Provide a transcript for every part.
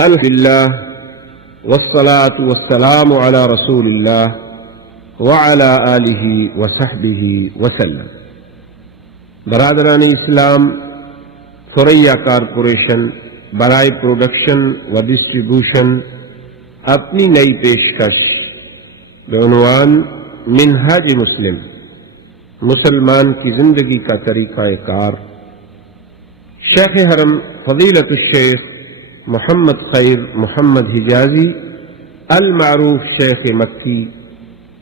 الحمد للہ والصلاة والسلام على رسول اللہ وعلى آلہ وصحبہ وسلم. برادران اسلام، ثریا کارپوریشن برائے پروڈکشن و ڈسٹریبیوشن اپنی نئی پیشکش بعنوان منہاج مسلم، مسلمان کی زندگی کا طریقہ کار، شیخ حرم فضیلت الشیخ محمد خیر محمد حجازی المعروف شیخ مکی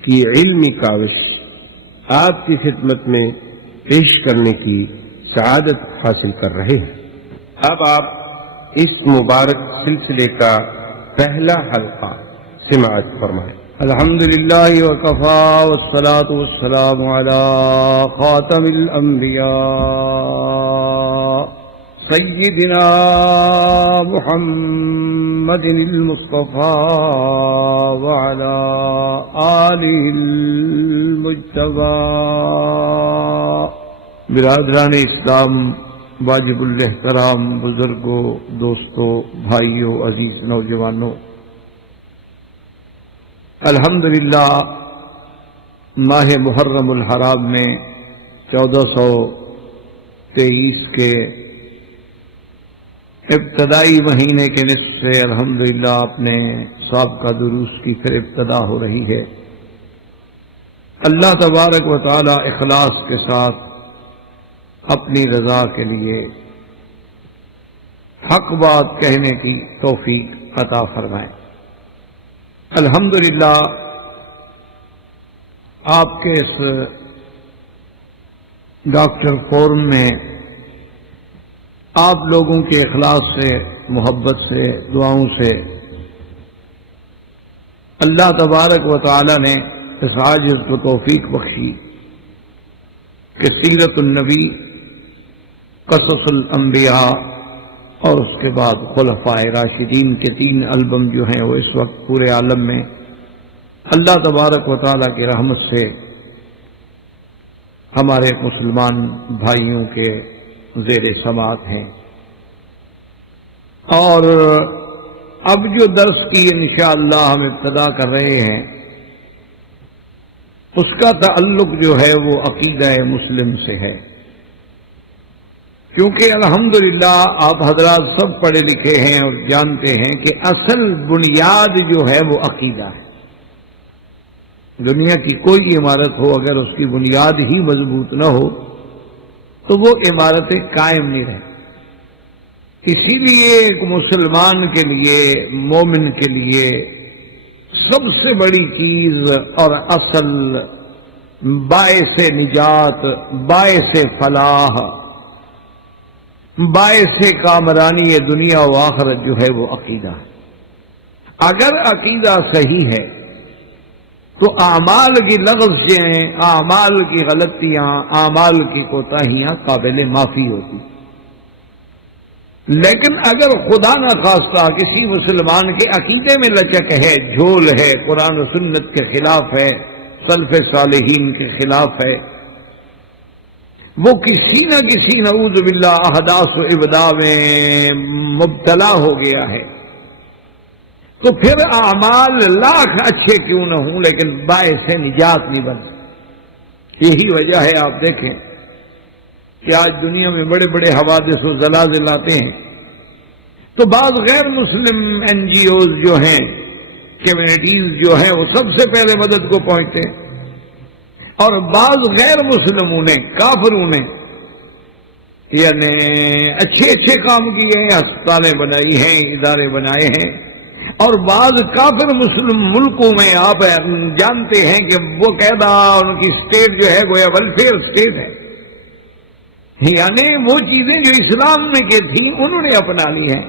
کی علمی کاوش آپ کی خدمت میں پیش کرنے کی سعادت حاصل کر رہے ہیں. اب آپ اس مبارک سلسلے کا پہلا حلقہ سماعت فرمائیں. الحمدللہ وکفا والصلاة والسلام علی خاتم الانبیاء سیدنا محمد المصطفى وعلى آلہ المجتبى. برادران اسلام، واجب الاحترام بزرگوں، دوستوں، بھائیوں، عزیز نوجوانوں، الحمدللہ ماہ محرم الحرام میں 1423 کے ابتدائی مہینے کے نصف سے الحمدللہ اپنے سابقہ دروس کی پھر ابتدا ہو رہی ہے. اللہ تبارک و تعالی اخلاص کے ساتھ اپنی رضا کے لیے حق بات کہنے کی توفیق عطا فرمائے. الحمدللہ آپ کے اس ڈاکٹر فورم میں آپ لوگوں کے اخلاص سے، محبت سے، دعاؤں سے اللہ تبارک و تعالی نے اس عاجز کو توفیق بخشی کہ سیرت النبی، قصص الانبیاء اور اس کے بعد خلفائے راشدین کے 3 البم جو ہیں وہ اس وقت پورے عالم میں اللہ تبارک و تعالی کی رحمت سے ہمارے مسلمان بھائیوں کے زیر سماعت ہیں. اور اب جو درس کی انشاءاللہ ہم ابتدا کر رہے ہیں اس کا تعلق جو ہے وہ عقیدہ مسلم سے ہے، کیونکہ الحمدللہ آپ حضرات سب پڑھے لکھے ہیں اور جانتے ہیں کہ اصل بنیاد جو ہے وہ عقیدہ ہے. دنیا کی کوئی عمارت ہو، اگر اس کی بنیاد ہی مضبوط نہ ہو تو وہ عمارتیں قائم نہیں رہیں. اسی لیے ایک مسلمان کے لیے، مومن کے لیے سب سے بڑی چیز اور اصل باعث نجات، باعث فلاح، باعث کامرانی دنیا و آخرت جو ہے وہ عقیدہ ہے. اگر عقیدہ صحیح ہے تو اعمال کی لغزشیں، اعمال کی غلطیاں، اعمال کی کوتاہیاں قابل معافی ہوتی. لیکن اگر خدا نہ خواستہ کسی مسلمان کے عقیدے میں لچک ہے، جھول ہے، قرآن و سنت کے خلاف ہے، سلف صالحین کے خلاف ہے، وہ کسی نہ کسی نعوذ باللہ احداث و ابداع میں مبتلا ہو گیا ہے، تو پھر اعمال لاکھ اچھے کیوں نہ ہوں لیکن باعث نجات نہیں بن. یہی وجہ ہے آپ دیکھیں کہ آج دنیا میں بڑے بڑے حوادث و زلازل آتے ہیں تو بعض غیر مسلم این جی اوز جو ہیں، کمیونٹیز جو ہیں، وہ سب سے پہلے مدد کو پہنچتے ہیں، اور بعض غیر مسلموں نے، کافروں نے یعنی اچھے اچھے کام کیے ہیں، ہسپتالیں بنائی ہیں، ادارے بنائے ہیں. اور بعض کافر مسلم ملکوں میں آپ جانتے ہیں کہ وہ قاعدہ ان کی اسٹیٹ جو ہے گویا ویلفیئر اسٹیٹ ہے، یعنی وہ چیزیں جو اسلام میں کی تھیں انہوں نے اپنا لی ہیں.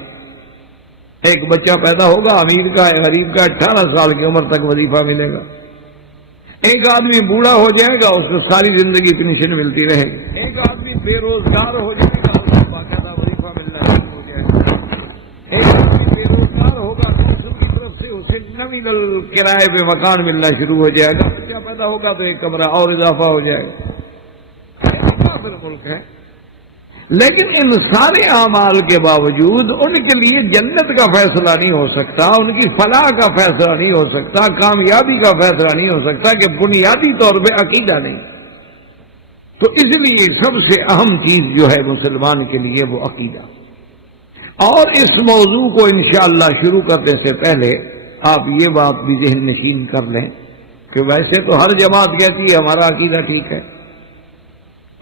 ایک بچہ پیدا ہوگا امیر کا، غریب کا، 18 سال کی عمر تک وظیفہ ملے گا. ایک آدمی بوڑھا ہو جائے گا، اس کو ساری زندگی پینشن ملتی رہے گی. ایک آدمی بے روزگار ہو جائے گا، اس کو باقاعدہ وظیفہ ملنا شروع ہو جائے گا. ایک آدمی بے روزگار ہوگا، نوی کرائے پہ مکان ملنا شروع ہو جائے گا. بچہ پیدا ہوگا تو ایک کمرہ اور اضافہ ہو جائے گا. کافر ملک ہے. لیکن ان سارے اعمال کے باوجود ان کے لیے جنت کا فیصلہ نہیں ہو سکتا، ان کی فلاح کا فیصلہ نہیں ہو سکتا، کامیابی کا فیصلہ نہیں ہو سکتا کہ بنیادی طور پہ عقیدہ نہیں۔ تو اس لیے سب سے اہم چیز جو ہے مسلمان کے لیے وہ عقیدہ۔ اور اس موضوع کو انشاءاللہ شروع کرنے سے پہلے آپ یہ بات بھی ذہن نشین کر لیں کہ ویسے تو ہر جماعت کہتی ہے ہمارا عقیدہ ٹھیک ہے۔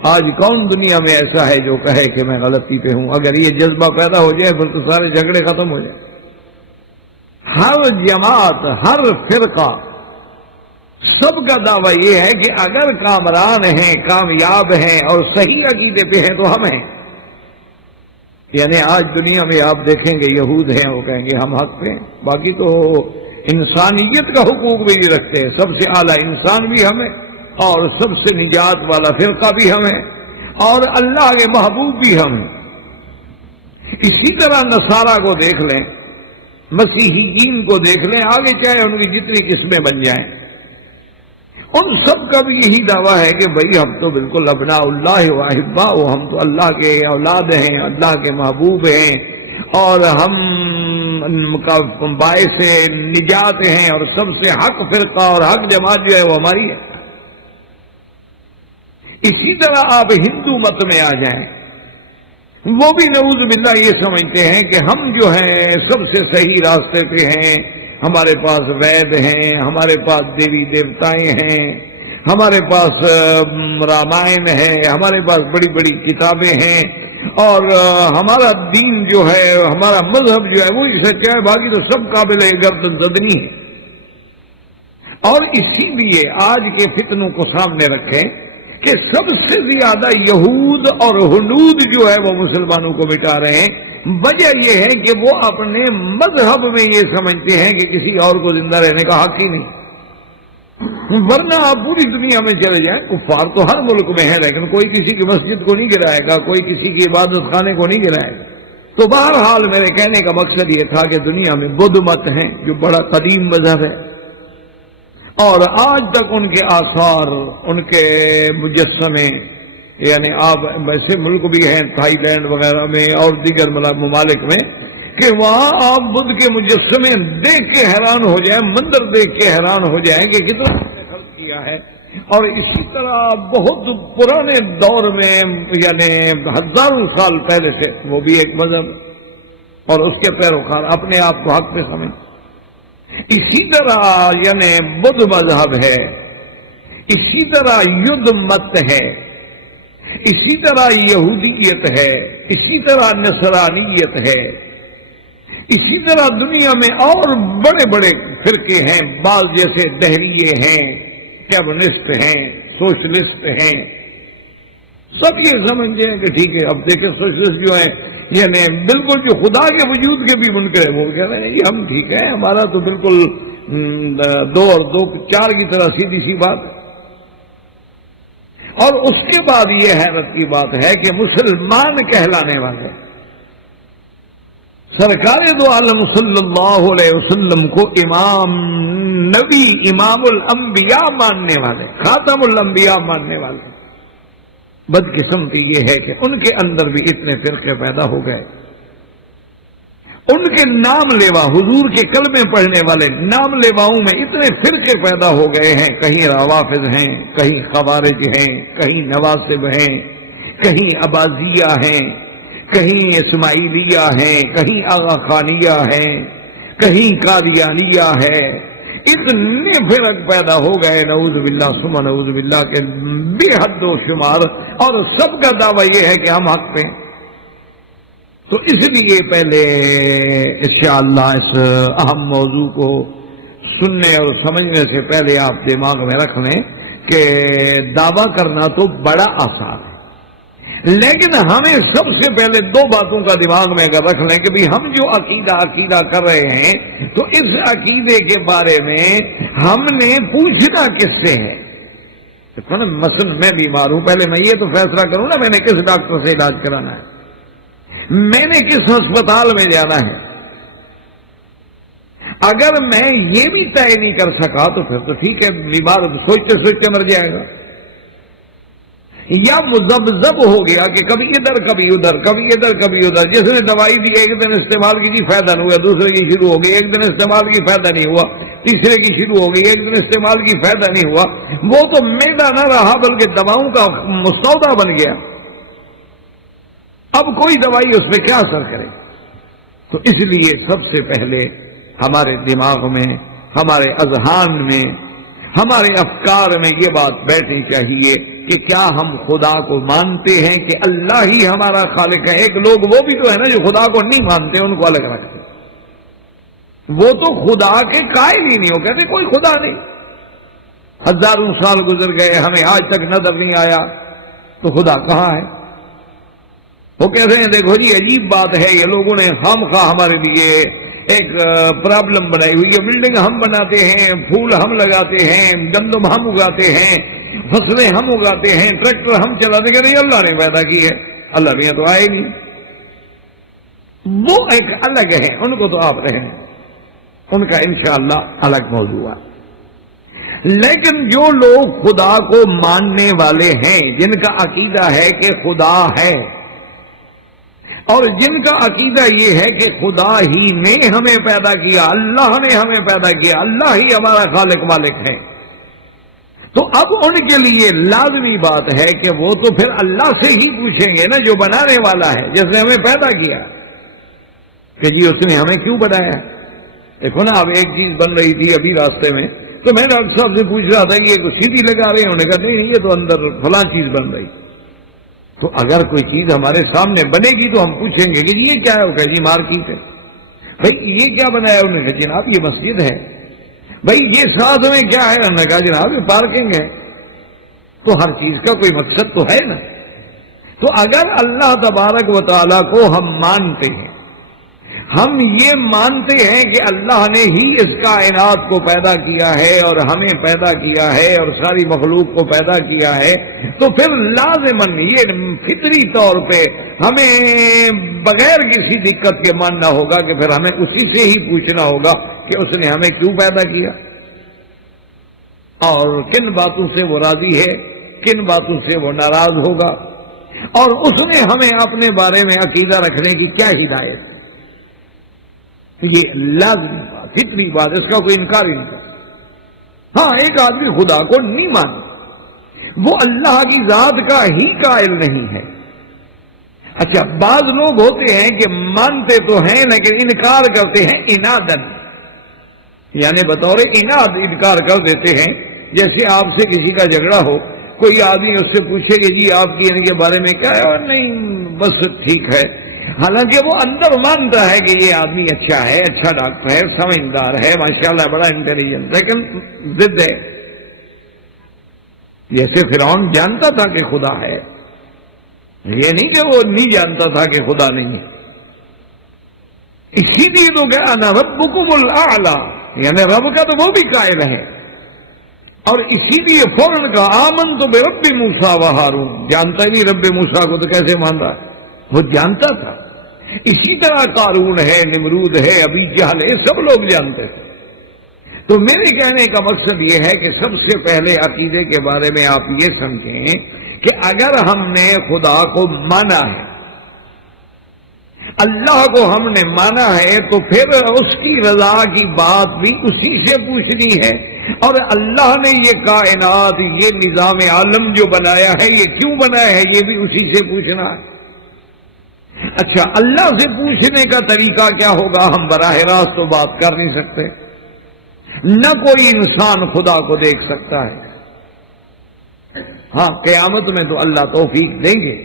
آج کون دنیا میں ایسا ہے جو کہے کہ میں غلطی پہ ہوں؟ اگر یہ جذبہ پیدا ہو جائے پھر تو سارے جھگڑے ختم ہو جائیں۔ ہر جماعت، ہر فرقہ، سب کا دعویٰ یہ ہے کہ اگر کامران ہیں، کامیاب ہیں اور صحیح عقیدے پہ ہیں تو ہم ہیں۔ یعنی آج دنیا میں آپ دیکھیں گے یہود ہیں، وہ کہیں گے ہم حق پہ ہیں، باقی تو انسانیت کا حقوق بھی نہیں رکھتے، سب سے اعلیٰ انسان بھی ہمیں اور سب سے نجات والا فرقہ بھی ہمیں اور اللہ کے محبوب بھی ہمیں۔ اسی طرح نصارہ کو دیکھ لیں، مسیحیین کو دیکھ لیں، آگے چاہے ان کی جتنی قسمیں بن جائیں، ان سب کا بھی یہی دعویٰ ہے کہ بھئی ہم تو بالکل ابناء اللہ و احباء، ہم تو اللہ کے اولاد ہیں، اللہ کے محبوب ہیں اور ہم کا باعث نجات ہیں اور سب سے حق فرقہ اور حق جماعت جو ہے وہ ہماری ہے۔ اسی طرح آپ ہندو مت میں آ جائیں، وہ بھی نعوذ باللہ یہ سمجھتے ہیں کہ ہم جو ہیں سب سے صحیح راستے پہ ہیں، ہمارے پاس وید ہیں، ہمارے پاس دیوی دیوتائیں ہیں، ہمارے پاس رامائن ہے، ہمارے پاس بڑی بڑی کتابیں ہیں اور ہمارا دین جو ہے، ہمارا مذہب جو ہے وہی سچا ہے، باقی تو سب قابل گردن زدنی ہے۔ اور اسی لیے آج کے فتنوں کو سامنے رکھیں کہ سب سے زیادہ یہود اور ہنود جو ہے وہ مسلمانوں کو مٹا رہے ہیں۔ وجہ یہ ہے کہ وہ اپنے مذہب میں یہ سمجھتے ہیں کہ کسی اور کو زندہ رہنے کا حق ہی نہیں، ورنہ آپ پوری دنیا میں چلے جائیں، کفار تو ہر ملک میں ہے لیکن کوئی کسی کی مسجد کو نہیں گرائے گا، کوئی کسی کی عبادت خانے کو نہیں گرائے گا۔ تو بہرحال میرے کہنے کا مقصد یہ تھا کہ دنیا میں بدھ مت ہیں جو بڑا قدیم مذہب ہے اور آج تک ان کے آثار، ان کے مجسمے، یعنی آپ ویسے ملک بھی ہیں تھائی لینڈ وغیرہ میں اور دیگر ممالک میں کہ وہاں آپ بدھ کے مجسمے دیکھ کے حیران ہو جائیں، مندر دیکھ کے حیران ہو جائیں کہ کتنا خرچ کیا ہے۔ اور اسی طرح بہت پرانے دور میں یعنی ہزاروں سال پہلے سے وہ بھی ایک مذہب اور اس کے پیروکار اپنے آپ کو حق پہ سمجھ۔ اسی طرح یعنی بدھ مذہب ہے، اسی طرح یدھ مت ہے، اسی طرح یہودیت ہے، اسی طرح نصرانیت ہے، اسی طرح دنیا میں اور بڑے بڑے فرقے ہیں، بعض جیسے دہریے ہیں، کمیونسٹ ہیں، سوشلسٹ ہیں، سب یہ سمجھتے ہیں کہ ٹھیک ہے۔ اب دیکھیں سوشلسٹ جو ہیں یعنی بالکل جو خدا کے وجود کے بھی منکر ہے، وہ کہہ رہے ہیں جی ہم ٹھیک ہے، ہمارا تو بالکل 2 اور 2 4 کی طرح سیدھی سی بات ہے۔ اور اس کے بعد یہ حیرت کی بات ہے کہ مسلمان کہلانے والے سرکار دو عالم صلی اللہ علیہ وسلم کو امام نبی، امام الانبیاء ماننے والے، خاتم الانبیاء ماننے والے، بدقسمتی یہ ہے کہ ان کے اندر بھی اتنے فرقے پیدا ہو گئے۔ ان کے نام لیوا، حضور کے کلمے پڑھنے والے نام لیواؤں میں اتنے فرقے پیدا ہو گئے ہیں، کہیں روافض ہیں، کہیں خوارج ہیں، کہیں نواسب ہیں، کہیں عباسیہ ہیں، کہیں اسماعیلیہ ہیں، کہیں آغا خانیہ ہیں، کہیں قادیانیہ ہے، اتنے فرق پیدا ہو گئے نعوذ باللہ ثم نعوذ باللہ کے بے حد و شمار، اور سب کا دعویٰ یہ ہے کہ ہم حق پہ۔ تو اس لیے پہلے انشاءاللہ اس اہم موضوع کو سننے اور سمجھنے سے پہلے آپ دماغ میں رکھ لیں کہ دعویٰ کرنا تو بڑا آسان ہے، لیکن ہمیں سب سے پہلے 2 باتوں کا دماغ میں اگر رکھ لیں کہ بھی ہم جو عقیدہ کر رہے ہیں تو اس عقیدے کے بارے میں ہم نے پوچھنا کس سے ہے۔ مثلا میں بیمار ہوں، پہلے میں یہ تو فیصلہ کروں نا میں نے کس ڈاکٹر سے علاج کرانا ہے، میں نے کس ہسپتال میں جانا ہے۔ اگر میں یہ بھی طے نہیں کر سکا تو پھر تو ٹھیک ہے، بیمار سوچتے سوچتے مر جائے گا۔ یا مذبذب ہو گیا کہ کبھی ادھر کبھی ادھر، کبھی ادھر کبھی ادھر. جس نے دوائی دی ایک دن استعمال کی جی فائدہ نہیں ہوا، دوسرے کی شروع ہو گئی، ایک دن استعمال کی فائدہ نہیں ہوا، تیسرے کی شروع ہو گئی، ایک دن استعمال کی فائدہ نہیں ہوا. وہ تو معدہ نہ رہا بلکہ دواؤں کا مسودہ بن گیا. اب کوئی دوائی اس پہ کیا اثر کرے؟ تو اس لیے سب سے پہلے ہمارے دماغ میں، ہمارے اذہان میں، ہمارے افکار میں یہ بات بیٹھنی چاہیے کہ کیا ہم خدا کو مانتے ہیں کہ اللہ ہی ہمارا خالق ہے. ایک لوگ وہ بھی تو ہے نا جو خدا کو نہیں مانتے، ان کو الگ رکھتے. وہ تو خدا کے قائل ہی نہیں ہو، کہتے کوئی خدا نہیں. ہزاروں سال گزر گئے، ہمیں آج تک نظر نہیں آیا، تو خدا کہاں ہے؟ وہ کہتے ہیں دیکھو جی عجیب بات ہے، یہ لوگوں نے خواہ ہمارے لیے ایک پرابلم بنائی ہوئی ہے. بلڈنگ ہم بناتے ہیں، پھول ہم لگاتے ہیں، گندم ہم اگاتے ہیں، فصلیں ہم اگاتے ہیں، ٹریکٹر ہم چلاتے ہیں. نہیں، اللہ نے پیدا کی ہے، اللہ نے تو آئے نہیں. وہ ایک الگ ہے، ان کو تو آپ رہیں، ان کا انشاءاللہ الگ موضوع ہے. لیکن جو لوگ خدا کو ماننے والے ہیں، جن کا عقیدہ ہے کہ خدا ہے، اور جن کا عقیدہ یہ ہے کہ خدا ہی نے ہمیں پیدا کیا، اللہ نے ہمیں پیدا کیا، اللہ ہی ہمارا خالق مالک ہے، تو اب ان کے لیے لازمی بات ہے کہ وہ تو پھر اللہ سے ہی پوچھیں گے نا، جو بنانے والا ہے، جس نے ہمیں پیدا کیا، کہ جی اس نے ہمیں کیوں بنایا. دیکھو نا، اب ایک چیز بن رہی تھی ابھی راستے میں، تو میں ڈاکٹر صاحب سے پوچھ رہا تھا یہ سیدھی لگا رہے ہیں؟ انہوں نے کہا نہیں، یہ تو اندر فلاں چیز بن رہی. تو اگر کوئی چیز ہمارے سامنے بنے گی تو ہم پوچھیں گے کہ یہ کیا ہے؟ وہ کہ جی مارکیٹ ہے. بھائی یہ کیا بنایا؟ انہوں نے کہا جناب یہ مسجد ہے. بھائی یہ ساتھ میں کیا ہے؟ انہوں نے کہا جناب یہ پارکنگ ہے. تو ہر چیز کا کوئی مقصد تو ہے نا. تو اگر اللہ تبارک و تعالیٰ کو ہم مانتے ہیں، ہم یہ مانتے ہیں کہ اللہ نے ہی اس کائنات کو پیدا کیا ہے اور ہمیں پیدا کیا ہے اور ساری مخلوق کو پیدا کیا ہے، تو پھر لازماً یہ فطری طور پہ ہمیں بغیر کسی دقت کے ماننا ہوگا کہ پھر ہمیں اسی سے ہی پوچھنا ہوگا کہ اس نے ہمیں کیوں پیدا کیا، اور کن باتوں سے وہ راضی ہے، کن باتوں سے وہ ناراض ہوگا، اور اس نے ہمیں اپنے بارے میں عقیدہ رکھنے کی کیا ہدایت. یہ لازمی بات، فطری بات، اس کا کوئی انکار ہی نہیں. ہاں ایک آدمی خدا کو نہیں مانتا، وہ اللہ کی ذات کا ہی قائل نہیں ہے. اچھا، بعض لوگ ہوتے ہیں کہ مانتے تو ہیں لیکن انکار کرتے ہیں انادن، یعنی بطور اناد انکار کر دیتے ہیں. جیسے آپ سے کسی کا جھگڑا ہو، کوئی آدمی اس سے پوچھے کہ جی آپ کی ان کے بارے میں کیا ہے، اور نہیں بس ٹھیک ہے، حالانکہ وہ اندر مانتا ہے کہ یہ آدمی اچھا ہے، اچھا ڈاکٹر ہے، سمجھدار ہے، ماشاءاللہ بڑا انٹیلیجنٹ، لیکن ضد ہے. جیسے فرعون جانتا تھا کہ خدا ہے، یہ نہیں کہ وہ نہیں جانتا تھا کہ خدا نہیں ہے. اسی لیے تو کہا انا ربکم الاعلی، یعنی رب کا تو وہ بھی قائل ہے. اور اسی لیے فوراً کا آمنت برب موسیٰ و ہارون، جانتا ہی نہیں رب موسیٰ کو تو کیسے مانتا ہے؟ وہ جانتا تھا. اسی طرح قارون ہے، نمرود ہے، ابی جہل ہے، سب لوگ جانتے تھے. تو میرے کہنے کا مقصد یہ ہے کہ سب سے پہلے عقیدے کے بارے میں آپ یہ سمجھیں کہ اگر ہم نے خدا کو مانا ہے، اللہ کو ہم نے مانا ہے، تو پھر اس کی رضا کی بات بھی اسی سے پوچھنی ہے. اور اللہ نے یہ کائنات، یہ نظام عالم جو بنایا ہے، یہ کیوں بنایا ہے، یہ بھی اسی سے پوچھنا ہے. اچھا، اللہ سے پوچھنے کا طریقہ کیا ہوگا؟ ہم براہ راست تو بات کر نہیں سکتے، نہ کوئی انسان خدا کو دیکھ سکتا ہے. ہاں قیامت میں تو اللہ توفیق دیں گے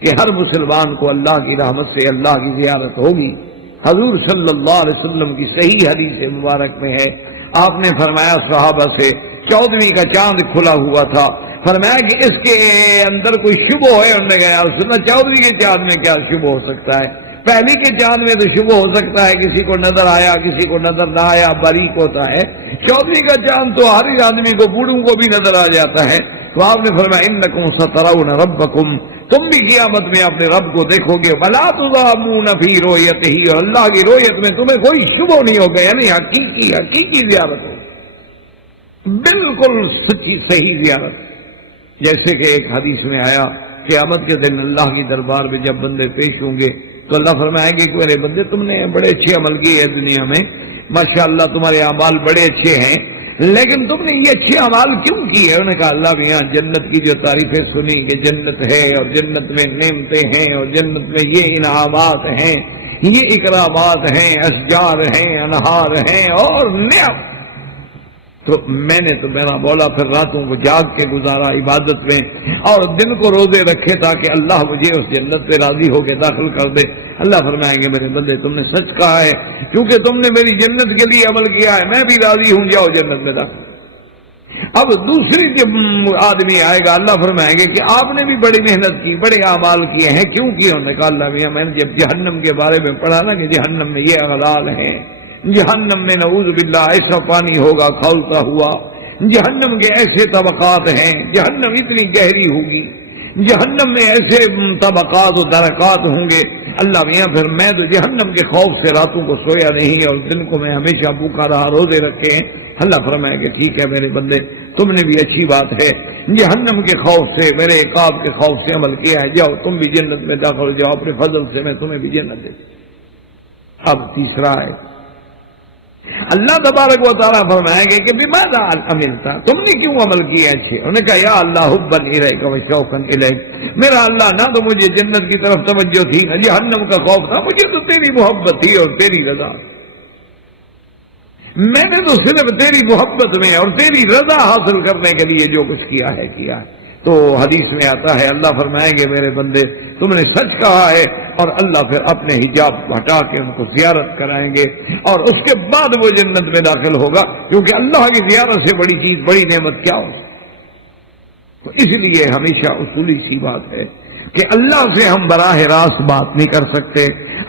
کہ ہر مسلمان کو اللہ کی رحمت سے اللہ کی زیارت ہوگی. حضور صلی اللہ علیہ وسلم کی صحیح حدیث مبارک میں ہے، آپ نے فرمایا صحابہ سے، 14ویں کا چاند کھلا ہوا تھا، فرمایا کہ اس کے اندر کوئی شبہ ہے. انہوں نے کہا یا رسول اللہ 14ویں کے چاند میں کیا شبہ ہو سکتا ہے؟ پہلی کے چاند میں تو شبہ ہو سکتا ہے، کسی کو نظر آیا، کسی کو نظر نہ آیا، باریک ہوتا ہے. 14ویں کا چاند تو ہر آدمی کو، بوڑھوں کو بھی نظر آ جاتا ہے. تو آپ نے فرمایا انکم سترون ربکم، تم بھی قیامت میں اپنے رب کو دیکھو گے. ولا تضامون فی رؤیتہ، اور اللہ کی رؤیت میں تمہیں کوئی شبہ نہیں ہوگا، یعنی حقیقی زیارت ہو، بالکل سچی صحیح زیارت. جیسے کہ ایک حدیث میں آیا قیامت کے دن اللہ کی دربار میں جب بندے پیش ہوں گے تو اللہ فرمائیں گے کہ میرے بندے تم نے بڑے اچھے عمل کیے ہیں دنیا میں، ماشاءاللہ تمہارے اعمال بڑے اچھے ہیں، لیکن تم نے یہ اچھے اعمال کیوں کیے؟ انہوں نے کہا اللہ بھی یہاں جنت کی جو تعریفیں سنی کہ جنت ہے اور جنت میں نعمتیں ہیں اور جنت میں یہ انعامات ہیں، یہ اکرامات ہیں، اشجار ہیں، انہار ہیں اور نعم، تو میں نے تو میرا مولا پھر راتوں کو جاگ کے گزارا عبادت میں اور دن کو روزے رکھے تاکہ اللہ مجھے اس جنت سے راضی ہو کے داخل کر دے۔ اللہ فرمائیں گے میرے بندے تم نے سچ کہا ہے، کیونکہ تم نے میری جنت کے لیے عمل کیا ہے، میں بھی راضی ہوں، جاؤ جنت میں داخل۔ اب دوسری جب آدمی آئے گا اللہ فرمائیں گے کہ آپ نے بھی بڑی محنت کی، بڑے اعمال کیے ہیں، کیوں کیے؟ انہوں نے کہا اللہ میاں میں نے جب جہنم کے بارے میں پڑھا نا کہ جہنم میں یہ اغلال ہیں، جہنم میں نعوذ باللہ ایسا پانی ہوگا کھولتا ہوا، جہنم کے ایسے طبقات ہیں، جہنم اتنی گہری ہوگی، جہنم میں ایسے طبقات و درکات ہوں گے، اللہ میاں پھر میں تو جہنم کے خوف سے راتوں کو سویا نہیں اور دن کو میں ہمیشہ بھوکا رہا، روزے رکھے ہیں۔ اللہ فرمائے کہ ٹھیک ہے میرے بندے تم نے بھی اچھی بات ہے، جہنم کے خوف سے، میرے عقاب کے خوف سے عمل کیا ہے، جاؤ تم بھی جنت میں داخل ہو جاؤ، اپنے فضل سے میں تمہیں بھی جنت دے۔ اب تیسرا ہے اللہ تبارک و تعالیٰ فرمائیں گے کہ بماذا عملتا، تم نے کیوں عمل کیا اچھے؟ انہوں نے کہا یا اللہ حبا الیک و شوقا الیک، میرا اللہ نہ تو مجھے جنت کی طرف توجہ تھی نہ جہنم کا خوف تھا، مجھے تو تیری محبت تھی اور تیری رضا، میں نے تو صرف تیری محبت میں اور تیری رضا حاصل کرنے کے لیے جو کچھ کیا ہے کیا ہے۔ تو حدیث میں آتا ہے اللہ فرمائیں گے میرے بندے تم نے سچ کہا ہے، اور اللہ پھر اپنے حجاب ہٹا کے ان کو زیارت کرائیں گے اور اس کے بعد وہ جنت میں داخل ہوگا، کیونکہ اللہ کی زیارت سے بڑی چیز، بڑی نعمت کیا ہو۔ تو اس لیے ہمیشہ اصولی سی بات ہے کہ اللہ سے ہم براہ راست بات نہیں کر سکتے،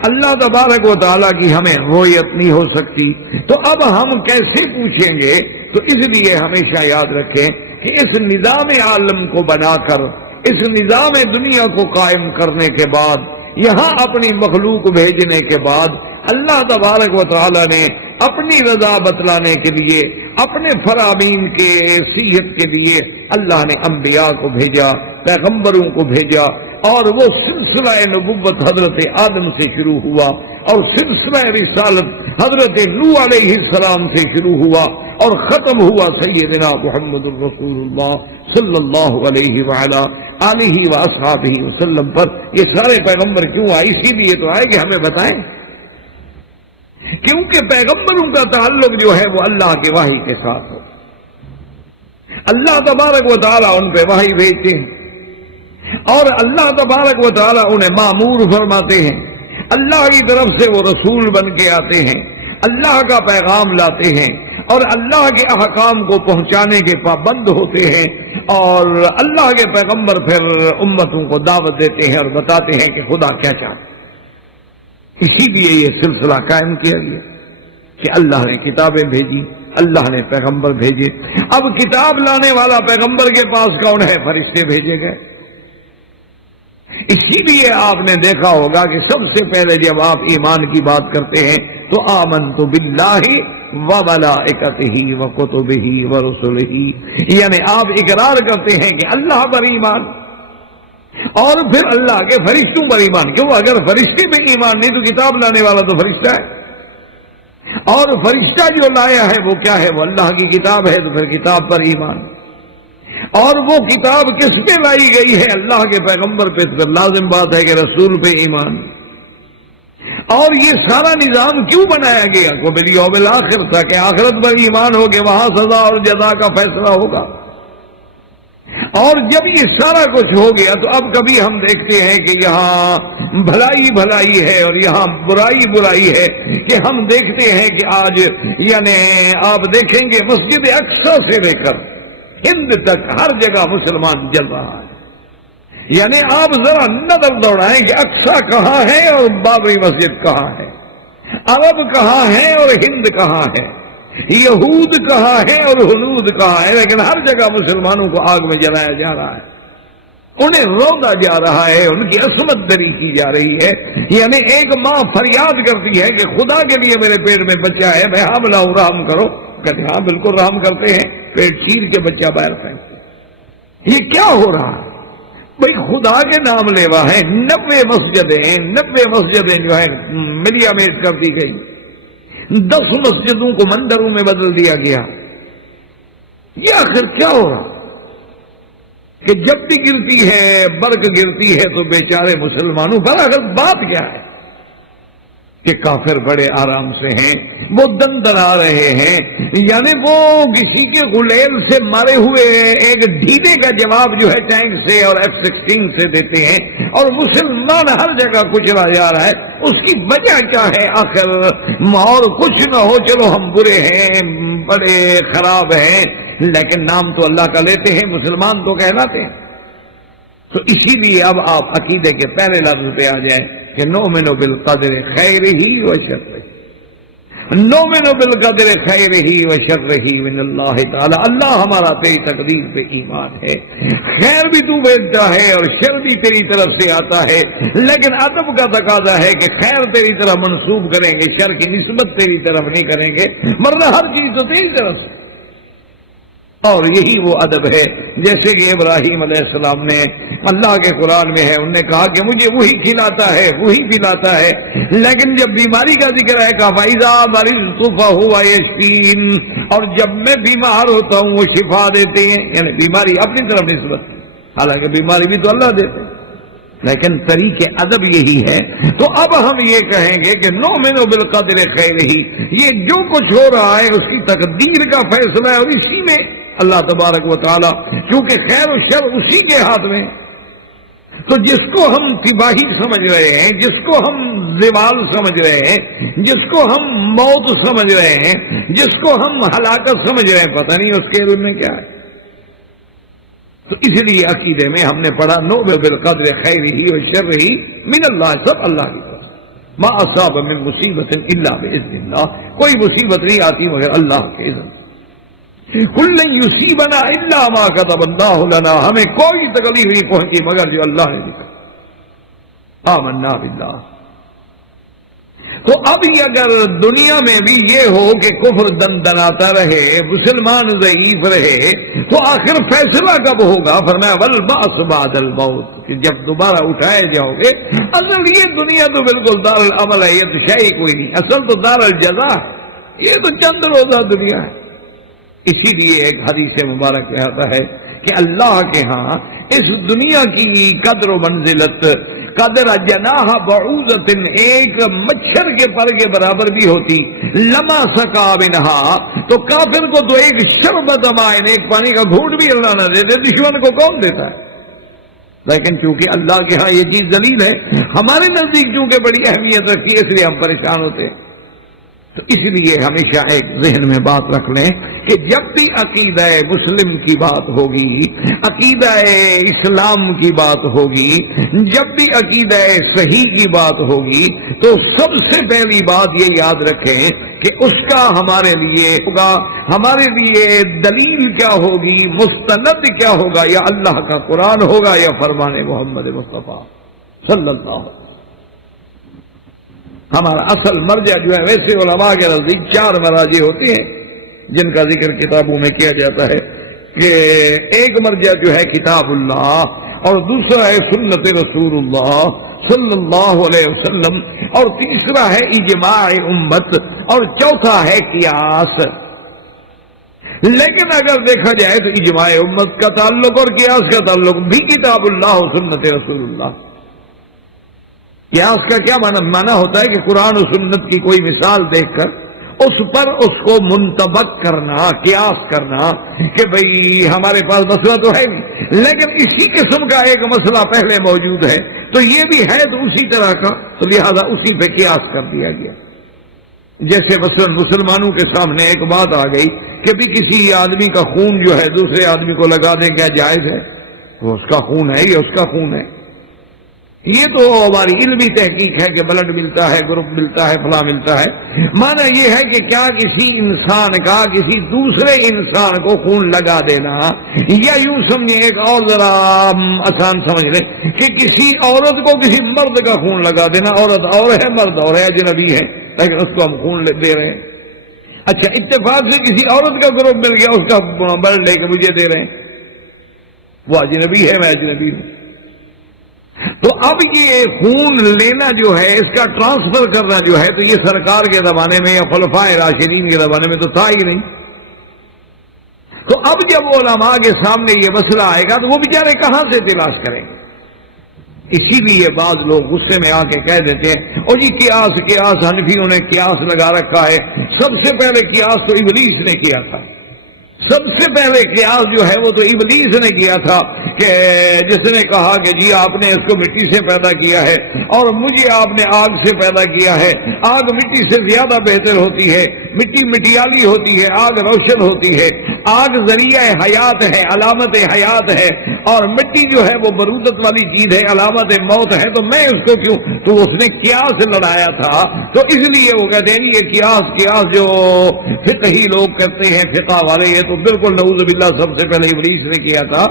اللہ تبارک و تعالیٰ کی ہمیں رویت نہیں ہو سکتی، تو اب ہم کیسے پوچھیں گے؟ تو اس لیے ہمیشہ یاد رکھیں کہ اس نظام عالم کو بنا کر، اس نظام دنیا کو قائم کرنے کے بعد، یہاں اپنی مخلوق بھیجنے کے بعد، اللہ تبارک و تعالیٰ نے اپنی رضا بتلانے کے لیے، اپنے فرامین کے صحت کے لیے اللہ نے انبیاء کو بھیجا، پیغمبروں کو بھیجا، اور وہ سلسلہ نبوت حضرت آدم سے شروع ہوا اور سلسلہ رسالت حضرت نوح علیہ السلام سے شروع ہوا اور ختم ہوا سیدنا محمد الرسول اللہ صلی اللہ علیہ وآلہ آلہ واصحابہ وسلم پر۔ یہ سارے پیغمبر کیوں آئے؟ اسی لیے تو آئے کہ ہمیں بتائیں، کیونکہ پیغمبروں کا تعلق جو ہے وہ اللہ کے وحی کے ساتھ ہو، اللہ تبارک و تعالیٰ ان پہ وحی بھیجتے ہیں اور اللہ تبارک و تعالیٰ انہیں مامور فرماتے ہیں، اللہ کی طرف سے وہ رسول بن کے آتے ہیں، اللہ کا پیغام لاتے ہیں اور اللہ کے احکام کو پہنچانے کے پابند ہوتے ہیں، اور اللہ کے پیغمبر پھر امتوں کو دعوت دیتے ہیں اور بتاتے ہیں کہ خدا کیا چاہتا ہے۔ اسی لیے یہ سلسلہ قائم کیا گیا کہ اللہ نے کتابیں بھیجی، اللہ نے پیغمبر بھیجے۔ اب کتاب لانے والا پیغمبر کے پاس کون ہے؟ فرشتے بھیجے گئے۔ اسی لیے آپ نے دیکھا ہوگا کہ سب سے پہلے جب آپ ایمان کی بات کرتے ہیں تو آمنت باللہ وملائکتہ وکتبہ ورسلہ، یعنی آپ اقرار کرتے ہیں کہ اللہ پر ایمان اور پھر اللہ کے فرشتوں پر ایمان۔ کیوں؟ اگر فرشتے میں ایمان نہیں تو کتاب لانے والا تو فرشتہ ہے، اور فرشتہ جو لایا ہے وہ کیا ہے؟ وہ اللہ کی کتاب ہے، تو پھر کتاب پر ایمان۔ اور وہ کتاب کس پہ لائی گئی ہے؟ اللہ کے پیغمبر پہ، تو لازم بات ہے کہ رسول پہ ایمان۔ اور یہ سارا نظام کیوں بنایا گیا؟ کو بالیوم الآخر تھا کہ آخرت پر ایمان ہو کہ وہاں سزا اور جزا کا فیصلہ ہوگا۔ اور جب یہ سارا کچھ ہو گیا تو اب کبھی ہم دیکھتے ہیں کہ یہاں بھلائی بھلائی ہے اور یہاں برائی برائی ہے، کہ ہم دیکھتے ہیں کہ آج یعنی آپ دیکھیں گے مسجد اقصی سے لے کر ہند تک ہر جگہ مسلمان جل رہا ہے۔ یعنی آپ ذرا نظر دوڑائیں کہ اقصی کہاں ہے اور بابری مسجد کہاں ہے، عرب کہاں ہے اور ہند کہاں ہے، یہود کہاں ہے اور ہنود کہاں ہے، لیکن ہر جگہ مسلمانوں کو آگ میں جلایا جا رہا ہے، انہیں رودا جا رہا ہے، ان کی عصمت دری کی جا رہی ہے۔ یعنی ایک ماں فریاد کرتی ہے کہ خدا کے لیے میرے پیٹ میں بچہ ہے، میں حاملہ ہوں، رحم کرو۔ کہتے ہاں بالکل رحم کرتے ہیں، پیٹ چیر کے بچہ باہر پھینکتے۔ یہ کیا ہو رہا ہے بھائی؟ خدا کے نام لیوا ہے، 90 مسجدیں جو ہے ملیا میز کر دی گئی، 10 مسجدوں کو مندروں میں بدل دیا گیا. یہ آخر کیا ہو رہا کہ جب بھی گرتی ہے برق گرتی ہے تو بیچارے مسلمانوں پر اگر بات کیا ہے کہ کافر بڑے آرام سے ہیں، وہ دن دنا رہے ہیں، یعنی وہ کسی کے غلیل سے مارے ہوئے ایک ڈھیلے کا جواب جو ہے ٹینک سے اور F-16 سے دیتے ہیں، اور مسلمان ہر جگہ کچلا جا رہا ہے. اس کی وجہ کیا ہے آخر؟ اور کچھ نہ ہو، چلو ہم برے ہیں، بڑے خراب ہیں، لیکن نام تو اللہ کا لیتے ہیں، مسلمان تو کہلاتے ہیں. تو اسی لیے اب آپ عقیدے کے پہلے لفظ پہ آ جائیں کہ نؤمن بالقدر خیرہ و شرہ، نؤمن بالقدر خیرہ و شرہ من اللہ تعالی. اللہ ہمارا تیری تقدیر پہ ایمان ہے، خیر بھی تو بھیجتا ہے اور شر بھی تیری طرف سے آتا ہے، لیکن ادب کا تقاضا ہے کہ خیر تیری طرف منسوب کریں گے، شر کی نسبت تیری طرف نہیں کریں گے، ورنہ ہر چیز تو تیری طرف ہے. اور یہی وہ ادب ہے جیسے کہ ابراہیم علیہ السلام نے، اللہ کے قرآن میں ہے، انہوں نے کہا کہ مجھے وہی کھلاتا ہے وہی پلاتا ہے، لیکن جب بیماری کا ذکر ہے کہا فَإِذَا مَرِضْتُ فَهُوَ يَشْفِينِ، اور جب میں بیمار ہوتا ہوں وہ شفا دیتے ہیں. یعنی بیماری اپنی طرف نسبت، حالانکہ بیماری بھی تو اللہ دیتے ہیں، لیکن طریق ادب یہی ہے. تو اب ہم یہ کہیں گے کہ نؤمن بالقدر خیرہ، یہ جو کچھ ہو رہا ہے اس کی تقدیر کا فیصلہ ہے، اور اسی میں اللہ تبارک و تعالی، کیونکہ خیر و شر اسی کے ہاتھ میں. تو جس کو ہم تباہی سمجھ رہے ہیں، جس کو ہم زوال سمجھ رہے ہیں، جس کو ہم موت سمجھ رہے ہیں، جس کو ہم ہلاکت سمجھ رہے ہیں، پتہ نہیں اس کے علم میں کیا ہے. تو اس لیے عقیدے میں ہم نے پڑھا نؤمن بالقدر خیرہ و شرہ من اللہ، سب اللہ کی طرف. ما اصاب من مصیبت الا باذن اللہ، کوئی مصیبت نہیں آتی مگر اللہ کے اذن. قل لن یصیبنا الا ما كتب اللہ لنا، ہمیں کوئی تکلیف نہیں پہنچی مگر جو اللہ نے لکھا. آمنا باللہ. تو اب اگر دنیا میں بھی یہ ہو کہ کفر دندناتا رہے، مسلمان ضعیف رہے، تو آخر فیصلہ کب ہوگا؟ فرمایا والبعث بعد الموت، کہ جب دوبارہ اٹھائے جاؤ گے. اصل یہ دنیا تو بالکل دار العمل ہے، یہ تو شے کوئی نہیں، اصل تو دار الجزا، یہ تو چند روزہ دنیا ہے. اسی لیے ایک حدیث مبارک کہتا ہے کہ اللہ کے ہاں اس دنیا کی قدر و منزلت قدر جناح بعوضۃ، ایک مچھر کے پر کے برابر بھی ہوتی. لما سقا منہا، تو کافر کو تو ایک شربت مائن، ایک پانی کا گھونٹ بھی اللہ نہ دیتے، دشمن کو کون دیتا ہے؟ لیکن چونکہ اللہ کے ہاں یہ چیز ذلیل ہے، ہمارے نزدیک چونکہ بڑی اہمیت رکھی ہے، اس لیے ہم پریشان ہوتے ہیں. تو اس لیے ہمیشہ ایک ذہن میں بات رکھ لیں کہ جب بھی عقیدہ مسلم کی بات ہوگی، عقیدہ اسلام کی بات ہوگی، جب بھی عقیدہ صحیح کی بات ہوگی، تو سب سے پہلی بات یہ یاد رکھیں کہ اس کا ہمارے لیے ہوگا، ہمارے لیے دلیل کیا ہوگی، مستند کیا ہوگا، یا اللہ کا قرآن ہوگا یا فرمان محمد مصطفیٰ صلی اللہ علیہ وسلم. ہمارا اصل مرجع جو ہے، ویسے علماء کے نزدیک 4 مراجع ہوتے ہیں جن کا ذکر کتابوں میں کیا جاتا ہے، کہ ایک مرجع جو ہے کتاب اللہ، اور دوسرا ہے سنت رسول اللہ صلی اللہ علیہ وسلم، اور تیسرا ہے اجماع امت، اور چوتھا ہے قیاس. لیکن اگر دیکھا جائے تو اجماع امت کا تعلق اور قیاس کا تعلق بھی کتاب اللہ اور سنت رسول اللہ. قیاس کا کیا معنی ہوتا ہے کہ قرآن و سنت کی کوئی مثال دیکھ کر اس پر اس کو منطبق کرنا، قیاس کرنا کہ بھئی ہمارے پاس مسئلہ تو ہے نہیں، لیکن اسی قسم کا ایک مسئلہ پہلے موجود ہے تو یہ بھی ہے تو اسی طرح کا، تو لہذا اسی پہ قیاس کر دیا گیا. جیسے مثلا مسلمانوں کے سامنے ایک بات آ گئی کہ بھی کسی آدمی کا خون جو ہے دوسرے آدمی کو لگا دیں کیا جائز ہے؟ وہ اس کا خون ہے، یہ اس کا خون ہے. یہ تو ہماری علمی تحقیق ہے کہ بلڈ ملتا ہے، گروپ ملتا ہے، فلاں ملتا ہے. معنی یہ ہے کہ کیا کسی انسان کا کسی دوسرے انسان کو خون لگا دینا، یا یوں سمجھیں ایک اور ذرا آسان سمجھ لیں کہ کسی عورت کو کسی مرد کا خون لگا دینا، عورت اور ہے مرد اور ہے، اجنبی ہے، لیکن اس کو ہم خون دے رہے ہیں. اچھا اتفاق سے کسی عورت کا گروپ مل گیا، اس کا بلڈ لے کے مجھے دے رہے ہیں، وہ اجنبی ہے، میں اجنبی ہوں. تو اب یہ خون لینا جو ہے، اس کا ٹرانسفر کرنا جو ہے، تو یہ سرکار کے زمانے میں یا خلفائے راشدین کے زمانے میں تو تھا ہی نہیں. تو اب جب علماء کے سامنے یہ مسئلہ آئے گا تو وہ بیچارے کہاں سے تلاش کریں گے؟ اسی لیے بعض لوگ غصے میں آ کے کہہ دیتے ہیں او جی قیاس قیاس، حنفیوں نے قیاس لگا رکھا ہے. سب سے پہلے قیاس تو ابلیس نے کیا تھا. سب سے پہلے قیاس جو ہے وہ تو ابلیس نے کیا تھا، کہ جس نے کہا کہ جی آپ نے اس کو مٹی سے پیدا کیا ہے اور مجھے آپ نے آگ سے پیدا کیا ہے. آگ مٹی سے زیادہ بہتر ہوتی ہے، مٹی مٹیالی ہوتی ہے، آگ روشن ہوتی ہے. آگ ذریعہ حیات ہے، علامت حیات ہے، اور مٹی جو ہے وہ برودت والی چیز ہے، علامت موت ہے. تو میں اس کو کیوں؟ تو اس نے قیاس لڑایا تھا. تو اس لیے وہ کہتے ہیں یہ قیاس جو فقہی لوگ کرتے ہیں، فقہ والے، یہ تو بالکل نعوذ باللہ سب سے پہلے ابلیس نے کیا تھا.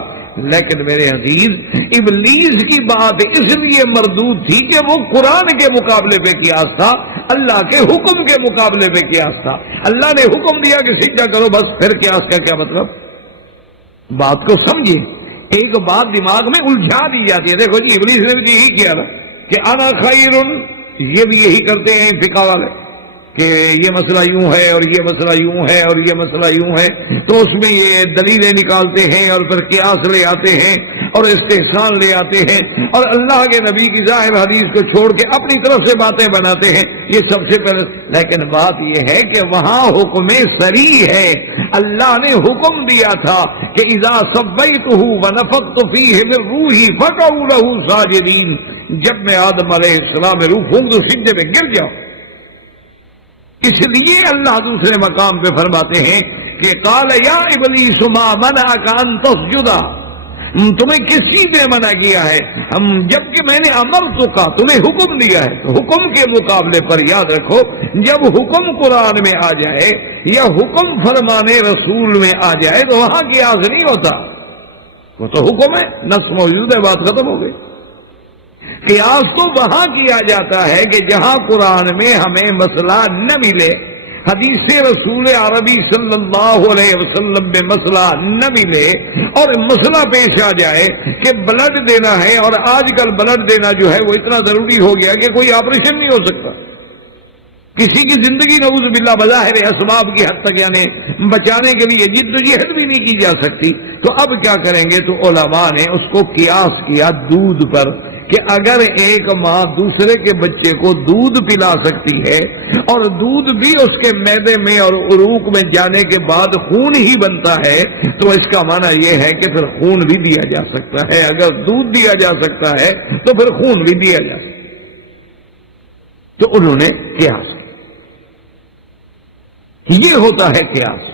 لیکن میرے عزیز، ابلیس کی بات اس لیے مردود تھی کہ وہ قرآن کے مقابلے پہ قیاس تھا، اللہ کے حکم کے مقابلے پہ قیاس تھا. اللہ نے حکم دیا کہ سجدہ کرو، بس پھر قیاس کا کیا مطلب؟ بات کو سمجھیے. ایک بات دماغ میں الجھا دی جاتی ہے. دیکھو جی ابلیس نے بھی یہی کیا تھا کہ انا خیر، یہ بھی یہی کرتے ہیں فقہ والے کہ یہ مسئلہ یوں ہے اور یہ مسئلہ یوں ہے اور یہ مسئلہ یوں ہے. تو اس میں یہ دلیلیں نکالتے ہیں اور پھر قیاس لے آتے ہیں اور استحسان لے آتے ہیں اور اللہ کے نبی کی ظاہر حدیث کو چھوڑ کے اپنی طرف سے باتیں بناتے ہیں. یہ سب سے پہلے. لیکن بات یہ ہے کہ وہاں حکم صریح ہے. اللہ نے حکم دیا تھا کہ اذا سویتہ ونفخت فیہ من روحی فقعوا لہ ساجدین. جب میں آدم علیہ السلام میں روح ہوں تو سجدے میں گر جاؤ. اس لیے اللہ دوسرے مقام پہ فرماتے ہیں کہ قال یا ابلیس ما منعک ان تسجد، تمہیں کس چیز نے منع کیا ہے؟ جبکہ میں نے امر تو کہا، تمہیں حکم دیا ہے. حکم کے مقابلے پر یاد رکھو، جب حکم قرآن میں آ جائے یا حکم فرمانے رسول میں آ جائے تو وہاں قیاس نہیں ہوتا. وہ تو حکم ہے، نص موجود ہے، بات ختم ہو گئی. قیاس تو وہاں کیا جاتا ہے کہ جہاں قرآن میں ہمیں مسئلہ نہ ملے، حدیث رسول عربی صلی اللہ علیہ وسلم میں مسئلہ نہ ملے اور مسئلہ پیش آ جائے کہ بلڈ دینا ہے، اور آج کل بلڈ دینا جو ہے وہ اتنا ضروری ہو گیا کہ کوئی آپریشن نہیں ہو سکتا. کسی کی زندگی نعوذ باللہ بظاہر اسباب کی حد تک یعنی بچانے کے لیے جد و جہد بھی نہیں کی جا سکتی. تو اب کیا کریں گے؟ تو علماء نے اس کو قیاس کیا دودھ پر کہ اگر ایک ماں دوسرے کے بچے کو دودھ پلا سکتی ہے اور دودھ بھی اس کے معدے میں اور عروق میں جانے کے بعد خون ہی بنتا ہے، تو اس کا معنی یہ ہے کہ پھر خون بھی دیا جا سکتا ہے. اگر دودھ دیا جا سکتا ہے تو پھر خون بھی دیا جا سکتا ہے. تو انہوں نے قیاس، یہ ہوتا ہے قیاس.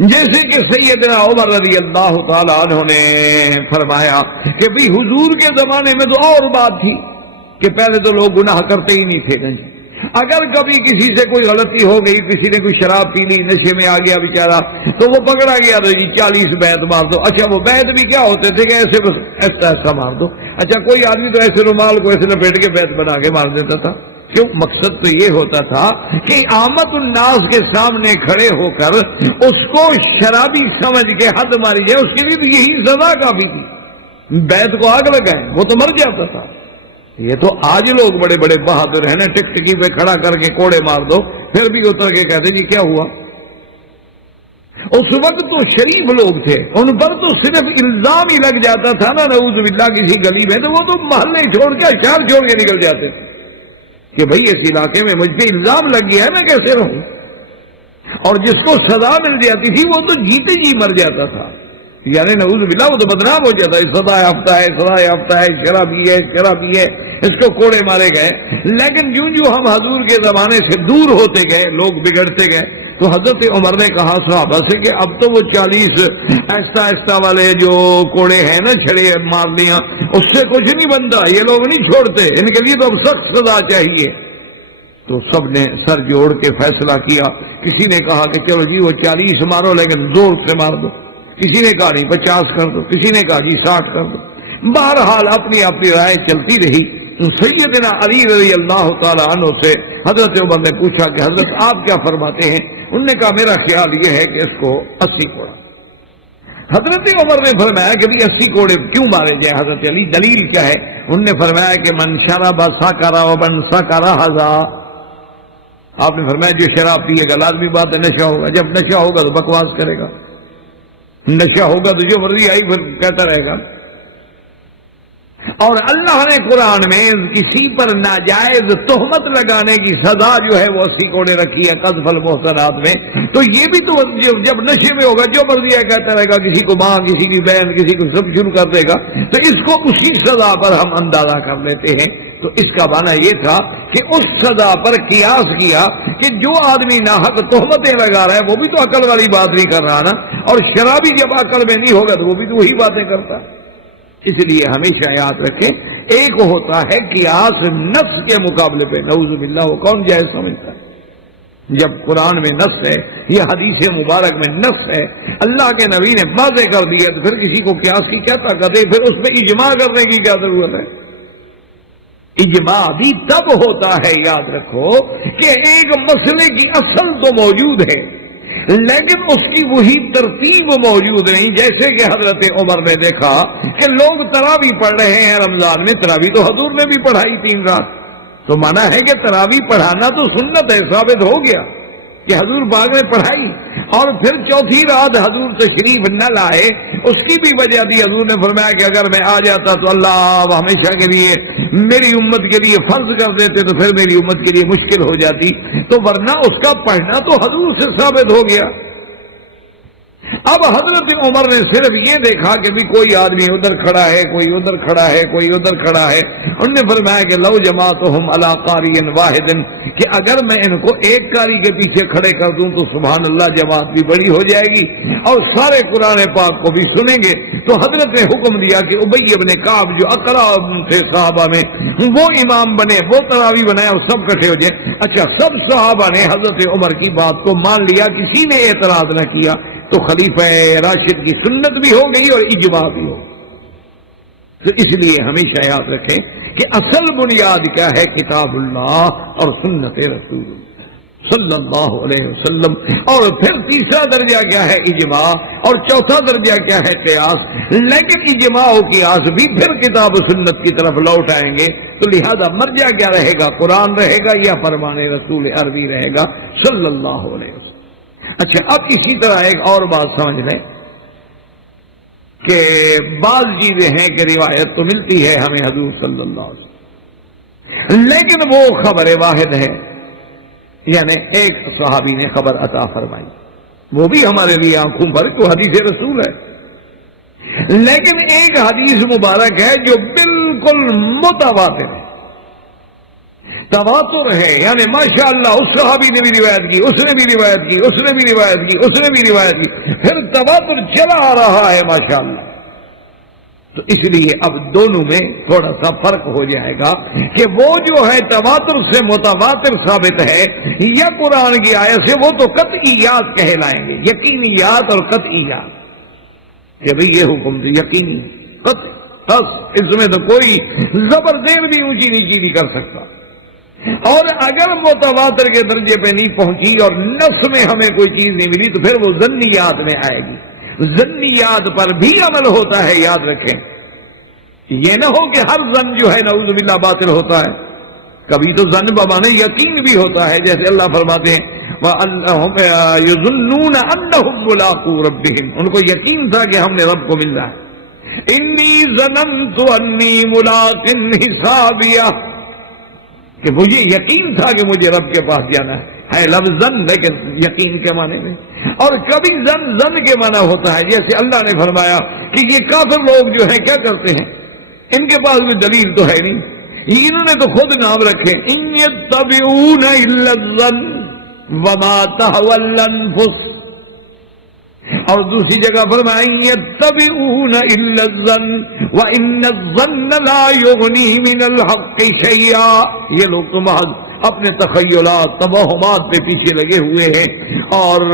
جیسے کہ سیدنا عمر رضی اللہ تعالی عنہ نے فرمایا کہ بھی حضور کے زمانے میں تو اور بات تھی کہ پہلے تو لوگ گناہ کرتے ہی نہیں تھے. اگر کبھی کسی سے کوئی غلطی ہو گئی، کسی نے کوئی شراب پی لی، نشے میں آ گیا بیچارہ، تو وہ پکڑا گیا تو جی 40 بیت مار دو. اچھا وہ بیت بھی کیا ہوتے تھے کہ ایسے بس ایسا مار دو. اچھا کوئی آدمی تو ایسے رومال کو ایسے لپیٹ کے بیت بنا کے مار دیتا تھا. کیوں؟ مقصد تو یہ ہوتا تھا کہ عامت الناس کے سامنے کھڑے ہو کر اس کو شرابی سمجھ کے حد ماری جائے. اس کے لیے تو یہی سزا کافی تھی. بیت کو آگ لگائے وہ تو مر جاتا تھا. یہ تو آج لوگ بڑے بڑے بہادر ہیں نا، ٹکٹکی پہ کھڑا کر کے کوڑے مار دو، پھر بھی اتر کے کہتے جی کیا ہوا. اس وقت تو شریف لوگ تھے، ان پر تو صرف الزام ہی لگ جاتا تھا نا نعوذ باللہ کسی گلی میں، تو وہ تو محلے چھوڑ کے شہر چھوڑ کے نکل جاتے کہ بھئی اس علاقے میں مجھ پہ الزام لگ گیا ہے، میں کیسے رہوں. اور جس کو سزا مل جاتی تھی وہ تو جیتے جی مر جاتا تھا، یعنی نعوذ باللہ وہ تو بدنام ہو جاتا ہے. سزا یافتہ ہے، سزا یافتہ ہے، شرابی ہے، شرابی ہے، اس کو کوڑے مارے گئے. لیکن جو ہم حضور کے زمانے سے دور ہوتے گئے، لوگ بگڑتے گئے، تو حضرت عمر نے کہا صحابہ سے کہ اب تو وہ 40 ایسا والے جو کوڑے ہیں نا، چھڑے مار لیا، اس سے کچھ نہیں بنتا، یہ لوگ نہیں چھوڑتے، ان کے لیے تو اب سخت سزا چاہیے. تو سب نے سر جوڑ کے فیصلہ کیا. کسی نے کہا کہ چلو جی وہ 40 مارو لیکن زور سے مار دو، کسی نے کہا نہیں 50 کر دو، کسی نے کہا جی 60 کر دو. بہرحال اپنی اپنی رائے چلتی رہی. سیدنا علی رضی اللہ تعالی عنہ سے حضرت عمر نے پوچھا کہ حضرت آپ کیا فرماتے ہیں؟ انہوں نے کہا میرا خیال یہ ہے کہ اس کو 80 کوڑا. حضرت عمر نے فرمایا کہ بھی 80 کوڑے کیوں مارے جائے حضرت علی، دلیل کیا ہے؟ انہوں نے فرمایا کہ من شرب سکر ومن سکر ہذا، آپ نے فرمایا جو شراب پیے گا لازمی بات ہے نشہ ہوگا، جب نشہ ہوگا تو بکواس کرے گا، نشہ ہوگا تو جو مرضی آئی پھر کہتا رہے گا۔ اور اللہ نے قرآن میں کسی پر ناجائز تہمت لگانے کی سزا جو ہے وہ 80 کوڑے رکھی ہے قذف المحصنات میں، تو یہ بھی تو جب نشے میں ہوگا جو مرضی ہے کہتا رہے گا، کسی کو ماں کسی کی بہن کسی کو سب شروع کر دے گا، تو اس کو اسی سزا پر ہم اندازہ کر لیتے ہیں۔ تو اس کا معنی یہ تھا کہ اس سزا پر قیاس کیا کہ جو آدمی ناحق تہمتیں لگا رہا ہے وہ بھی تو عقل والی بات نہیں کر رہا نا، اور شرابی جب عقل میں نہیں ہوگا تو وہ بھی تو وہی باتیں کرتا ہے۔ اس لیے ہمیشہ یاد رکھیں ایک ہوتا ہے قیاس نص کے مقابلے پہ، نعوذ باللہ وہ کون جائز سمجھتا ہے؟ جب قرآن میں نص ہے یا حدیث مبارک میں نص ہے، اللہ کے نبی نے واضح کر دیا، تو پھر کسی کو قیاس کی کیا طاقت ہے؟ پھر اس پہ اجماع کرنے کی کیا ضرورت ہے؟ اجماع بھی تب ہوتا ہے یاد رکھو کہ ایک مسئلے کی اصل تو موجود ہے لیکن اس کی وہی ترتیب موجود نہیں، جیسے کہ حضرت عمر نے دیکھا کہ لوگ تراویح پڑھ رہے ہیں رمضان میں، تراویح تو حضور نے بھی پڑھائی 3 رات، تو مانا ہے کہ تراویح پڑھانا تو سنت ہے، ثابت ہو گیا کہ حضور باغ میں پڑھائی، اور پھر 4تھی رات حضور تشریف نہ لائے، اس کی بھی وجہ دی، حضور نے فرمایا کہ اگر میں آ جاتا تو اللہ ہمیشہ کے لیے میری امت کے لیے فرض کر دیتے تو پھر میری امت کے لیے مشکل ہو جاتی، تو ورنہ اس کا پڑھنا تو حضور سے ثابت ہو گیا۔ اب حضرت عمر نے صرف یہ دیکھا کہ بھی کوئی آدمی ادھر کھڑا ہے، کوئی ادھر کھڑا ہے، کوئی ادھر کھڑا ہے، انہوں نے فرمایا کہ لو جماعتہم علی قاری واحد، کہ اگر میں ان کو ایک قاری کے پیچھے کھڑے کر دوں تو سبحان اللہ جماعت بھی بڑی ہو جائے گی اور سارے قرآن پاک کو بھی سنیں گے۔ تو حضرت نے حکم دیا کہ ابی ابن کعب جو اقرا تھے صحابہ میں، وہ امام بنے، وہ تراویح بنائے اور سب کٹھے ہو جائیں۔ اچھا، سب صحابہ نے حضرت عمر کی بات کو مان لیا، کسی نے اعتراض نہ کیا، تو خلیفہ راشد کی سنت بھی ہو گئی اور اجماع بھی ہو گئی۔ تو اس لیے ہمیشہ یاد رکھیں کہ اصل بنیاد کیا ہے؟ کتاب اللہ اور سنت رسول صلی اللہ علیہ وسلم، اور پھر تیسرا درجہ کیا ہے؟ اجماع، اور چوتھا درجہ کیا ہے؟ قیاس۔ لیکن اجماع و قیاس بھی پھر کتاب و سنت کی طرف لوٹ آئیں گے، تو لہذا مرجع کیا رہے گا؟ قرآن رہے گا یا فرمان رسول عربی رہے گا صلی اللہ علیہ وسلم۔ اچھا، اب اسی طرح ایک اور بات سمجھ لیں کہ بعض چیزیں ہیں کہ روایت تو ملتی ہے ہمیں حضور صلی اللہ علیہ وسلم، لیکن وہ خبر واحد ہے، یعنی ایک صحابی نے خبر عطا فرمائی، وہ بھی ہمارے لیے آنکھوں پر تو حدیث رسول ہے، لیکن ایک حدیث مبارک ہے جو بالکل متواتر ہے، تواتر ہے، یعنی ماشاءاللہ اس صحابی نے بھی روایت کی، اس نے بھی روایت کی، اس نے بھی روایت کی، اس نے بھی روایت کی، پھر تواتر چلا آ رہا ہے ماشاءاللہ۔ تو اس لیے اب دونوں میں تھوڑا سا فرق ہو جائے گا کہ وہ جو ہے تواتر سے متواتر ثابت ہے یا قرآن کی آیت سے، وہ تو قطعیات کہلائیں گے، یقینیات اور قطعیات، کہ بھئی یہ حکم تو یقینی قطعی، بس اس میں تو کوئی زبردیر بھی اونچی نیچی نہیں کر سکتا۔ اور اگر متواتر کے درجے پہ نہیں پہنچی اور نص میں ہمیں کوئی چیز نہیں ملی تو پھر وہ ظنیات میں آئے گی، ظنیات پر بھی عمل ہوتا ہے، یاد رکھیں، یہ نہ ہو کہ ہر ظن جو ہے نعوذ باللہ باطل ہوتا ہے، کبھی تو ظن بمانے یقین بھی ہوتا ہے، جیسے اللہ فرماتے ہیں وَأَنَّهُمْ يَظُنُّونَ أَنَّهُمْ مُلَاقُو رَبِّهِمْ، ان کو یقین تھا کہ ہم نے رب کو ملنا ہے، إِنِّي ظَنَنْتُ أَنِّي مُلَاقٍ حِسَابِيَهْ، کہ مجھے یقین تھا کہ مجھے رب کے پاس جانا ہے لفظ زن لیکن یقین کے معنی میں، اور کبھی زن کے معنی ہوتا ہے، جیسے اللہ نے فرمایا کہ یہ کافر لوگ جو ہیں کیا کرتے ہیں، ان کے پاس کوئی دلیل تو ہے نہیں، انہوں نے تو خود نام رکھے ان یتبعون الا الظن وما تهوى الانفس، اور دوسری جگہ فرمائیں یتبعون الا الظن وان الظن لا یغنی من الحق شیئا، یہ لوگ تو محض اپنے تخیلات توہمات پہ پیچھے لگے ہوئے ہیں، اور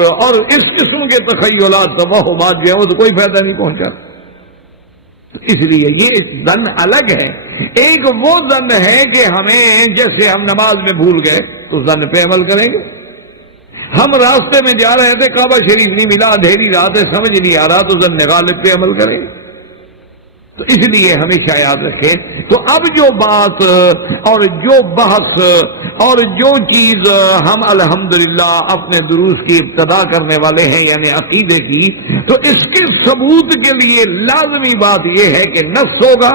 اس قسم کے تخیلات توہمات جو ہیں وہ تو کوئی فائدہ نہیں پہنچا۔ اس لیے یہ ظن الگ ہے، ایک وہ ظن ہے کہ ہمیں جیسے ہم نماز میں بھول گئے تو ظن پہ عمل کریں گے، ہم راستے میں جا رہے تھے، کعبہ شریف نہیں ملا، اندھیری رات ہے، سمجھ نہیں آ رہا، تو ظن غالب پہ عمل کریں۔ تو اس لیے ہمیشہ یاد رکھیں۔ تو اب جو بات اور جو بحث اور جو چیز ہم الحمدللہ اپنے دروس کی ابتدا کرنے والے ہیں، یعنی عقیدے کی، تو اس کے ثبوت کے لیے لازمی بات یہ ہے کہ نص ہوگا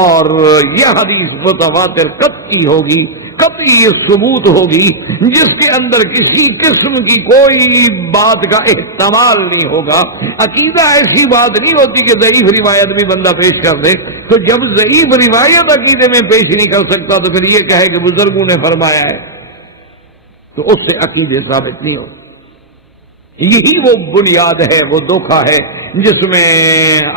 اور یہ حدیث متواتر قطعی ہوگی، قطعی یہ ثبوت ہوگی، جس کے اندر کسی قسم کی کوئی بات کا احتمال نہیں ہوگا۔ عقیدہ ایسی بات نہیں ہوتی کہ ضعیف روایت بھی بندہ پیش کر دے، تو جب ضعیف روایت عقیدے میں پیش نہیں کر سکتا تو پھر یہ کہے کہ بزرگوں نے فرمایا ہے، تو اس سے عقیدے ثابت نہیں ہوتے۔ یہی وہ بنیاد ہے، وہ دھوکہ ہے جس میں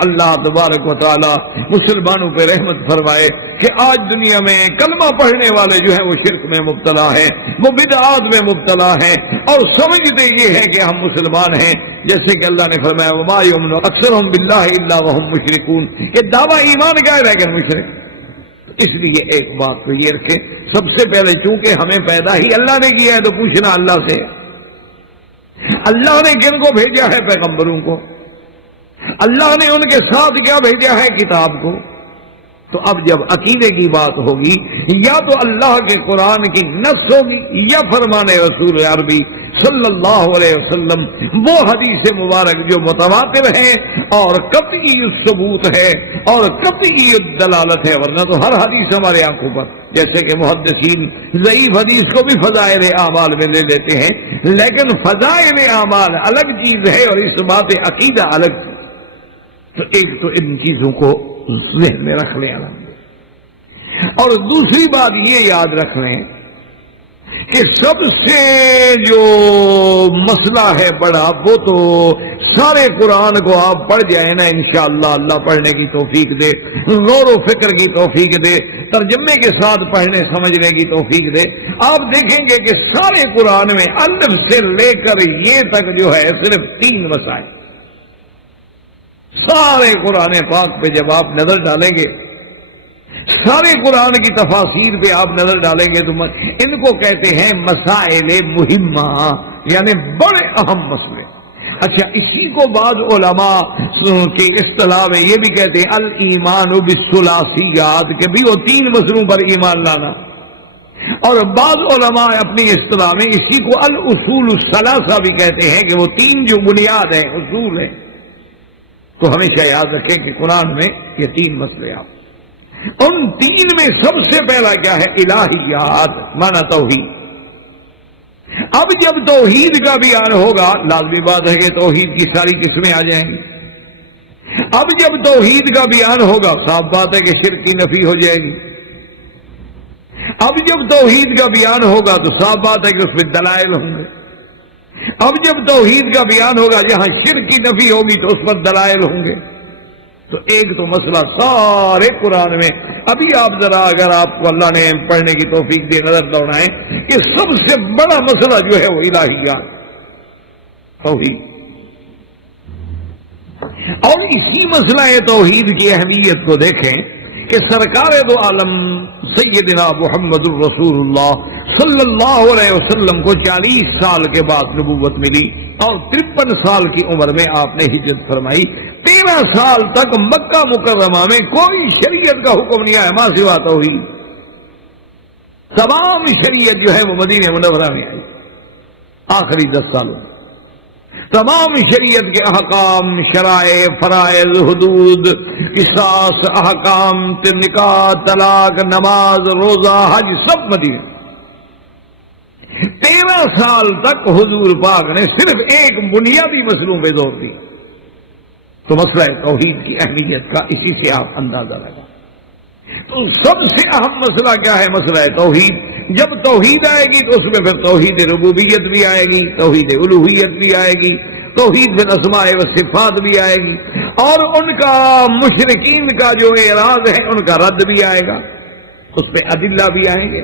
اللہ تبارک و تعالی مسلمانوں پہ رحمت فرمائے کہ آج دنیا میں کلمہ پڑھنے والے جو ہیں وہ شرک میں مبتلا ہیں، وہ بدعات میں مبتلا ہیں، اور سمجھتے یہ ہے کہ ہم مسلمان ہیں، جیسے کہ اللہ نے فرمایا وما یؤمن اکثرهم باللہ الا وهم مشرکون، یہ دعویٰ ایمان کا ہے لیکن مشرک۔ اس لیے ایک بات تو یہ رکھیں، سب سے پہلے چونکہ ہمیں پیدا ہی اللہ نے کیا ہے تو پوچھنا اللہ سے، اللہ نے کن کو بھیجا ہے؟ پیغمبروں کو۔ اللہ نے ان کے ساتھ کیا بھیجا ہے؟ کتاب کو۔ تو اب جب عقیدے کی بات ہوگی، یا تو اللہ کے قرآن کی نص ہوگی یا فرمان رسول عربی صلی اللہ علیہ وسلم، وہ حدیث مبارک جو متواتر ہے اور قطعی ثبوت ہے اور قطعی دلالت ہے، ورنہ تو ہر حدیث ہمارے آنکھوں پر، جیسے کہ محدثین ضعیف حدیث کو بھی فضائل اعمال میں لے لیتے ہیں، لیکن فضائل اعمال الگ چیز ہے اور اس بات عقیدہ الگ۔ تو ایک تو ان چیزوں کو ذہن میں رکھ لیں، اور دوسری بات یہ یاد رکھ لیں کہ سب سے جو مسئلہ ہے بڑا، وہ تو سارے قرآن کو آپ پڑھ جائیں نا انشاءاللہ، اللہ پڑھنے کی توفیق دے، غور و فکر کی توفیق دے، ترجمے کے ساتھ پڑھنے سمجھنے کی توفیق دے، آپ دیکھیں گے کہ سارے قرآن میں الف سے لے کر یہ تک جو ہے صرف 3 مسائل، سارے قرآن پاک پہ جب آپ نظر ڈالیں گے، سارے قرآن کی تفاسیر پہ آپ نظر ڈالیں گے تو ان کو کہتے ہیں مسائل مہمہ، یعنی بڑے اہم مسئلے۔ اچھا، اسی کو بعض علماء کے اصطلاح میں یہ بھی کہتے ہیں الایمان بالثلاثیات، کہ بھی وہ 3 مسئلوں پر ایمان لانا، اور بعض علماء اپنی اصطلاح میں اسی کو الاصول الثلاثہ بھی کہتے ہیں کہ وہ 3 جو بنیاد ہیں، اصول ہیں۔ تو ہمیشہ یاد رکھیں کہ قرآن میں یہ 3 مسئلے، آپ ان 3 میں سب سے پہلا کیا ہے؟ الہیات، مانا توحید۔ اب جب توحید کا بیان ہوگا، لازمی بات ہے کہ توحید کی ساری قسمیں آ جائیں گی۔ اب جب توحید کا بیان ہوگا، صاف بات ہے کہ شرک کی نفی ہو جائے گی۔ اب جب توحید کا بیان ہوگا تو صاف بات ہے کہ اس میں دلائل ہوں گے۔ اب جب توحید کا بیان ہوگا، جہاں شرک کی نفی ہوگی تو اس پر دلائل ہوں گے۔ تو ایک تو مسئلہ سارے قرآن میں، ابھی آپ ذرا اگر آپ کو اللہ نے پڑھنے کی توفیق دے نظر دوڑائیں کہ سب سے بڑا مسئلہ جو ہے وہ الہیات، توحید، اور اسی مسئلہ توحید کی اہمیت کو دیکھیں کہ سرکار دو عالم سیدنا محمد الرسول اللہ صلی اللہ علیہ وسلم کو 40 سال کے بعد نبوت ملی، اور 53 سال کی عمر میں آپ نے ہجرت فرمائی۔ 13 سال تک مکہ مکرمہ میں کوئی شریعت کا حکم نہیں آیا ماں سوا توحید۔ تمام شریعت جو ہے وہ مدینہ منورہ میں آئی آخری 10 سالوں میں۔ تمام شریعت کے احکام، شرائع، فرائض، حدود، قصاص، احکام، نکاح، طلاق، نماز، روزہ، حج، سب مدینہ۔ 13 سال تک حضور پاک نے صرف ایک بنیادی مسئلوں پہ زور دی۔ تو مسئلہ توحید کی اہمیت کا اسی سے آپ اندازہ لگا۔ تو سب سے اہم مسئلہ کیا ہے؟ مسئلہ توحید۔ جب توحید آئے گی تو اس میں پھر توحید ربوبیت بھی آئے گی، توحید الوہیت بھی آئے گی، توحید بن اسماء و صفات بھی آئے گی، اور ان کا مشرکین کا جو اعراض ہے ان کا رد بھی آئے گا، اس پہ ادلہ بھی آئیں گے۔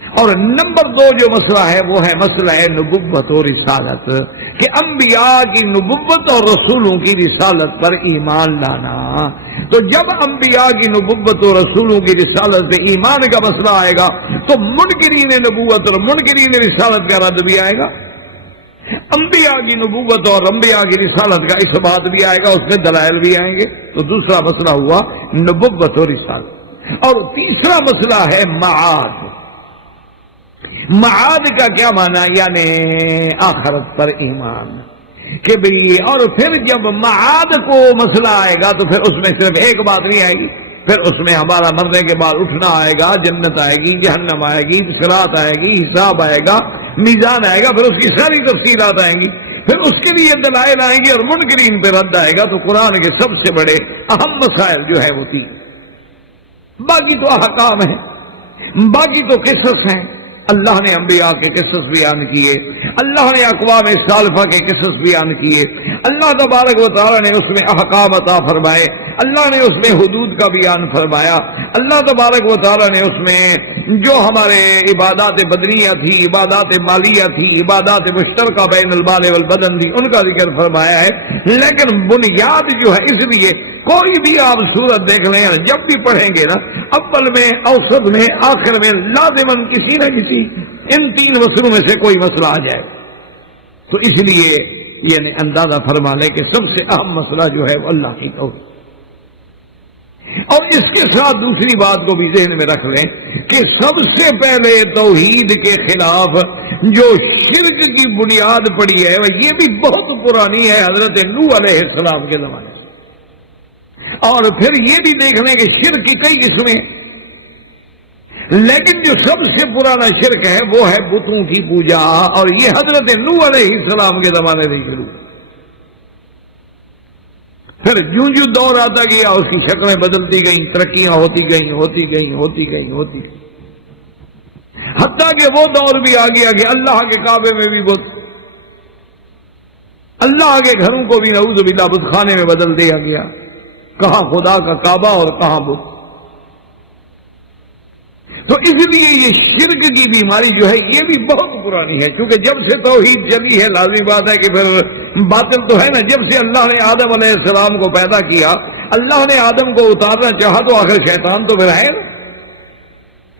اور نمبر 2 جو مسئلہ ہے وہ ہے مسئلہ نبوت و رسالت، کہ انبیاء کی نبوت اور رسولوں کی رسالت پر ایمان لانا۔ تو جب انبیاء کی نبوت و رسولوں کی رسالت سے ایمان کا مسئلہ آئے گا تو منکرین نبوت اور منکرین رسالت کا رد بھی آئے گا، انبیاء کی نبوت اور انبیاء کی رسالت کا اثبات بھی آئے گا، اس میں دلائل بھی آئیں گے۔ تو دوسرا مسئلہ ہوا نبوت اور رسالت، اور تیسرا مسئلہ ہے معاد۔ معاد کا کیا معنی؟ یعنی آخرت پر ایمان کہ بھی، اور پھر جب معاد کو مسئلہ آئے گا تو پھر اس میں صرف ایک بات نہیں آئے گی، پھر اس میں ہمارا مرنے کے بعد اٹھنا آئے گا، جنت آئے گی، جہنم آئے گی، صراط آئے گی، حساب آئے گا، میزان آئے گا، پھر اس کی ساری تفصیلات آئیں گی، پھر اس کے لیے دلائل آئیں گی اور منکرین پہ رد آئے گا۔ تو قرآن کے سب سے بڑے اہم مسائل جو ہے وہ تین، باقی تو احکام ہیں، باقی تو قصص ہیں۔ اللہ نے انبیاء کے قصص بیان کیے، اللہ نے اقوام سالفہ کے قصص بیان کیے، اللہ تبارک و تعالیٰ نے اس میں احکام عطا فرمائے، اللہ نے اس میں حدود کا بیان فرمایا، اللہ تبارک و تعالیٰ نے اس میں جو ہمارے عبادات بدنیہ تھی، عبادات مالیہ تھی، عبادات مشترکہ بین المال والبدن تھی، ان کا ذکر فرمایا ہے۔ لیکن بنیاد جو ہے، اس لیے کوئی بھی آپ صورت دیکھ لیں، جب بھی پڑھیں گے نا، اول میں، اوسط میں، آخر میں لازماً کسی نہ کسی ان تین مسئلوں میں سے کوئی مسئلہ آ جائے۔ تو اس لیے یعنی اندازہ فرما لیں کہ سب سے اہم مسئلہ جو ہے وہ اللہ کی توحید، اور اس کے ساتھ دوسری بات کو بھی ذہن میں رکھ لیں کہ سب سے پہلے توحید کے خلاف جو شرک کی بنیاد پڑی ہے یہ بھی بہت پرانی ہے، حضرت نوح علیہ السلام کے زمانے سے۔ اور پھر یہ بھی دیکھ لیں کہ شرک کی کئی قسمیں، لیکن جو سب سے پرانا شرک ہے وہ ہے بتوں کی پوجا، اور یہ حضرت نوح علیہ السلام کے زمانے سے شروع۔ پھر جو دور آتا گیا اس کی شکلیں بدلتی گئیں، ترقیاں ہوتی گئیں، حتیٰ کہ وہ دور بھی آ گیا کہ اللہ کے کعبے میں بھی بت، اللہ کے گھروں کو بھی نعوذ باللہ بت خانے میں بدل دیا گیا، کہاں خدا کا کعبہ اور کہاں بت۔ تو اس لیے یہ شرک کی بیماری جو ہے یہ بھی بہت پرانی ہے، کیونکہ جب سے توحید چلی ہے لازمی بات ہے کہ پھر باطل تو ہے نا۔ جب سے اللہ نے آدم علیہ السلام کو پیدا کیا، اللہ نے آدم کو اتارنا چاہا تو آخر شیطان تو پھر ہے نا،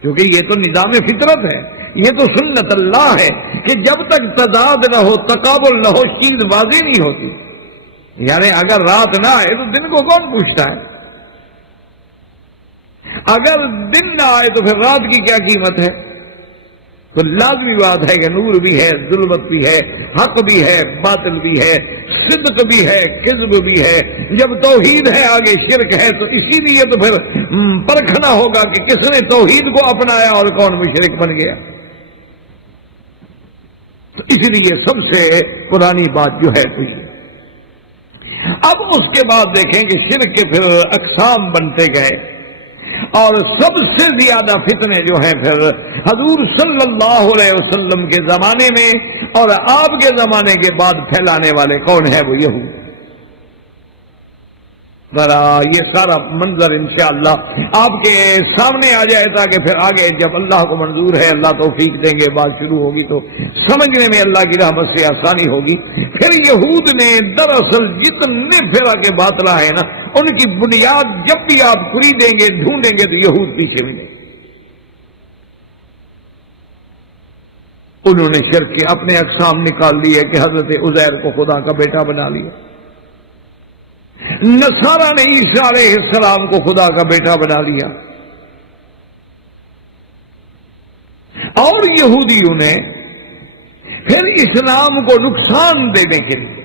کیونکہ یہ تو نظام فطرت ہے، یہ تو سنت اللہ ہے کہ جب تک تضاد نہ ہو، تقابل نہ ہو، چیز واضح نہیں ہوتی۔ یعنی اگر رات نہ آئے تو دن کو کون پوچھتا ہے؟ اگر دن نہ آئے تو پھر رات کی کیا قیمت ہے؟ تو لازمی بات ہے کہ نور بھی ہے، ظلمت بھی ہے، حق بھی ہے، باطل بھی ہے، صدق بھی ہے، کذب بھی ہے۔ جب توحید ہے آگے شرک ہے، تو اسی لیے تو پھر پرکھنا ہوگا کہ کس نے توحید کو اپنایا اور کون مشرک بن گیا۔ تو اس لیے سب سے پرانی بات جو ہے تو یہ۔ اب اس کے بعد دیکھیں کہ شرک کے پھر اقسام بنتے گئے، اور سب سے زیادہ فتنے جو ہیں پھر حضور صلی اللہ علیہ وسلم کے زمانے میں اور آپ کے زمانے کے بعد پھیلانے والے کون ہیں؟ وہ یہود۔ ذرا یہ سارا منظر انشاءاللہ آپ کے سامنے آ جائے تاکہ پھر آگے جب اللہ کو منظور ہے، اللہ توفیق دیں گے، بات شروع ہوگی تو سمجھنے میں اللہ کی رحمت سے آسانی ہوگی۔ پھر یہود نے دراصل جتنے پھرا کے باطلا ہے نا، ان کی بنیاد جب بھی آپ خریدیں گے، ڈھونڈیں گے تو یہود پیچھے ملیں گے۔ انہوں نے شرک کے اپنے اقسام نکال لیے کہ حضرت عزیر کو خدا کا بیٹا بنا لیا، نصارہ نے عیسیٰ علیہ السلام کو خدا کا بیٹا بنا لیا، اور یہودیوں نے پھر اسلام کو نقصان دینے کے لیے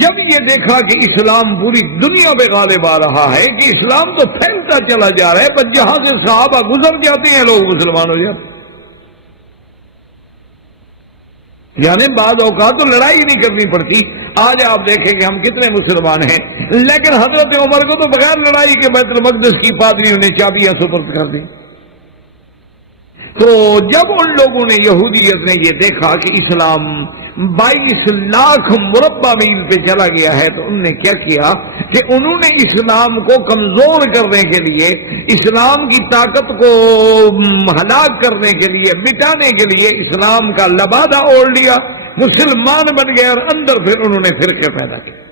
جب یہ دیکھا کہ اسلام پوری دنیا پہ غالب آ رہا ہے، کہ اسلام تو پھیلتا چلا جا رہا ہے، پر جہاں سے صحابہ گزر جاتے ہیں لوگ مسلمان ہو جاتے ہیں۔ یعنی بعض اوقات تو لڑائی نہیں کرنی پڑتی۔ آج آپ دیکھیں کہ ہم کتنے مسلمان ہیں، لیکن حضرت عمر کو تو بغیر لڑائی کے بیت المقدس کی پادریوں نے چابیاں سپرد کر دی۔ تو جب ان لوگوں نے، یہودیت نے یہ دیکھا کہ اسلام 22 لاکھ مربع میل پہ چلا گیا ہے، تو انہوں نے کیا کیا کہ انہوں نے اسلام کو کمزور کرنے کے لیے، اسلام کی طاقت کو ہلاک کرنے کے لیے، مٹانے کے لیے اسلام کا لبادہ اوڑھ لیا، مسلمان بن گئے، اور اندر پھر انہوں نے فرقے پیدا کیے۔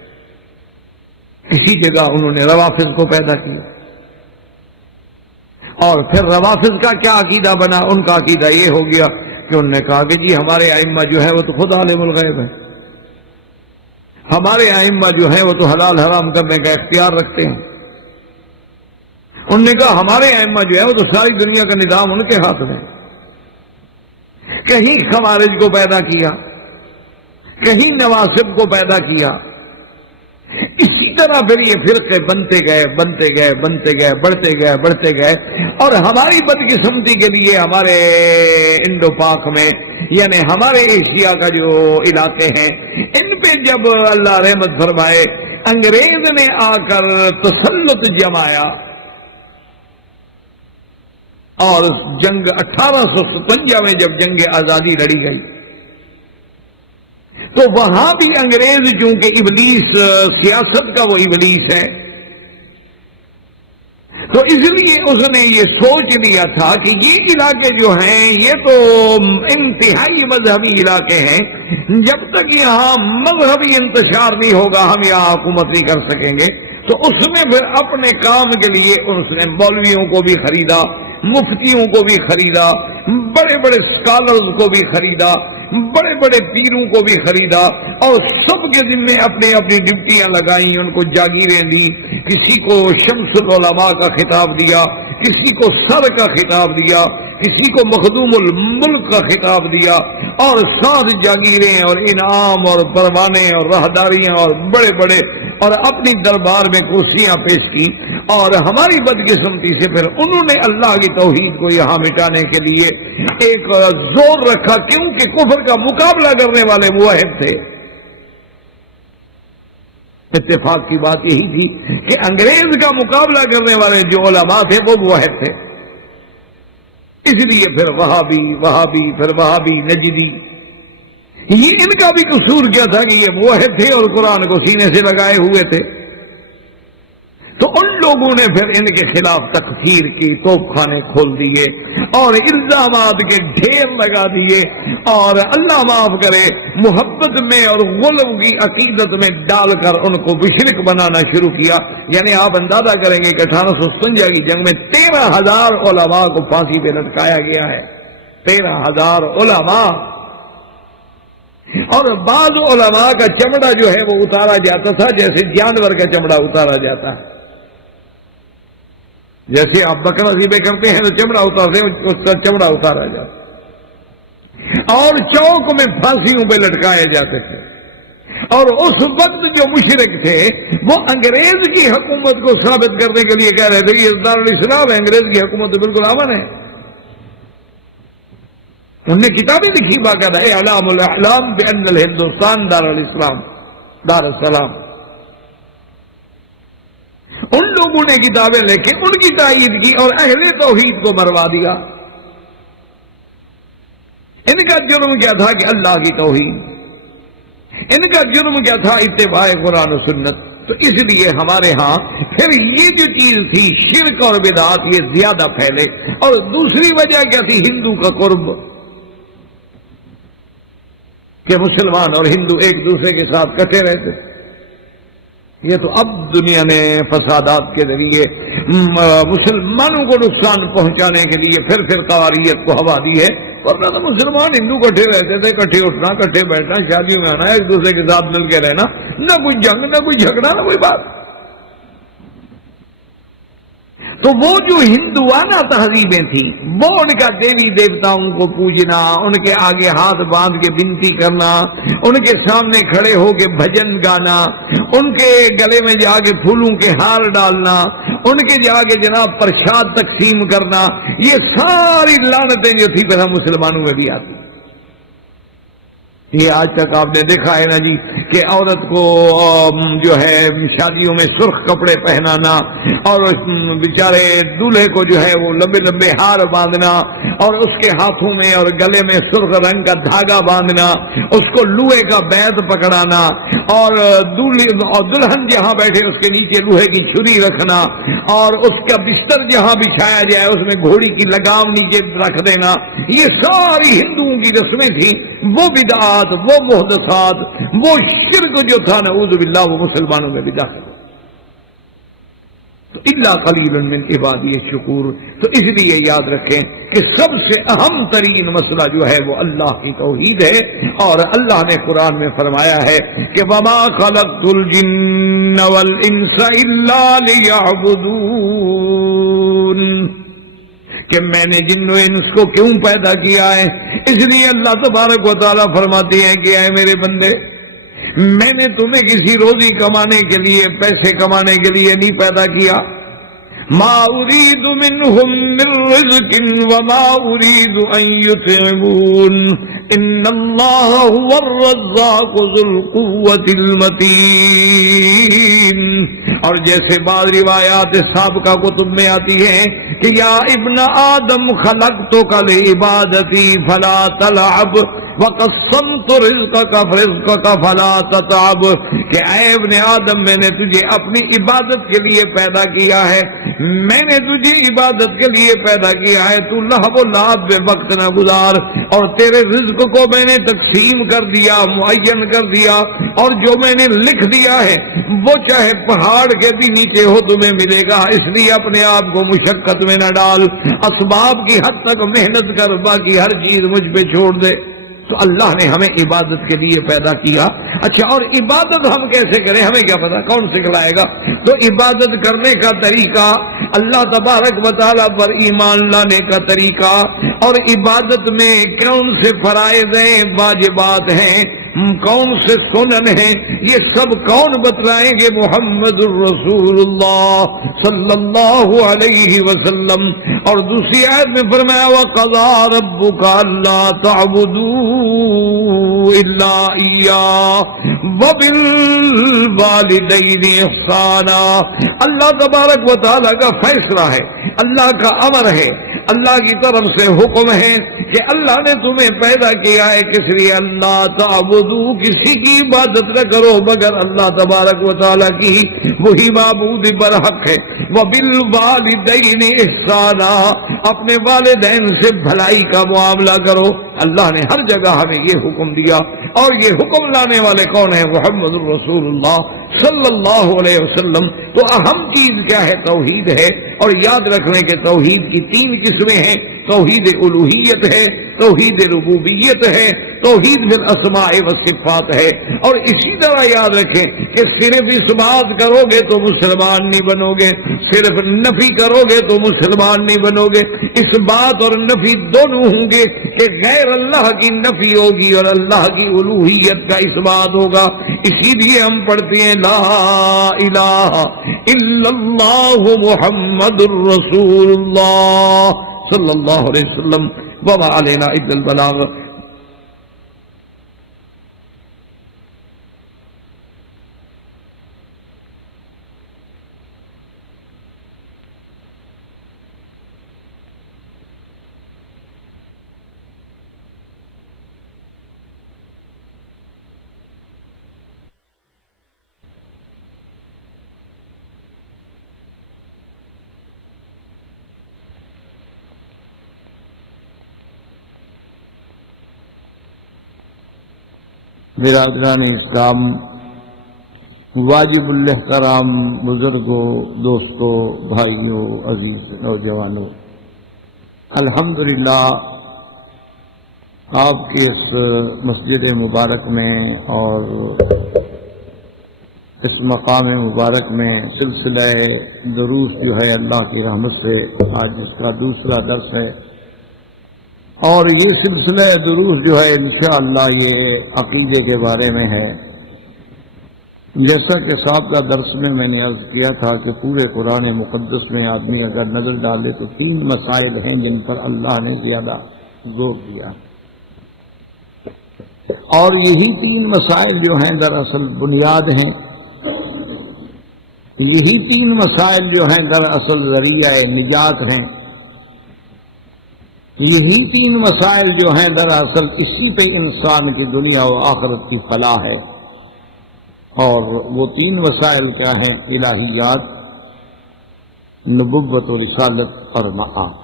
اسی جگہ انہوں نے روافض کو پیدا کیا، اور پھر روافض کا کیا عقیدہ بنا؟ ان کا عقیدہ یہ ہو گیا کہ انہوں نے کہا کہ جی ہمارے ائمہ جو ہے وہ تو خود عالم الغیب ہے، ہمارے ائمہ جو ہیں وہ تو حلال حرام کرنے کا اختیار رکھتے ہیں۔ انہوں نے کہا ہمارے ائمہ جو ہے وہ تو ساری دنیا کا نظام ان کے ہاتھ میں۔ کہیں خوارج کو پیدا کیا، کہیں نواسب کو پیدا کیا، اسی طرح پھر یہ فرقے بنتے گئے بڑھتے گئے، اور ہماری بدقسمتی کے لیے ہمارے انڈو پاک میں، یعنی ہمارے ایشیا کا جو علاقے ہیں، ان پہ جب اللہ رحمت فرمائے انگریز نے آ کر تسلط جمایا اور جنگ 1857 میں جب جنگ آزادی لڑی گئی، تو وہاں بھی انگریز چونکہ ابلیس، سیاست کا وہ ابلیس ہے، تو اس لیے اس نے یہ سوچ لیا تھا کہ یہ علاقے جو ہیں یہ تو انتہائی مذہبی علاقے ہیں، جب تک یہاں مذہبی انتشار نہیں ہوگا ہم یہاں حکومت نہیں کر سکیں گے۔ تو اس نے پھر اپنے کام کے لیے اس نے مولویوں کو بھی خریدا، مفتیوں کو بھی خریدا، بڑے بڑے اسکالرز کو بھی خریدا، بڑے بڑے پیروں کو بھی خریدا، اور سب کے دن میں اپنی اپنی ڈپٹیاں لگائیں، ان کو جاگیریں دی، کسی کو شمس العلماء کا خطاب دیا، کسی کو سر کا خطاب دیا، کسی کو مخدوم الملک کا خطاب دیا، اور 7 جاگیریں اور انعام اور پروانے اور راہداریاں اور بڑے بڑے، اور اپنی دربار میں کرسیاں پیش کی۔ اور ہماری بدقسمتی سے پھر انہوں نے اللہ کی توحید کو یہاں مٹانے کے لیے ایک زور رکھا، کیونکہ کفر کا مقابلہ کرنے والے موحد تھے۔ اتفاق کی بات یہی تھی کہ انگریز کا مقابلہ کرنے والے جو علماء تھے وہ موحد تھے، اس لیے پھر وہابی نجدی، یہ ان کا بھی قصور کیا تھا کہ یہ موحد تھے اور قرآن کو سینے سے لگائے ہوئے تھے۔ تو ان لوگوں نے پھر ان کے خلاف تکفیر کی، توپ خانے کھول دیے اور الزامات کے ڈھیر لگا دیے، اور اللہ معاف کرے محبت میں اور غلو کی عقیدت میں ڈال کر ان کو مشرک بنانا شروع کیا۔ یعنی آپ اندازہ کریں گے کہ 1857 کی جنگ میں 13,000 علماء کو پھانسی پہ لٹکایا گیا ہے، 13,000 علماء، اور بعض علماء کا چمڑا جو ہے وہ اتارا جاتا تھا جیسے جانور کا چمڑا اتارا جاتا ہے، جیسے آپ بکرا ذبح کرتے ہیں تو چمڑا اتارتے ہیں، اس کا چمڑا اتارا جاتا، اور چوک میں پھانسیوں پہ لٹکائے جاتے تھے۔ اور اس وقت جو مشرک تھے وہ انگریز کی حکومت کو ثابت کرنے کے لیے کہہ رہے تھے کہ یہ دارالاسلام ہے، انگریز کی حکومت تو بالکل امن ہے۔ انہوں نے کتابیں لکھی باقاعدہ، اعلام الاحلام بان الہندوستان دارالاسلام، دارالسلام، ان لوگوں نے کتابیں لکھی، ان کی تائید کی اور اہل توحید کو مروا دیا۔ ان کا جرم کیا تھا کہ اللہ کی توحید، ان کا جرم کیا تھا اتباع قرآن و سنت۔ تو اس لیے ہمارے ہاں پھر یہ جو چیز تھی شرک اور بدعات یہ زیادہ پھیلے، اور دوسری وجہ کیا تھی؟ ہندو کا قرب، کہ مسلمان اور ہندو ایک دوسرے کے ساتھ کٹے رہتے۔ یہ تو اب دنیا نے فسادات کے ذریعے مسلمانوں کو نقصان پہنچانے کے لیے پھر قواریت کو ہوا دی ہے، ورنہ تو مسلمان ہندو کٹھے رہتے تھے، کٹھے اٹھنا، کٹھے بیٹھنا، شادیوں میں آنا، ایک دوسرے کے ساتھ مل کے رہنا، نہ کوئی جنگ، نہ کوئی جھگڑا، نہ کوئی بات۔ تو وہ جو ہندوانہ تہذیبیں تھیں، وہ ان کا دیوی دیوتاؤں کو پوجنا، ان کے آگے ہاتھ باندھ کے بنتی کرنا، ان کے سامنے کھڑے ہو کے بھجن گانا، ان کے گلے میں جا کے پھولوں کے ہار ڈالنا، ان کے جا کے جناب پرشاد تقسیم کرنا، یہ ساری لعنتیں جو تھی پھر ہم مسلمانوں میں بھی آتی۔ یہ آج تک آپ نے دیکھا ہے نا جی کہ عورت کو جو ہے شادیوں میں سرخ کپڑے پہنانا، اور بیچارے دولہے کو جو ہے وہ لمبے لمبے ہار باندھنا، اور اس کے ہاتھوں میں اور گلے میں سرخ رنگ کا دھاگا باندھنا، اس کو لوہے کا بیت پکڑانا، اور دلہن جہاں بیٹھے اس کے نیچے لوہے کی چھری رکھنا، اور اس کا بستر جہاں بچھایا جائے اس میں گھوڑی کی لگام نیچے رکھ دینا۔ یہ ساری ہندوؤں کی رسمیں تھیں، وہ بدعات، وہ محدثات، وہ شرک جو تھا نعوذ باللہ وہ مسلمانوں میں بھی داخل۔ الا قلیل من عبادی الشکور. تو اس لیے یاد رکھیں کہ سب سے اہم ترین مسئلہ جو ہے وہ اللہ کی توحید ہے. اور اللہ نے قرآن میں فرمایا ہے کہ وما خلقت الجن والانس الا لیعبدون، کہ میں نے جن و انس کو کیوں پیدا کیا ہے؟ اس لیے اللہ تبارک و تعالیٰ فرماتے ہیں کہ اے میرے بندے، میں نے تمہیں کسی روزی کمانے کے لیے، پیسے کمانے کے لیے نہیں پیدا کیا. ما اريد منهم من رزق وما اريد ان يطعمون ان الله هو الرزاق ذو القوة المتين. اور جیسے بعض روایات سابقہ کتب میں آتی ہیں کہ یا ابن آدم خلقتک لعبادتی فلا تلعب وقسمت رزقک فرزقک فلا تتعب، کہ اے ابن آدم میں نے تجھے اپنی عبادت کے لیے پیدا کیا ہے، میں نے تجھے عبادت کے لیے پیدا کیا ہے، تو لہو و لعب میں وقت نہ گزار. اور تیرے رزق کو میں نے تقسیم کر دیا، معین کر دیا، اور جو میں نے لکھ دیا ہے وہ چاہے پہاڑ کے بھی نیچے ہو تمہیں ملے گا. اس لیے اپنے آپ کو مشقت میں نہ ڈال، اسباب کی حد تک محنت کر، باقی ہر چیز مجھ پہ چھوڑ دے. تو اللہ نے ہمیں عبادت کے لیے پیدا کیا. اچھا، اور عبادت ہم کیسے کریں؟ ہمیں کیا پتا، کون سکھلائے گا؟ تو عبادت کرنے کا طریقہ، اللہ تبارک و تعالیٰ پر ایمان لانے کا طریقہ، اور عبادت میں کون سے فرائض ہیں، واجبات ہیں، کون سے سنن ہیں، یہ سب کون بتلائیں گے؟ محمد الرسول اللہ صلی اللہ علیہ وسلم. اور دوسری آیت میں فرمایا وَقَضَىٰ رَبُّكَ أَلَّا تَعْبُدُوا إِلَّا إِيَّاهُ وَبِالْوَالِدَيْنِ إِحْسَانًا. اللہ تبارک و تعالیٰ کا فیصلہ ہے، اللہ کا امر ہے، اللہ کی طرف سے حکم ہے کہ اللہ نے تمہیں پیدا کیا ہے کس لیے؟ اللہ تعبدو، کسی کی عبادت نہ کرو مگر اللہ تبارک و تعالیٰ کی، وہی معبود برحق ہے. وبالوالدین احسانا، اپنے والدین سے بھلائی کا معاملہ کرو. اللہ نے ہر جگہ ہمیں یہ حکم دیا، اور یہ حکم لانے والے کون ہیں؟ محمد الرسول اللہ صلی اللہ علیہ وسلم. تو اہم چیز کیا ہے؟ توحید ہے. اور یاد رکھنے کے توحید کی 3 قسمیں ہیں. توحید الوہیت ہے، توحید ربوبیت ہے، توحید بالاسماء والصفات ہے. اور اسی طرح یاد رکھیں کہ صرف اس بات کرو گے تو مسلمان نہیں بنو گے، صرف نفی کرو گے تو مسلمان نہیں بنو گے. اس بات اور نفی دونوں ہوں گے کہ غیر اللہ کی نفی ہوگی اور اللہ کی الوہیت کا اس بات ہوگا. اسی لیے ہم پڑھتے ہیں لا الہ الا اللہ محمد الرسول اللہ صلی اللہ علیہ وسلم وما علینا الا البلاغ. برادران اسلام، واجب الاحترام بزرگوں، دوستوں، بھائیوں، عزیز نوجوانوں، الحمدللہ آپ کی اس مسجد مبارک میں اور اس مقام مبارک میں سلسلہ دروس جو ہے اللہ کی رحمت سے آج اس کا دوسرا درس ہے. اور یہ سلسلہ دروس جو ہے انشاءاللہ یہ عقیدے کے بارے میں ہے. جیسا کہ سابقہ درس میں نے عرض کیا تھا کہ پورے قرآن مقدس میں آدمی اگر نظر ڈالے تو 3 مسائل ہیں جن پر اللہ نے زیادہ زور دیا، اور یہی 3 مسائل جو ہیں دراصل بنیاد ہیں. یہی 3 مسائل جو ہیں دراصل ذریعہ نجات ہیں. یہی 3 مسائل جو ہیں دراصل اسی پہ انسان کی دنیا و آخرت کی فلاح ہے. اور وہ 3 مسائل کیا ہیں؟ الہیات، نبوت و رسالت اور معاد.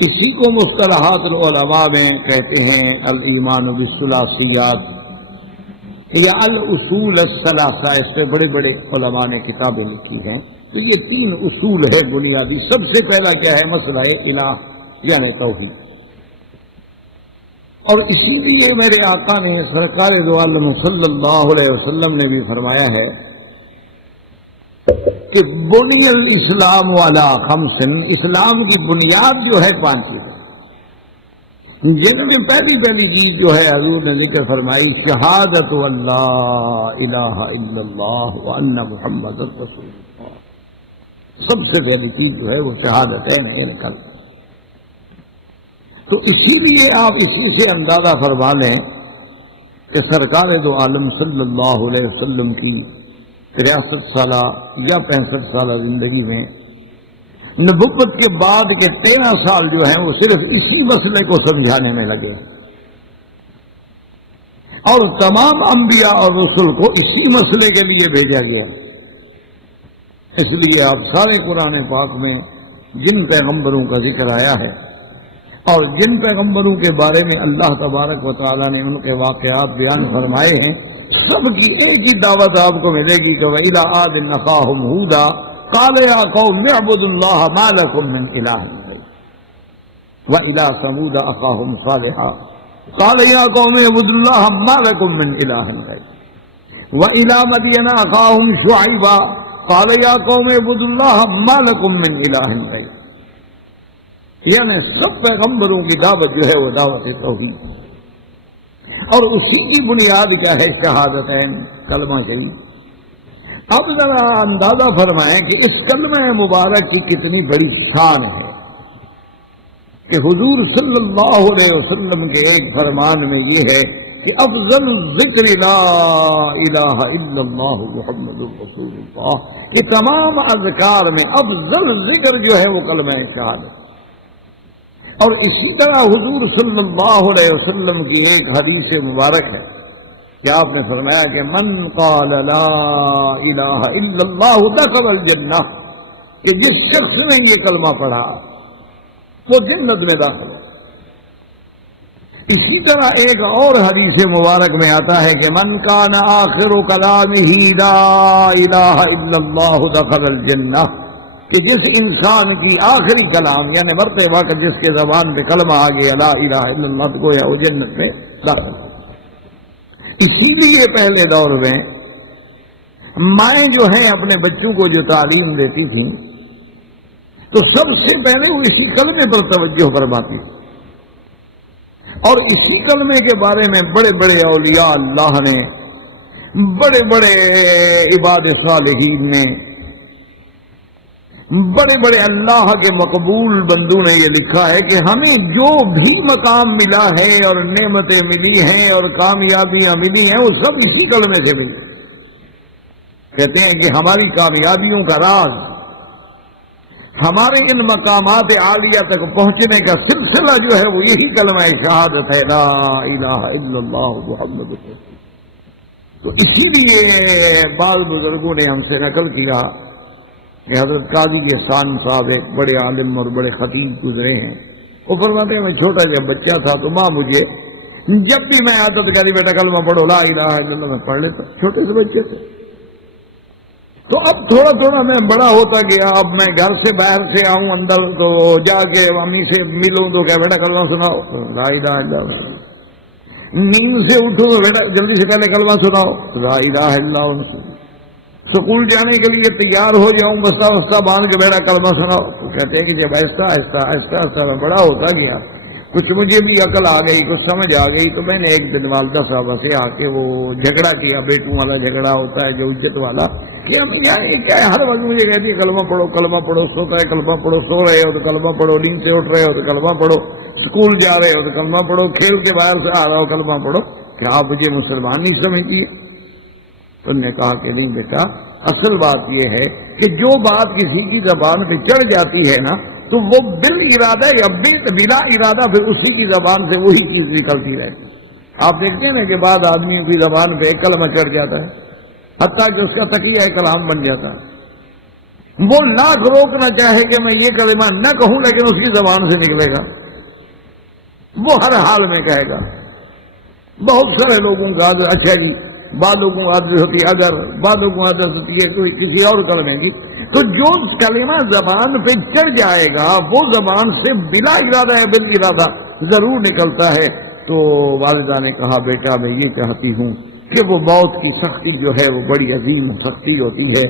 اسی کو مصطلحات العلماء میں کہتے ہیں الایمان بالثلاثیات، یا الاصول الثلاثہ، اس پہ بڑے بڑے علماء نے کتابیں لکھی ہیں. تو یہ 3 اصول ہے بنیادی. سب سے پہلا کیا ہے؟ مسئلہ الہ یعنی توحید. اور اسی لیے میرے آقا نے سرکار دو عالم صلی اللہ علیہ وسلم نے بھی فرمایا ہے کہ بنی الاسلام علی 5، اسلام کی بنیاد جو ہے 5 چیزیں، جن میں پہلی چیز جو ہے حضور نے ذکر فرمائی شہادت اللہ الہ الا اللہ وان محمد رسول اللہ. سب سے پہلی چیز جو ہے وہ شہادت ہے نہیں کل. تو اسی لیے آپ اسی سے اندازہ فرما لیں کہ سرکار دو عالم صلی اللہ علیہ وسلم کی 63 سالہ یا 65 سالہ زندگی میں نبوت کے بعد کے 13 سال جو ہیں وہ صرف اسی مسئلے کو سمجھانے میں لگے، اور تمام انبیاء اور رسل کو اسی مسئلے کے لیے بھیجا گیا. اس لیے آپ سارے قرآن پاک میں جن پیغمبروں کا ذکر آیا ہے اور جن پیغمبروں کے بارے میں اللہ تبارک و تعالیٰ نے ان کے واقعات بیان فرمائے ہیں، سب کی ایک ہی دعوت آپ کو ملے گی کہ وَإِلَىٰ عَادٍ أَخَاهُمْ هُودًا قَالَ يَا قَوْمِ اعْبُدُوا اللَّهَ مَا لَكُم مِّنْ إِلَٰهٍ غَيْرُهُ وَإِلَىٰ ثَمُودَ أَخَاهُمْ صَالِحًا قَالَ يَا قَوْمِ اعْبُدُوا اللَّهَ مَا لَكُم مِّنْ إِلَٰهٍ غَيْرُهُ وَإِلَىٰ مَدْيَنَ أَخَاهُمْ شُعَيْبًا قَالَ يَا قَوْمِ اعْبُدُوا اللَّهَ مَا لَكُم مِّنْ إِلَٰهٍ غَيْرُهُ. یعنی سب پیغمبروں کی دعوت جو ہے وہ دعوت توحید، اور اسی کی بنیاد کیا ہے؟ شہادتین، کلمہ شہید. اب ذرا اندازہ فرمائیں کہ اس کلمہ مبارک کی کتنی بڑی شان ہے کہ حضور صلی اللہ علیہ وسلم کے ایک فرمان میں یہ ہے کہ افضل ذکر لا الہ الا اللہ محمد رسول اللہ. کہ تمام اذکار میں افضل ذکر جو ہے وہ کلمہ شہادت. اور اسی طرح حضور صلی اللہ علیہ وسلم کی ایک حدیث مبارک ہے کہ آپ نے فرمایا کہ من قال لا الہ الا اللہ دخل الجنہ، کہ جس شخص نے یہ کلمہ پڑھا وہ جنت میں داخل ہے. اسی طرح ایک اور حدیث مبارک میں آتا ہے کہ من کان آخر کلامہ لا الہ الا اللہ دخل الجنہ، کہ جس انسان کی آخری کلام یعنی مرتے وقت جس کے زبان پہ کلمہ آ گیا لا الہ الا اللہ تو گویا وہ جنت میں داخل. اسی لیے پہلے دور میں مائیں جو ہیں اپنے بچوں کو جو تعلیم دیتی تھیں تو سب سے پہلے وہ اسی کلمے پر توجہ فرماتی تھی، اور اسی کلمے کے بارے میں بڑے بڑے اولیاء اللہ نے، بڑے بڑے عباد صالحین نے، بڑے بڑے اللہ کے مقبول بندوں نے یہ لکھا ہے کہ ہمیں جو بھی مقام ملا ہے اور نعمتیں ملی ہیں اور کامیابیاں ملی ہیں وہ سب اسی کلمے سے ملی. کہتے ہیں کہ ہماری کامیابیوں کا راز، ہمارے ان مقامات عالیہ تک پہنچنے کا سلسلہ جو ہے وہ یہی کلمہ شہادت ہے لا الہ الا اللہ محمد رسول اللہ. تو اسی لیے بعض بزرگوں نے ہم سے نقل کیا کہ حضرت قاضی احسان صاحب ایک بڑے عالم اور بڑے خطیب گزرے ہیں. وہ فرماتے ہیں میں چھوٹا جب بچہ تھا تو ماں مجھے جب بھی میں آتا تو کہتی بیٹا کلمہ پڑھو لا الہ الا اللہ، میں پڑھ لیتا. چھوٹے سے بچے تھے. تو اب تھوڑا تھوڑا میں بڑا ہوتا گیا. اب میں گھر سے باہر سے آؤں اندر تو جا کے امی سے ملوں تو کہ بیٹا کلمہ سناؤ لا الہ الا اللہ. نیند سے اٹھو تو بیٹا جلدی سے پہلے کلمہ سناؤ لا الہ الا اللہ. سکول جانے کے لیے تیار ہو جاؤں بستہ وستہ باندھ کے بیٹا کلمہ سناؤ تو کہتے ہیں کہ جب ایسا ایسا ایسا ایسا میں بڑا ہوتا گیا کچھ مجھے بھی عقل آ گئی، کچھ سمجھ آ گئی، تو میں نے ایک دن والدہ صاحبہ سے آ کے وہ جھگڑا کیا، بیٹوں والا جھگڑا ہوتا ہے جو عزت والا، کہ یہ کیا ہے ہر وقت مجھے کہتی ہے کلمہ پڑھو کلمہ پڑھو، سوتا ہے کلمہ پڑھو، سو رہے ہو تو کلمہ پڑھو، نیند سے اٹھ رہے ہو تو کلمہ پڑھو، اسکول جا رہے ہو تو کلمہ پڑھو، کھیل کے باہر سے آ رہا ہو کلمہ پڑھو. کیا آپ مجھے مسلمان نہیں سمجھیے؟ انہوں نے کہا کہ نہیں بیٹا، اصل بات یہ ہے کہ جو بات کسی کی زبان پہ چڑھ جاتی ہے نا تو وہ بال ارادہ یا بلا ارادہ پھر اسی کی زبان سے وہی چیز نکلتی رہتی. آپ دیکھتے ہیں نا کہ بعد آدمیوں کی زبان پہ ایک کلمہ چڑھ جاتا ہے حتیٰ کہ اس کا تقیہ کلام بن جاتا ہے. وہ لاکھ روکنا چاہے کہ میں یہ کلمہ نہ کہوں لیکن اس کی زبان سے نکلے گا، وہ ہر حال میں کہے گا. بہت سارے لوگوں کا اچھا جی بعضوں کو عادت ہوتی ہے اگر، بعضوں کو عادت ہوتی ہے کوئی کسی اور کلمے کی، تو جو کلمہ زبان پہ چڑھ جائے گا وہ زبان سے بلا ارادہ یا بال ارادہ ضرور نکلتا ہے۔ تو والدہ نے کہا بیٹا میں یہ چاہتی ہوں کہ وہ موت کی سختی جو ہے وہ بڑی عظیم سختی ہوتی ہے،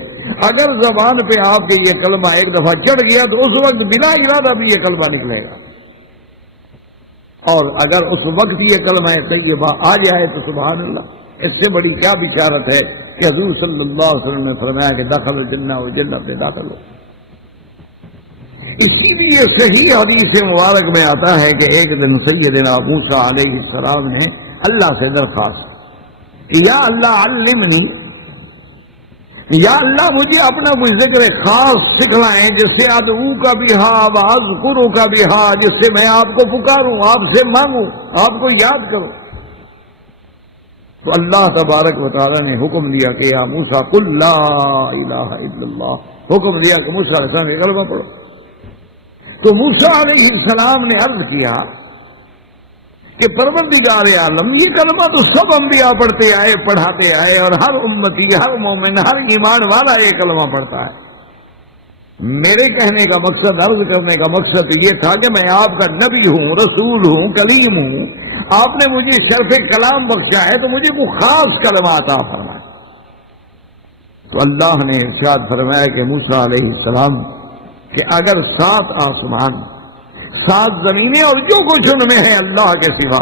اگر زبان پہ آپ کے یہ کلمہ ایک دفعہ چڑھ گیا تو اس وقت بلا ارادہ بھی یہ کلمہ نکلے گا، اور اگر اس وقت یہ کلمہ طیبہ آ جائے تو سبحان اللہ، اس سے بڑی کیا بشارت ہے کہ حضور صلی اللہ علیہ وسلم نے فرمایا کہ دخل الجنہ و جنت میں داخل ہو۔ اسی لیے صحیح حدیث مبارک میں آتا ہے کہ ایک دن سیدنا موسیٰ علیہ السلام نے اللہ سے درخواست، یا اللہ علمنی، یا اللہ مجھے اپنا کوئی ذکر خاص سکھلائیں جس سے ادعو کا بھی ہا واذکرو کا بھی ہا، جس سے میں آپ کو پکاروں، آپ سے مانگوں، آپ کو یاد کروں۔ تو اللہ تبارک و تعالیٰ نے حکم دیا کہ یا موسیٰ قل لا الہ الا اللہ، حکم دیا کہ موسیٰ علیہ السلام یہ کلمہ پڑھو۔ تو موسیٰ علیہ السلام نے عرض کیا کہ پروردگار عالم یہ کلمہ تو سب انبیاء پڑھتے آئے، پڑھاتے آئے، اور ہر امتی، ہر مومن، ہر ایمان والا یہ کلمہ پڑھتا ہے۔ میرے کہنے کا مقصد، عرض کرنے کا مقصد یہ تھا کہ میں آپ کا نبی ہوں، رسول ہوں، کلیم ہوں، آپ نے مجھے شرف کلام بخشا ہے تو مجھے وہ خاص کلمہ عطا فرمائے۔ تو اللہ نے ارشاد فرمایا کہ موسیٰ علیہ السلام کہ اگر 7 آسمان، 7 زمینیں اور جو کچھ ان میں ہے اللہ کے سوا،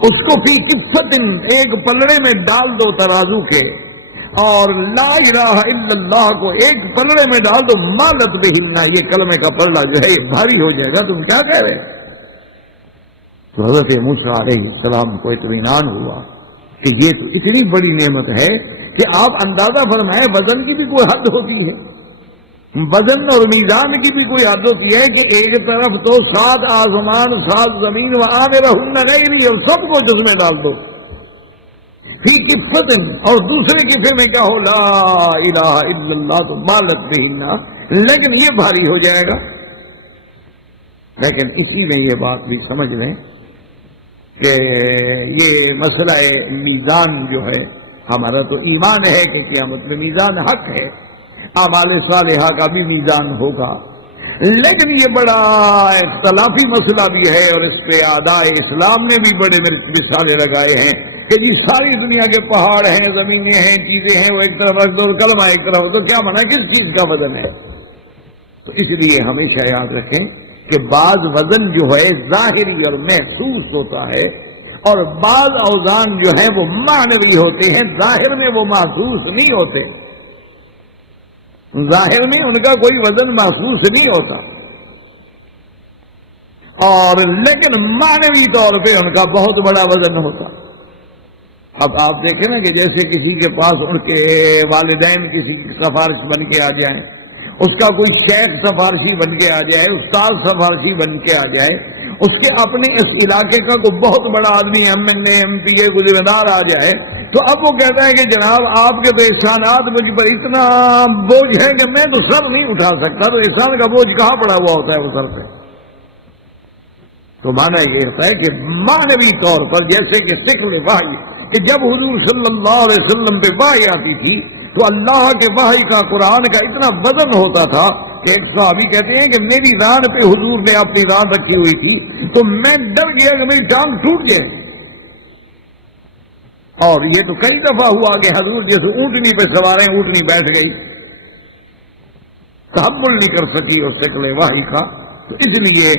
اس کو فی کفت، ایک پلڑے میں ڈال دو ترازو کے، اور لا الہ الا اللہ کو ایک پلڑے میں ڈال دو، مالت بہلنا، یہ کلمے کا پلڑا جو ہے یہ بھاری ہو جائے گا، تم کیا کہہ رہے ہیں؟ تو حضرت موسیٰ علیہ السلام کو اطمینان ہوا کہ یہ تو اتنی بڑی نعمت ہے کہ آپ اندازہ فرمائیں وزن کی بھی کوئی حد ہوتی ہے، وزن اور میزان کی بھی کوئی حد ہوتی ہے کہ ایک طرف تو 7 آسمان، 7 زمین، وآخرہن غیری، اور سب کو جس میں ڈال دو فی کفت، اور دوسرے کفے میں کیا ہو لا الہ الا اللہ، تو مالت بہنا، لیکن یہ بھاری ہو جائے گا۔ لیکن اسی میں یہ بات بھی سمجھ لیں کہ یہ مسئلہ میزان جو ہے، ہمارا تو ایمان ہے کہ قیامت میں میزان حق ہے، اعمال صالحہ کا بھی میزان ہوگا، لیکن یہ بڑا اختلافی مسئلہ بھی ہے، اور اس پہ اعداء اسلام نے بھی بڑے مثالیں لگائے ہیں کہ جی ساری دنیا کے پہاڑ ہیں، زمینیں ہیں، چیزیں ہیں، وہ ایک طرف رکھ دو، کلمہ ایک طرف، تو کیا منع کس چیز کا وزن ہے؟ تو اس لیے ہمیشہ یاد رکھیں کہ بعض وزن جو ہے ظاہری اور محسوس ہوتا ہے، اور بعض اوزان جو ہیں وہ معنوی ہوتے ہیں، ظاہر میں وہ محسوس نہیں ہوتے، ظاہر میں ان کا کوئی وزن محسوس نہیں ہوتا، اور لیکن معنوی طور پہ ان کا بہت بڑا وزن ہوتا۔ اب آپ دیکھیں نا کہ جیسے کسی کے پاس ان کے والدین کسی کی سفارش بن کے آ جائیں، اس کا کوئی شیخ سفارشی بن کے آ جائے، استاد سفارشی بن کے آ جائے، اس کے اپنے اس علاقے کا کوئی بہت بڑا آدمی MLA MPA کوئی ذمہ دار آ جائے، تو اب وہ کہتا ہے کہ جناب آپ کے تو احسانات مجھ پر اتنا بوجھ ہے کہ میں تو سر نہیں اٹھا سکتا، تو احسان کا بوجھ کہاں پڑا ہوا ہوتا ہے وہ سر پہ؟ تو مانا یہ ہوتا ہے کہ معنوی طور پر جیسے کہ سکھ وحی، کہ جب حضور صلی اللہ علیہ وسلم پہ وحی آتی تھی تو اللہ کے وحی کا، قرآن کا اتنا وزن ہوتا تھا کہ ایک صحابی کہتے ہیں کہ میری ران پہ حضور نے اپنی ران رکھی ہوئی تھی تو میں ڈر گیا کہ میری ٹانگ ٹوٹ جائے، اور یہ تو کئی دفعہ ہوا کہ حضور جیسے اونٹنی پہ سوار ہیں، اونٹنی بیٹھ گئی، تحمل نہیں کر سکی اس شکل وحی کا۔ تو اس لیے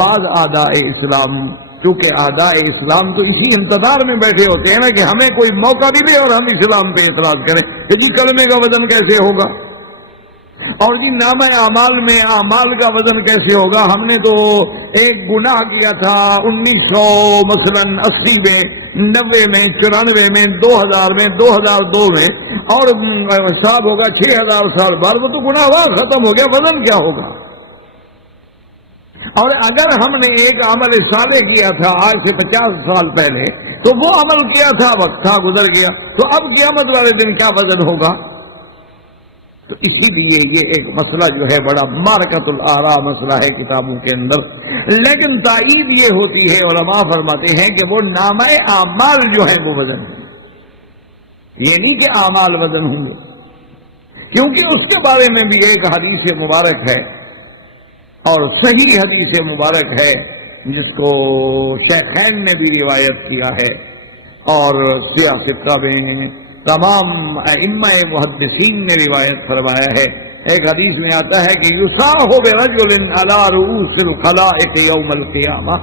بعض اعداء اسلام، چونکہ اعداء اسلام تو اسی انتظار میں بیٹھے ہوتے ہیں نا کہ ہمیں کوئی موقع بھی دے اور ہم اسلام پہ اعتراض کریں کہ جی کلمے کا وزن کیسے ہوگا، اور جی نامہ اعمال میں اعمال کا وزن کیسے ہوگا، ہم نے تو ایک گناہ کیا تھا 1900 مثلاً 80 میں، 90 میں، 94 میں، 2000 میں، 2002 میں، اور حساب ہوگا 6000 سال بعد، وہ تو گناہ ہوا ختم ہو گیا، وزن کیا ہوگا؟ اور اگر ہم نے ایک عمل صالح کیا تھا آج سے 50 سال پہلے، تو وہ عمل کیا تھا، وقت تھا، گزر گیا، تو اب قیامت والے دن کیا وزن ہوگا؟ تو اسی لیے یہ ایک مسئلہ جو ہے بڑا مارکۃ الآراء مسئلہ ہے کتابوں کے اندر، لیکن تائید یہ ہوتی ہے، علماء فرماتے ہیں کہ وہ نامہ اعمال جو ہے وہ وزن ہے، یہ نہیں کہ اعمال وزن ہوں گے، کیونکہ اس کے بارے میں بھی ایک حدیث مبارک ہے اور صحیح حدیث مبارک ہے جس کو شیخین نے بھی روایت کیا ہے اور سیاست میں تمام ائمہ محدثین نے روایت فرمایا ہے۔ ایک حدیث میں آتا ہے کہ یصاح برجل علی رؤوس الخلائق یوم القیامہ،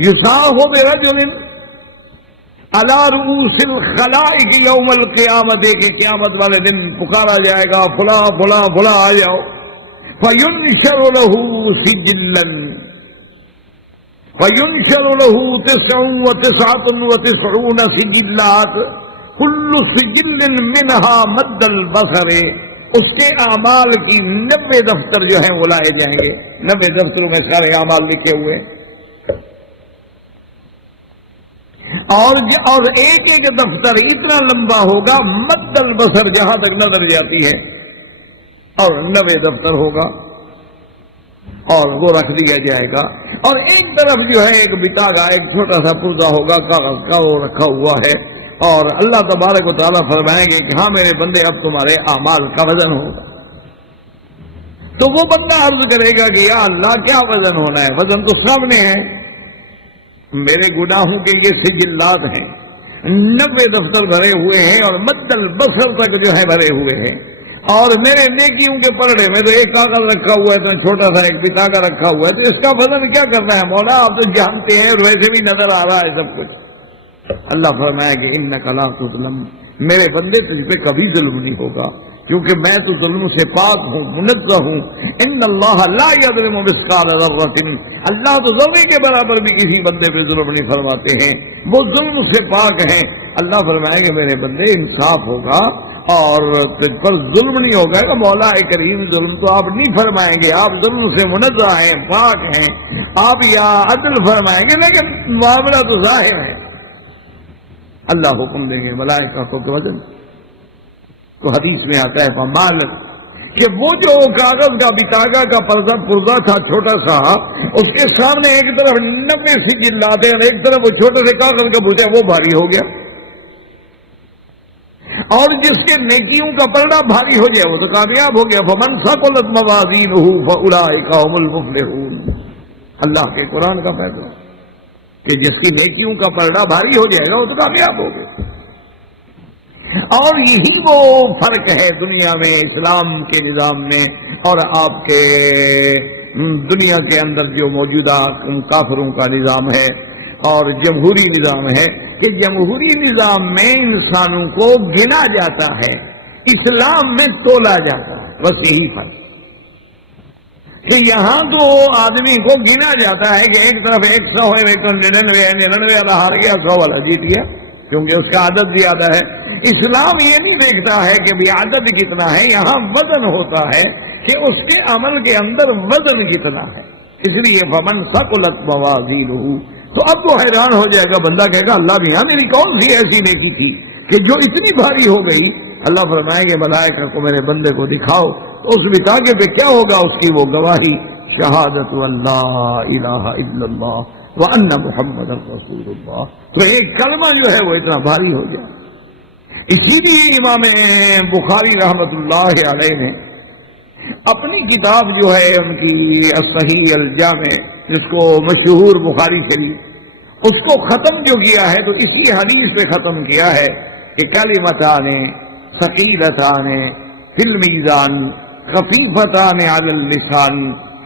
یصاح برجل علی رؤوس الخلائق یوم القیامہ، کہ قیامت والے دن پکارا جائے گا فلاں فلاں فلاں آ جاؤ، فینشر له سجلا فینشر له 99 سجلات کل سجل منها مد البصر، اس کے اعمال کی 90 دفتر جو ہیں وہ لائے جائیں گے، 90 دفتروں میں سارے اعمال لکھے ہوئے، اور ایک ایک دفتر اتنا لمبا ہوگا مد البصر، جہاں تک نظر جاتی ہے، اور 90 دفتر ہوگا اور وہ رکھ دیا جائے گا، اور ایک طرف جو ہے ایک بتاگا، ایک چھوٹا سا پردہ ہوگا کاغذ کا، وہ رکھا ہوا ہے، اور اللہ تبارک و تعالیٰ فرمائیں گے کہ ہاں میرے بندے اب تمہارے اعمال کا وزن ہوگا۔ تو وہ بندہ عرض کرے گا کہ یا اللہ کیا وزن ہونا ہے؟ وزن تو سامنے ہے، میرے گناہوں کے یہ سجلات ہیں، 90 دفتر بھرے ہوئے ہیں اور مد البصر تک جو ہے بھرے ہوئے ہیں، اور میرے نیکیوں کے پلڑے میں تو ایک کاغذ رکھا ہوا ہے، تو چھوٹا سا ایک بتاگا رکھا ہوا ہے، تو اس کا وزن کیا کرنا ہے مولا؟ آپ تو جانتے ہیں اور ویسے بھی نظر آ رہا ہے سب کچھ۔ اللہ فرمایا کہ انک لا تظلم، میرے بندے تجھ پہ کبھی ظلم نہیں ہوگا، کیونکہ میں تو ظلم سے پاک ہوں، منزہ ہوں۔ ان اللہ لا یظلم مثقال ذرۃ، اللہ تو ذرے کے برابر بھی کسی بندے پہ ظلم نہیں فرماتے ہیں، وہ ظلم سے پاک ہیں۔ اللہ فرمائے کہ میرے بندے انصاف ہوگا اور تجھ پر ظلم نہیں ہوگا کہ مولا کریم ظلم تو آپ نہیں فرمائیں گے، آپ ظلم سے منزہ ہیں، پاک ہیں، آپ یا عدل فرمائیں گے، لیکن معاملہ تو ظاہر ہے۔ اللہ حکم دیں گے ملائکہ کو کہ وزن، تو حدیث میں آتا ہے فمال، کہ وہ جو کاغذ کا بتاگا کا پردہ تھا چھوٹا سا، اس کے سامنے ایک طرف 90 سجلات ہیں اور ایک طرف وہ چھوٹے سے کاغذ کا بوجھ ہے، وہ بھاری ہو گیا، اور جس کے نیکیوں کا پلڑا بھاری ہو جائے وہ تو کامیاب ہو گیا۔ فمن ثقلت موازینہ فاولئک هم المفلحون، اللہ کے قرآن کا فیصلہ کہ جس کی نیکیوں کا پلڑا بھاری ہو جائے گا وہ تو کامیاب ہو گیا۔ اور یہی وہ فرق ہے دنیا میں اسلام کے نظام میں اور آپ کے دنیا کے اندر جو موجودہ کافروں کا نظام ہے اور جمہوری نظام ہے، کہ جمہوری نظام میں انسانوں کو گنا جاتا ہے، اسلام میں تولا جاتا ہے، بس یہی فرق کہ یہاں تو آدمی کو گنا جاتا ہے کہ ایک طرف 100 ہے، ایک طرف 99 والا ہار گیا، 100 والا جیت گیا، کیونکہ اس کا عدد زیادہ ہے۔ اسلام یہ نہیں دیکھتا ہے کہ بھی عدد کتنا ہے، یہاں وزن ہوتا ہے کہ اس کے عمل کے اندر وزن کتنا ہے، اس لیے فمن ثقلت موازینہ، تو اب تو حیران ہو جائے گا بندہ، کہے گا اللہ میاں میری کون سی ایسی نیکی تھی کہ جو اتنی بھاری ہو گئی؟ اللہ فرمائیں گے ملائکہ کو میرے بندے کو دکھاؤ، اس بتاگے پہ کیا ہوگا؟ اس کی وہ گواہی شہادت اللہ الہ الا اللہ وان محمد رسول اللہ، تو ایک کلمہ جو ہے وہ اتنا بھاری ہو گیا۔ اسی لیے امام بخاری رحمۃ اللہ علیہ نے اپنی کتاب جو ہے ان کی الصحیح الجامع، جس کو مشہور بخاری شریف، اس کو ختم جو کیا ہے تو اسی حدیث سے ختم کیا ہے کہ کلمتان ثقیلتان فی المیزان خفیفتان علی اللسان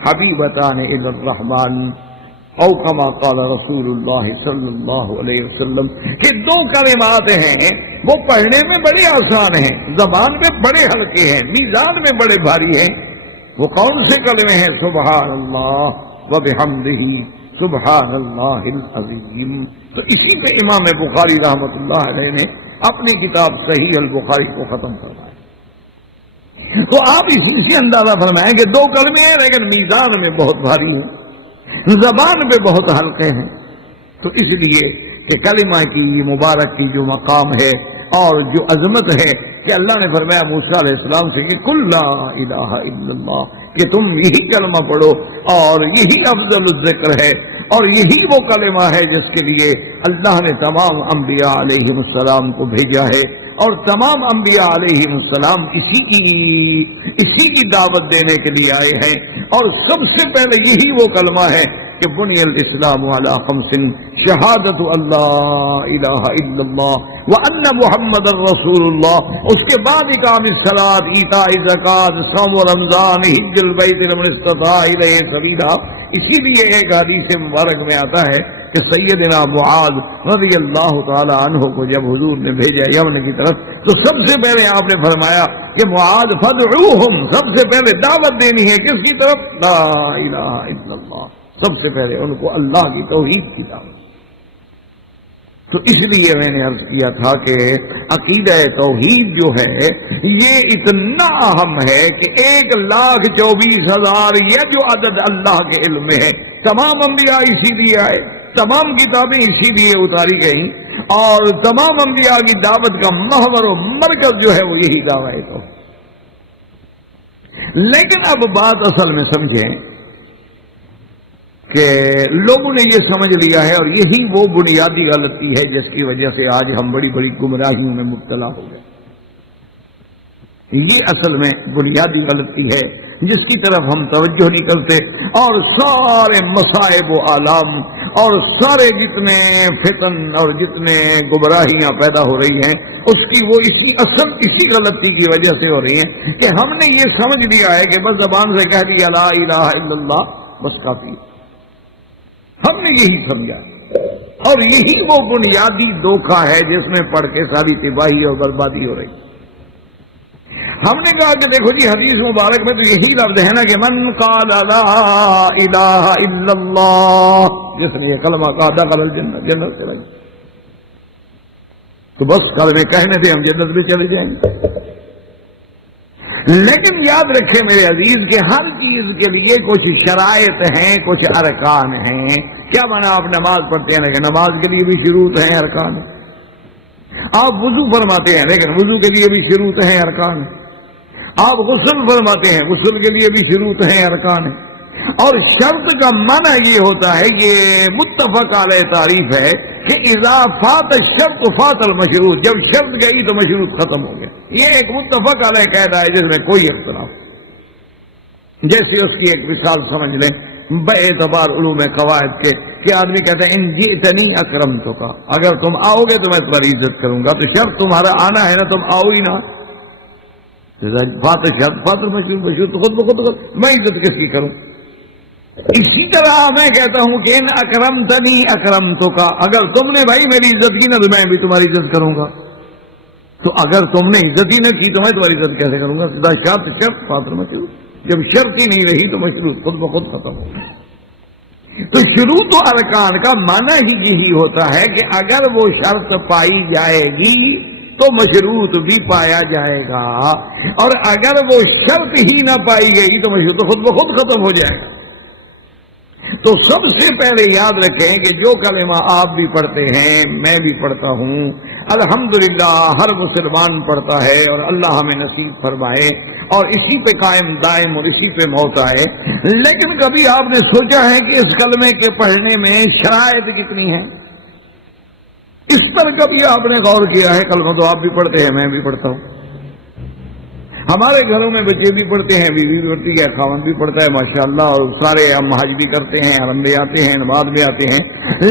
حبیبتان الی الرحمن، او کما قال رسول اللہ صلی اللہ علیہ وسلم، کہ 2 کلمات ہیں وہ پڑھنے میں بڑے آسان ہیں، زبان میں بڑے ہلکے ہیں، میزان میں بڑے بھاری ہیں۔ وہ کون سے کلمے ہیں؟ سبحان اللہ وبحمدہ سبحان اللہ العظیم۔ تو اسی پہ امام بخاری رحمۃ اللہ علیہ نے اپنی کتاب صحیح البخاری کو ختم کروایا۔ تو آپ اسی سے اندازہ فرمائیں کہ 2 کلمے ہیں لیکن میزان میں بہت بھاری ہیں، زبان پہ بہت ہلکے ہیں۔ تو اس لیے کہ کلمہ کی مبارک کی جو مقام ہے اور جو عظمت ہے کہ اللہ نے فرمایا موسیٰ علیہ السلام سے کہ قل لا الہ الا اللہ، کہ تم یہی کلمہ پڑھو اور یہی افضل الذکر ہے، اور یہی وہ کلمہ ہے جس کے لیے اللہ نے تمام انبیاء علیہم السلام کو بھیجا ہے، اور تمام انبیاء علیہم السلام اسی کی دعوت دینے کے لیے آئے ہیں۔ اور سب سے پہلے یہی وہ کلمہ ہے کہ بنی الاسلام علی خمس، شہادت اللہ الہ الا اللہ وان محمد رسول اللہ، اس کے بعد اقام الصلاۃ، ایتاء الزکوٰۃ، صوم رمضان، حج البیت لمن استطاع الیہ سبیلا۔ اسی لیے ایک حدیث مبارک میں آتا ہے کہ سیدنا معاذ رضی اللہ تعالی عنہ کو جب حضور نے بھیجا یمن کی طرف، تو سب سے پہلے آپ نے فرمایا کہ معاذ فدعوہم، سب سے پہلے دعوت دینی ہے کس کی طرف؟ لا الہ الا اللہ، سب سے پہلے ان کو اللہ کی توحید کی دعوت۔ تو اس لیے میں نے عرض کیا تھا کہ عقیدہ توحید جو ہے یہ اتنا اہم ہے کہ 1,24,000 یہ جو عدد اللہ کے علم میں ہے، تمام انبیاء اسی لیے آئے، تمام کتابیں اسی لیے اتاری گئیں، اور تمام انبیاء کی دعوت کا محور و مرکز جو ہے وہ یہی دعویٰ ہے۔ تو لیکن اب بات اصل میں سمجھیں کہ لوگوں نے یہ سمجھ لیا ہے، اور یہی وہ بنیادی غلطی ہے جس کی وجہ سے آج ہم بڑی بڑی گمراہیوں میں مبتلا ہو گئے۔ یہ اصل میں بنیادی غلطی ہے جس کی طرف ہم توجہ نہیں کرتے، اور سارے مصائب و آلام اور سارے جتنے فتن اور جتنے گمراہیاں پیدا ہو رہی ہیں اس کی وہ اسی غلطی کی وجہ سے ہو رہی ہیں کہ ہم نے یہ سمجھ لیا ہے کہ بس زبان سے کہہ دیا لا الہ الا اللہ بس کافی، ہم نے یہی سمجھا، اور یہی وہ بنیادی دھوکہ ہے جس میں پڑھ کے ساری تباہی اور بربادی ہو رہی۔ ہم نے کہا کہ دیکھو جی حدیث مبارک میں تو یہی لفظ ہے نا کہ من قال لا الہ الا اللہ، جس نے یہ کلمہ کہا دخل الجنہ، جنت چلا جائے۔ تو بس کلمے کہنے سے ہم جنت میں چلے جائیں گے۔ لیکن یاد رکھیں میرے عزیز کہ ہر چیز کے لیے کچھ شرائط ہیں، کچھ ارکان ہیں۔ کیا مانا آپ نماز پڑھتے ہیں لیکن نماز کے لیے بھی شروط ہیں، ارکان ہیں۔ آپ وضو فرماتے ہیں لیکن وضو کے لیے بھی شروط ہیں، ارکان ہیں۔ آپ غسل فرماتے ہیں، غسل کے لیے بھی شروط ہیں، ارکان ہیں۔ اور شرط کا معنی یہ ہوتا ہے، یہ متفق علیہ تعریف ہے کہ اذا فات الشرط فات المشروط، جب شرط گئی تو مشروط ختم ہو گیا۔ یہ ایک متفق علیہ قاعدہ ہے جس میں کوئی اختلاف۔ جیسے اس کی ایک مثال سمجھ لیں بے اعتبار علوم قواعد کے کہ آدمی کہتے ہیں ان جئتنی اکرمتک، اگر تم آؤ گے تو میں تمہاری عزت کروں گا۔ تو شرط تمہارا آنا ہے نا، تم آؤ ہی نا۔ فات شرط فات المشروط، تو خود بخود میں عزت کس کی کروں؟ اسی طرح میں کہتا ہوں کہ ان اکرمتنی اکرمتک، اگر تم نے بھائی میری عزت کی نا تو میں بھی تمہاری عزت کروں گا۔ تو اگر تم نے عزت ہی نہ کی تو میں تمہاری عزت کیسے کروں گا؟ سیدھا شرط فات المشروط، جب شرط ہی نہیں رہی تو مشروط خود بخود ختم ہو گیا۔ تو شروط و ارکان کا معنی ہی یہی ہوتا ہے کہ اگر وہ شرط پائی جائے گی تو مشروط بھی پایا جائے گا، اور اگر وہ شرط ہی نہ پائی گئی تو مشروط خود بخود ختم ہو جائے گا۔ تو سب سے پہلے یاد رکھیں کہ جو کلمہ آپ بھی پڑھتے ہیں، میں بھی پڑھتا ہوں، الحمدللہ ہر مسلمان پڑھتا ہے، اور اللہ ہمیں نصیب فرمائے اور اسی پہ قائم دائم اور اسی پہ موت آئے۔ لیکن کبھی آپ نے سوچا ہے کہ اس کلمے کے پڑھنے میں شرائط کتنی ہیں؟ اس پر کبھی آپ نے غور کیا ہے؟ کلمہ تو آپ بھی پڑھتے ہیں، میں بھی پڑھتا ہوں، ہمارے گھروں میں بچے بھی پڑھتے ہیں، بیوی بھی پڑھتی ہے، خاوند بھی پڑھتا ہے ماشاءاللہ، اور سارے ہم حج بھی کرتے ہیں، حرم بھی آتے ہیں، نماز بھی آتے ہیں۔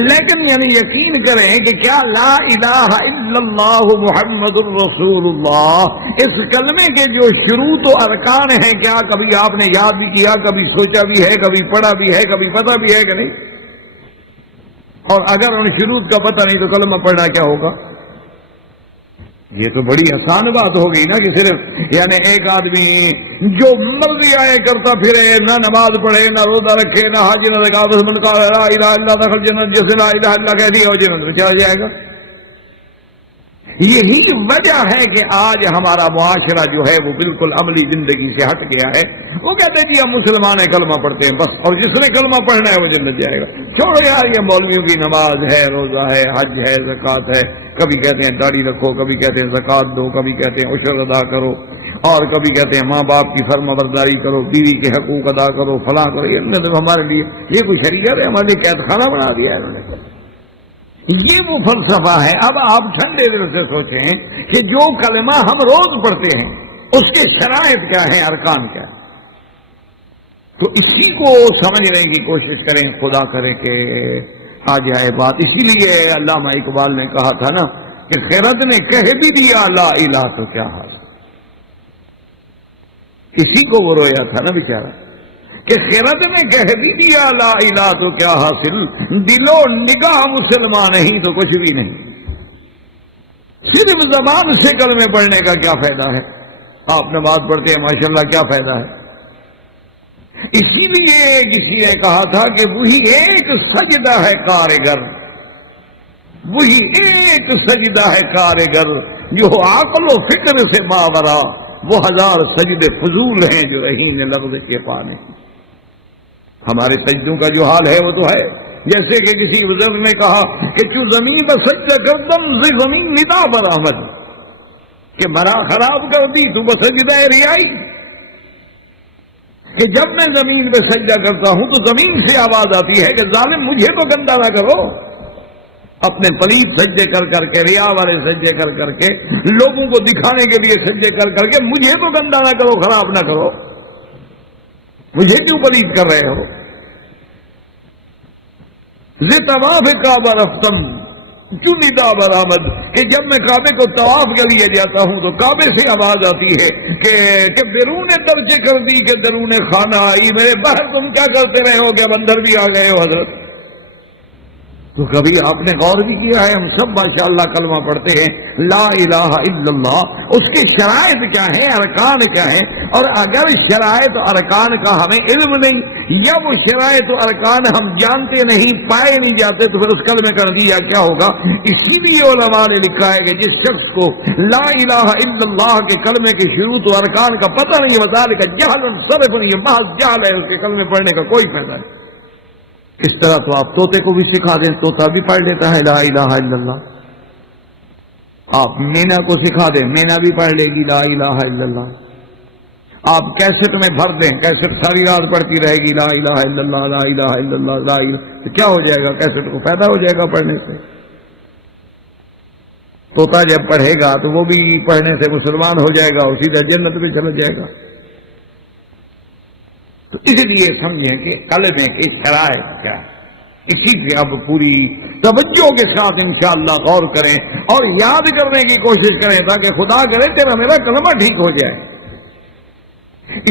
لیکن یعنی یقین کریں کہ کیا لا الہ الا اللہ محمد الرسول اللہ اس کلمے کے جو شروط و ارکان ہیں، کیا کبھی آپ نے یاد بھی کیا، کبھی سوچا بھی ہے، کبھی پڑھا بھی ہے، کبھی پتہ بھی ہے کہ نہیں؟ اور اگر ان شروط کا پتہ نہیں تو کلمہ پڑھنا کیا ہوگا؟ یہ تو بڑی آسان بات ہو گئی نا کہ صرف یعنی ایک آدمی جو مرضی آئے کرتا پھرے، نہ نماز پڑھے، نہ روزہ رکھے، نہ حج، نہ زکات، من قال لا الہ الا اللہ دخل جنت، جیسے لا الہ الا اللہ کہہ دیا وہ جنت میں چلا جائے گا۔ یہی وجہ ہے کہ آج ہمارا معاشرہ جو ہے وہ بالکل عملی زندگی سے ہٹ گیا ہے۔ وہ کہتے ہیں جی ہم مسلمان ہیں، کلمہ پڑھتے ہیں بس، اور جس نے کلمہ پڑھنا ہے وہ جنت جائے گا۔ چھوڑو یار، یہ مولویوں کی نماز ہے، روزہ ہے، حج ہے، زکات ہے، کبھی کہتے ہیں داڑھی رکھو، کبھی کہتے ہیں زکات دو، کبھی کہتے ہیں عشر ادا کرو، اور کبھی کہتے ہیں ماں باپ کی فرما برداری کرو، بیوی کے حقوق ادا کرو، فلاں کرو. یہ ہمارے لیے یہ کوئی شریعت ہے؟ ہمارے لیے قید خانہ بنا دیا ہے انہوں نے. یہ وہ فلسفہ ہے. اب آپ ٹھنڈے دل سے سوچیں کہ جو کلمہ ہم روز پڑھتے ہیں اس کے شرائط کیا ہیں، ارکان کیا ہیں. تو اسی کو سمجھنے کی کوشش کریں. خدا کرے کہ آ جائے بات. اسی لیے علامہ اقبال نے کہا تھا نا کہ خیرت نے کہہ بھی دیا لا الہ تو کیا حال. اسی کو وہ رویا تھا نا بیچارہ کہ خیرت نے کہہ بھی دیا لا الہ تو کیا حاصل، دل و نگاہ مسلمان نہیں تو کچھ بھی نہیں. صرف زبان سے کلمے پڑھنے کا کیا فائدہ ہے؟ آپ نماز پڑھتے ہیں ماشاءاللہ، کیا فائدہ ہے؟ اسی لیے کسی نے کہا تھا کہ وہی ایک سجدہ ہے کارگر، وہی ایک سجدہ ہے کارگر جو عقل و فکر سے ماورا، وہ ہزار سجدے فضول ہیں جو رہین لفظ کے پانے. ہمارے سجدوں کا جو حال ہے وہ تو ہے جیسے کہ کسی بزرگ نے کہا کہ تو زمین پر سجدہ کردم سے زمین ندا برآمد، کہ مرا خراب کر دی تو بسجدہ ریائی، کہ جب میں زمین پہ سجدہ کرتا ہوں تو زمین سے آواز آتی ہے کہ ظالم مجھے تو گندا نہ کرو. اپنے پلیت سجدے کر کر کے، ریا والے سجدے کر کر کے، لوگوں کو دکھانے کے لیے سجدے کر کر کے مجھے تو گندا نہ کرو، خراب نہ کرو، مجھے کیوں پلیت کر رہے ہو. طواف کعبہ رفتم کیوں ندا برآمد، کہ جب میں کعبے کو طواف کے لیے جاتا ہوں تو کعبے سے آواز آتی ہے کہ درون درجے کر دی، کہ درون خانہ آئی، میرے باہر تم کیا کرتے رہے ہو، کہ اندر بھی آ گئے ہو حضرت. تو کبھی آپ نے غور بھی کیا ہے؟ ہم سب ماشاءاللہ کلمہ پڑھتے ہیں لا الہ الا اللہ، اس کے شرائط کیا ہیں، ارکان کیا ہیں؟ اور اگر شرائط ارکان کا ہمیں علم نہیں یا وہ شرائط و ارکان ہم جانتے نہیں، پائے نہیں جاتے، تو پھر اس کلمے کا نتیجہ کیا ہوگا؟ اسی لیے علماء نے لکھا ہے کہ جس شخص کو لا الہ الا اللہ کے کلمے کے شروط و ارکان کا پتہ نہیں، بذالک جہل صرف نہیں، محض جہل ہے، اس کے کلمے پڑھنے کا کوئی فائدہ نہیں. اس طرح تو آپ طوطے کو بھی سکھا دیں، طوطا بھی پڑھ لیتا ہے لا الہ الا اللہ. آپ مینا کو سکھا دیں، مینا بھی پڑھ لے گی لا الہ الا اللہ. آپ کیسٹ میں بھر دیں، کیسٹ ساری رات پڑھتی رہے گی لا الہ الا اللہ لا الہ الا اللہ لا الہ، تو کیا ہو جائے گا؟ کیسٹ کو فائدہ ہو جائے گا پڑھنے سے. طوطا جب پڑھے گا تو وہ بھی پڑھنے سے مسلمان ہو جائے گا اور سیدھا جنت میں چلا جائے گا. تو اس لیے سمجھیں کہ کلمے کی شرائط کیا ہے. اسی سے اب پوری توجہ کے ساتھ انشاءاللہ غور کریں اور یاد کرنے کی کوشش کریں تاکہ خدا کرے تیرا میرا کلمہ ٹھیک ہو جائے.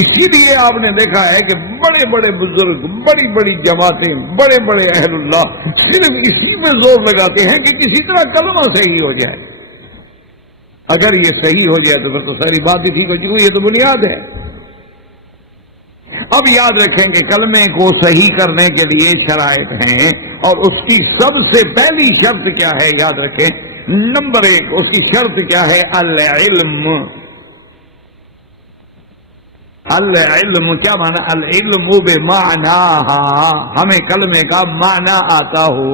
اسی لیے آپ نے دیکھا ہے کہ بڑے بڑے بزرگ، بڑی بڑی جماعتیں، بڑے بڑے اہل اللہ صرف اسی میں زور لگاتے ہیں کہ کسی طرح کلمہ صحیح ہو جائے. اگر یہ صحیح ہو جائے تو پھر تو ساری بات ہی ٹھیک ہو چکی، یہ تو بنیاد ہے. اب یاد رکھیں کہ کلمے کو صحیح کرنے کے لیے شرائط ہیں، اور اس کی سب سے پہلی شرط کیا ہے؟ یاد رکھیں، نمبر 1 اس کی شرط کیا ہے؟ العلم. العلم کیا معنی؟ العلم بمعناہا، ہمیں کلمے کا معنی آتا ہو،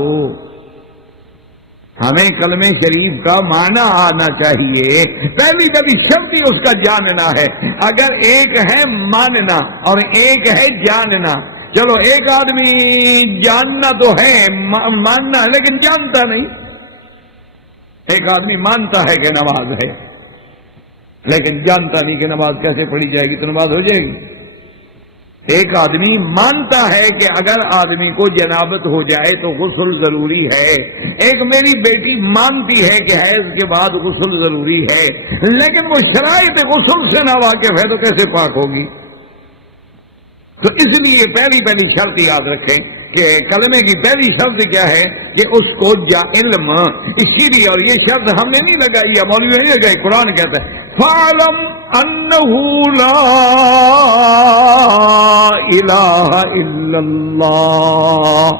ہمیں کلمہ شریف کا معنی آنا چاہیے. پہلی شرط ہی اس کا جاننا ہے. اگر ایک ہے ماننا اور ایک ہے جاننا، چلو ایک آدمی جاننا تو ہے، ماننا ہے لیکن جانتا نہیں. ایک آدمی مانتا ہے کہ نماز ہے لیکن جانتا نہیں کہ نماز کیسے پڑھی جائے گی، تو نماز ہو جائے گی. ایک آدمی مانتا ہے کہ اگر آدمی کو جنابت ہو جائے تو غسل ضروری ہے. ایک میری بیٹی مانتی ہے کہ حیض کے بعد غسل ضروری ہے، لیکن وہ شرائط غسل سے نہ واقف ہے تو کیسے پاک ہوگی؟ تو اس لیے پہلی شرط یاد رکھیں کہ کلمے کی پہلی شرط کیا ہے کہ اس کو علم. اسی لیے، اور یہ شرط ہم نے نہیں لگائی ہے، مولوی نے نہیں لگائی، قرآن کہتا ہے فَعْلَمْ أَنَّهُ لَا إِلَهَ إِلَّا اللَّهُ.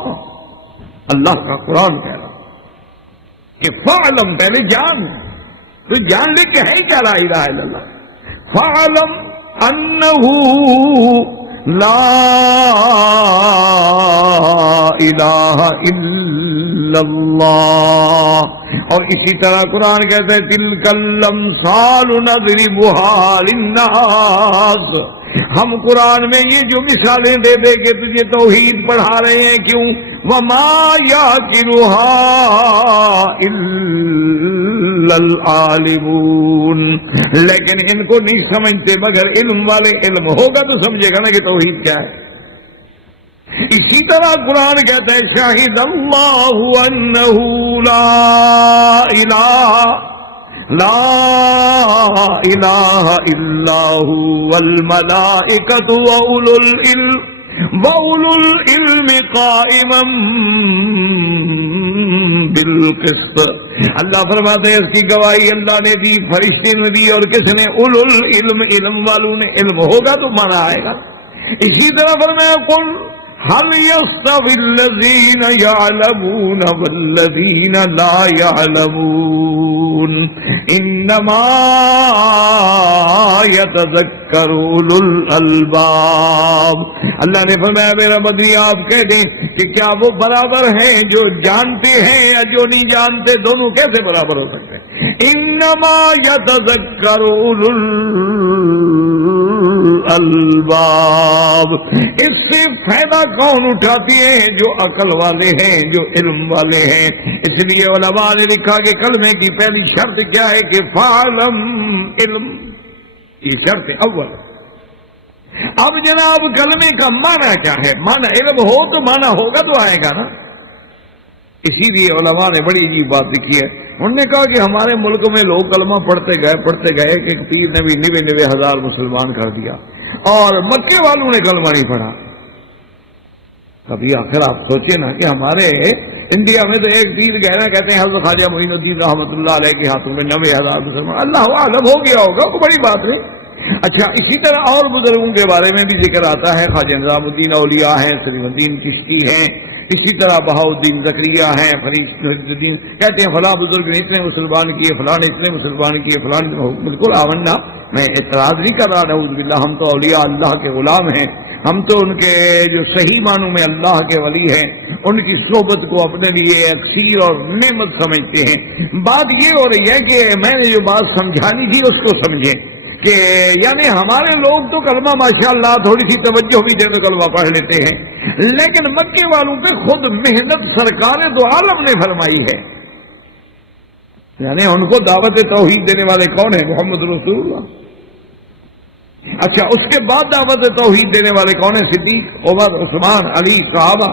اللہ کا قرآن کہہ رہا کہ فَعْلَمْ، پہلے جان، تو جان لے کہ ہے کیا لا الہ الا اللہ. فَعْلَمْ أَنَّهُ لا الہ الا اللہ، اور اسی طرح قرآن کہتے ہیں تلک الامثال نضربها للناس، ہم قرآن میں یہ جو مثالیں دے دے کے تجھے توحید پڑھا رہے ہیں، کیوں؟ وما يعقلها الا العالمون، لیکن ان کو نہیں سمجھتے مگر علم والے، علم ہوگا تو سمجھے گا نا کہ توحید کیا ہے۔ اسی طرح قرآن کہتا ہے شاہد اللہ انہ لا الہ الا هو والملائکۃ واولو العلم قائما بالقسط، اللہ فرماتے ہیں اس کی گواہی اللہ نے دی، فرشتے نے دی، اور کس نے؟ اولو العلم، علم والوں نے۔ علم ہوگا تو مانا آئے گا۔ اسی طرح فرمایا قل هل يستوي الذين يعلمون والذين لا يعلمون انما يتذكر اولو الالباب، اللہ نے فرمایا میرا بدری آپ کہہ دیں کہ کیا وہ برابر ہیں جو جانتے ہیں یا جو نہیں جانتے؟ دونوں کیسے برابر ہو سکتے ہیں؟ انما يتذكر اولو الالباب، اس سے فائدہ کون اٹھاتی ہیں؟ جو عقل والے ہیں، جو علم والے ہیں۔ اس لیے علماء نے لکھا کہ کلمے کی پہلی شرط کیا ہے کہ فعلم علم، یہ شرط اول۔ اب جناب کلمے کا معنی کیا ہے؟ معنی علم ہو تو معنی ہوگا تو آئے گا نا۔ اسی لیے علماء نے بڑی عجیب بات لکھی ہے، انہوں نے کہا کہ ہمارے ملک میں لوگ کلمہ پڑھتے گئے کہ ایک پیر نے بھی 99,000 مسلمان کر دیا، اور مکے والوں نے کلمہ نہیں پڑھا۔ کبھی آخر آپ سوچیں نا کہ ہمارے انڈیا میں تو ایک پیر گئے نا، کہتے ہیں حضرت خواجہ معین الدین رحمۃ اللہ علیہ کے ہاتھوں میں 90,000 مسلمان، اللہ عالم ہو گیا ہوگا، وہ بڑی بات نہیں۔ اچھا، اسی طرح اور بزرگوں کے بارے میں بھی ذکر آتا ہے، خواجہ نظام الدین اولیاء ہیں، سلیم الدین چشتی ہیں، اسی طرح بہاؤالدین زکریا ہیں، فرید الدین، کہتے ہیں فلاں بزرگ نے اتنے مسلمان کیے، فلاں نے اتنے مسلمان کیے، فلاں۔ بالکل آمنا، میں اعتراض نہیں کر رہا، نعوذ باللہ، ہم تو اولیاء اللہ کے غلام ہیں، ہم تو ان کے جو صحیح معنوں میں اللہ کے ولی ہیں، ان کی صحبت کو اپنے لیے اکثیر اور نعمت سمجھتے ہیں۔ بات یہ ہو رہی ہے کہ میں نے جو بات سمجھانی تھی اس کو سمجھیں کہ یعنی ہمارے لوگ تو کلمہ ماشاءاللہ تھوڑی سی توجہ بھی دے تو کلمہ پڑھ لیتے ہیں، لیکن مکے والوں پہ خود محنت سرکار دو عالم نے فرمائی ہے، یعنی ان کو دعوت توحید دینے والے کون ہیں؟ محمد رسول اللہ۔ اچھا، اس کے بعد دعوت توحید دینے والے کون ہیں؟ صدیق، عمر، عثمان، علی، صحابہ،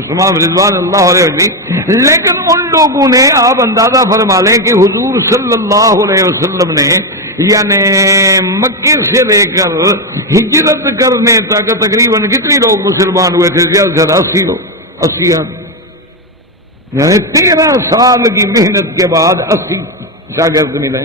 عثمان رضوان اللہ علیہ وسلم۔ لیکن ان لوگوں نے، آپ اندازہ فرما لیں کہ حضور صلی اللہ علیہ وسلم نے یعنی مکے سے لے کر ہجرت کرنے تک تقریباً کتنی لوگ مسلمان ہوئے تھے؟ زیادہ سے زیادہ 80 لوگ، 80 آدمی، یعنی 13 سال کی محنت کے بعد 80 شاگرد ملے۔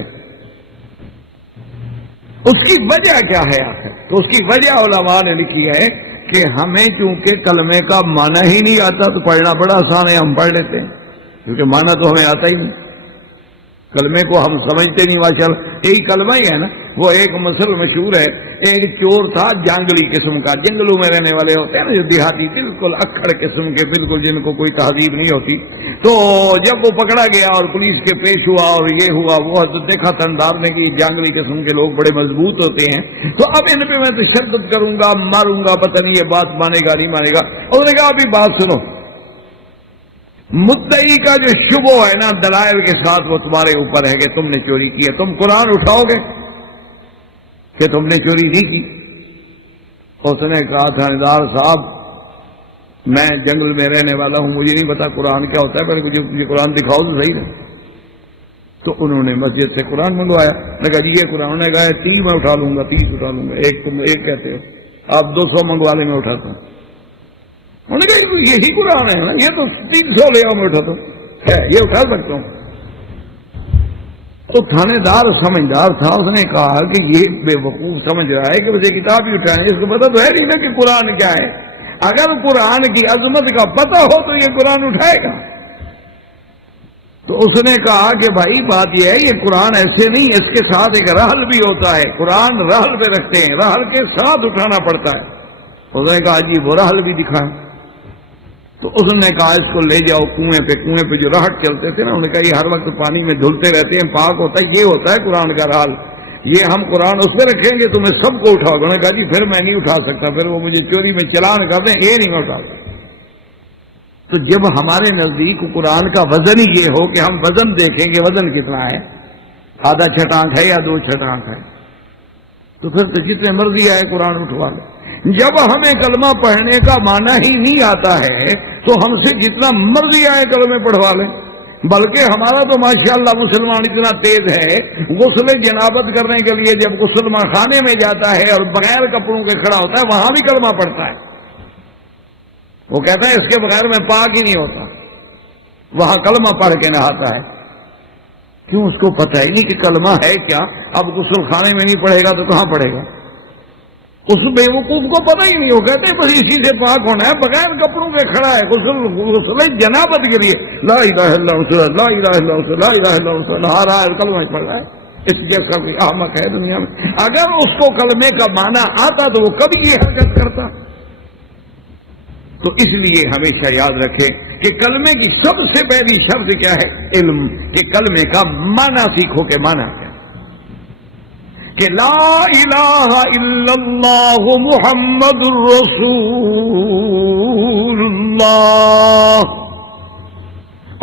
اس کی وجہ کیا ہے آخر؟ تو اس کی وجہ علماء نے لکھی ہے کہ ہمیں چونکہ کلمے کا معنی ہی نہیں آتا تو پڑھنا بڑا آسان ہے، ہم پڑھ لیتے ہیں، کیونکہ معنی تو ہمیں آتا ہی نہیں، کلمے کو ہم سمجھتے نہیں۔ ماشاءاللہ یہی کلمہ ہی ہے نا۔ وہ ایک مثل مشہور ہے، ایک چور تھا جانگلی قسم کا، جنگلوں میں رہنے والے ہوتے ہیں نا جو دیہاتی، بالکل اکھڑ قسم کے، بالکل جن کو کوئی تہذیب نہیں ہوتی۔ تو جب وہ پکڑا گیا اور پولیس کے پیش ہوا اور یہ ہوا وہ، تو دیکھا تندار نے کہ جانگلی قسم کے لوگ بڑے مضبوط ہوتے ہیں، تو اب ان پہ میں تشدد کروں گا، ماروں گا، پتہ نہیں یہ بات مانے گا نہیں مانے گا۔ انہوں نے کہا ابھی بات سنو، مدعی کا جو شبہ ہے نا دلائل کے ساتھ وہ تمہارے اوپر ہے کہ تم نے چوری کی ہے، تم قرآن اٹھاؤ گے کہ تم نے چوری نہیں کی؟ اس نے کہا تھانے صاحب میں جنگل میں رہنے والا ہوں، مجھے نہیں پتا قرآن کیا ہوتا ہے، پہلے مجھے قرآن دکھاؤ تو صحیح ہے۔ تو انہوں نے مسجد سے قرآن منگوایا، میں کہا جی یہ قرآن، نے کہا 30 میں اٹھا لوں گا، 30 اٹھا لوں گا، ایک تم ایک کہتے ہو، آپ 200 منگوا لیں میں اٹھاتا ہوں۔ انہوں نے کہا یہی قرآن ہے نا، یہ تو 300 لے آؤ میں اٹھاتا ہوں، یہ اٹھا سکتا ہوں۔ تو تھانے دار سمجھدار تھا، اس نے کہا کہ یہ بے وقوف سمجھ رہا ہے کہ مجھے کتاب ہی اٹھائیں، اس کو پتا تو ہے نہیں نا کہ قرآن کیا ہے۔ اگر قرآن کی عظمت کا پتہ ہو تو یہ قرآن اٹھائے گا۔ تو اس نے کہا کہ بھائی بات یہ ہے، یہ قرآن ایسے نہیں، اس کے ساتھ ایک رحل بھی ہوتا ہے، قرآن رحل پہ رکھتے ہیں، رحل کے ساتھ اٹھانا پڑتا ہے۔ اس نے کہا جی وہ رحل بھی دکھائیں۔ تو اس نے کہا اس کو لے جاؤ کنویں پہ جو راہٹ چلتے تھے نا، انہوں نے کہا یہ ہر وقت پانی میں دھلتے رہتے ہیں، پاک ہوتا ہے، یہ ہوتا ہے قرآن کا حال، یہ ہم قرآن اس پہ رکھیں گے تمہیں سب کو اٹھاؤ گے۔ انہوں نے کہا جی پھر میں نہیں اٹھا سکتا، پھر وہ مجھے چوری میں چلان کر دیں، یہ نہیں اٹھا سکتا۔ تو جب ہمارے نزدیک قرآن کا وزن ہی یہ ہو کہ ہم وزن دیکھیں گے وزن کتنا ہے، آدھا چھٹانک ہے یا 2 چھٹانک ہے، تو پھر تو جتنے مرضی آئے قرآن اٹھوا لیں۔ جب ہمیں کلمہ پڑھنے کا معنی ہی نہیں آتا ہے تو ہم سے جتنا مرضی آئے کلمے پڑھوا لیں۔ بلکہ ہمارا تو ماشاءاللہ مسلمان اتنا تیز ہے، غسل جنابت کرنے کے لیے جب غسل خانے میں جاتا ہے اور بغیر کپڑوں کے کھڑا ہوتا ہے وہاں بھی کلمہ پڑھتا ہے۔ وہ کہتا ہے اس کے بغیر میں پاک ہی نہیں ہوتا، وہاں کلمہ پڑھ کے نہاتا ہے۔ کیوں؟ اس کو پتہ ہی نہیں کہ کلمہ ہے کیا۔ اب غسل خانے میں نہیں پڑھے گا تو کہاں پڑھے گا؟ اس بیوقوف کو پتہ ہی نہیں، وہ کہتے ہیں بس اسی سے پاک ہونا ہے، بغیر کپڑوں کے کھڑا ہے غسل جنابت کے لیے لا الہ الا اللہ لا الہ الا اللہ لا الہ الا اللہ نہا رہا ہے، کلمہ پڑھ رہا ہے۔ اس جیسا کوئی احمق ہے دنیا میں؟ اگر اس کو کلمے کا معنی آتا تو وہ کبھی یہ حرکت کرتا۔ تو اس لیے ہمیشہ یاد رکھیں کہ کلمے کی سب سے پہلی شرط کیا ہے؟ علم، کہ کلمے کا معنی سیکھو کہ معنی کیا، کہ لا الہ الا اللہ محمد رسول اللہ۔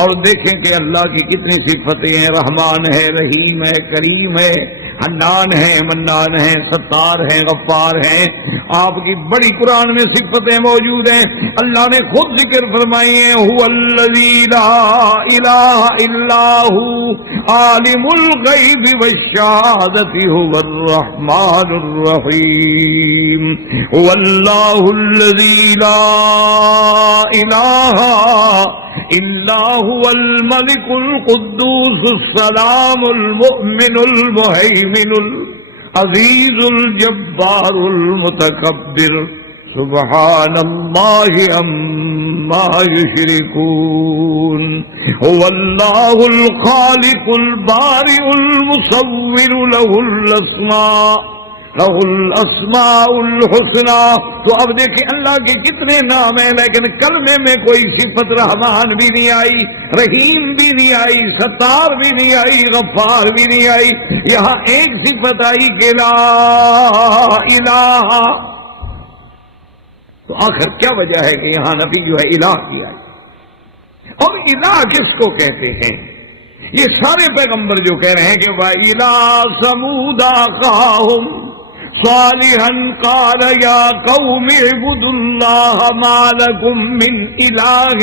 اور دیکھیں کہ اللہ کی کتنی صفتیں ہیں، رحمان ہے، رحیم ہے، کریم ہے، حنان ہے، منان ہے، ستار ہے، غفار ہے۔ آپ کی بڑی قرآن میں صفتیں موجود ہیں۔ اللہ نے خود ذکر فرمائی ہیں، هو الذی لا الہ الا هو عالم الغیب والشہادۃ هو الرحمن الرحیم، هو اللہ الذی لا الہ الا هو الملك القدوس السلام المؤمن المهيمن العزيز الجبار المتكبر سبحان الله عما يشركون، هو الله الخالق البارئ المصور له الاسماء الحسنى۔ تو اب دیکھیں اللہ کے کتنے نام ہیں، لیکن کلمے میں کوئی صفت رحمان بھی نہیں آئی، رحیم بھی نہیں آئی، ستار بھی نہیں آئی، غفار بھی نہیں آئی۔ یہاں ایک صفت آئی کہ لا الہ۔ تو آخر کیا وجہ ہے کہ یہاں نبی جو ہے الہ کی آئی؟ اور الہ کس کو کہتے ہیں؟ یہ سارے پیغمبر جو کہہ رہے ہیں کہ وَإِلَىٰ ثَمُودَ أَخَاهُمْ صَالِحًا قَالَ يَا قَوْمِ اعْبُدُوا اللَّهَ مَا لَكُم مِّنْ إِلَٰهٍ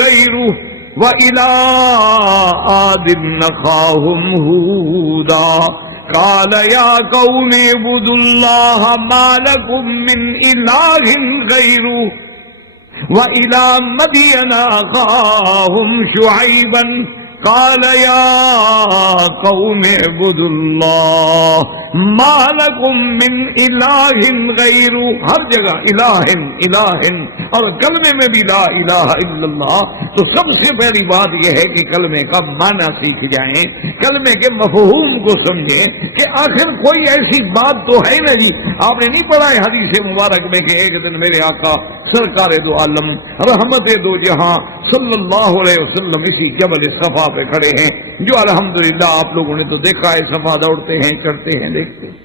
غَيْرُهُ وَإِلَىٰ عَادٍ أَخَاهُمْ هُودًا قَالَ يَا قَوْمِ اعْبُدُوا اللَّهَ مَا لَكُم مِّنْ إِلَٰهٍ غَيْرُهُ وَإِلَىٰ مَدْيَنَ أَخَاهُمْ شُعَيْبًا قال يا قوم اعبدوا الله ما لكم من إله غيره۔ ہر جگہ الہ اور کلمے میں بھی لا الہ الا اللہ۔ تو سب سے پہلی بات یہ ہے کہ کلمے کا معنی سیکھ جائیں، کلمے کے مفہوم کو سمجھیں کہ آخر کوئی ایسی بات تو ہے نہیں۔ آپ نے نہیں پڑھا ہے حدیث مبارک میں کہ ایک دن میرے آقا سرکار دو عالم رحمت دو جہاں صلی اللہ علیہ وسلم اسی جبل صفا پہ کھڑے ہیں، جو الحمدللہ آپ لوگوں نے تو دیکھا ہے، صفا دوڑتے ہیں، چڑھتے ہیں، دیکھتے ہیں۔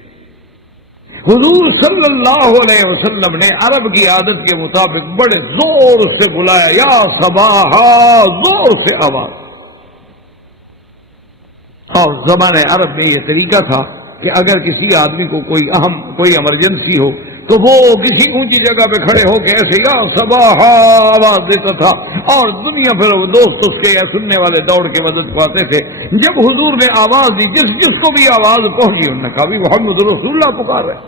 حضور صلی اللہ علیہ وسلم نے عرب کی عادت کے مطابق بڑے زور سے بلایا، یا صباحا، زور سے آواز۔ اور زمانے عرب میں یہ طریقہ تھا کہ اگر کسی آدمی کو کوئی ایمرجنسی ہو تو وہ کسی اونچی جگہ پہ کھڑے ہو کے ایسے یا صباحا آواز دیتا تھا، اور دنیا پھر دوست اس کے یا سننے والے دوڑ کے مدد کو آتے تھے۔ جب حضور نے آواز دی، جس کو بھی آواز پہنچی، انہوں نے کہا بھی محمد رسول اللہ پکار رہے۔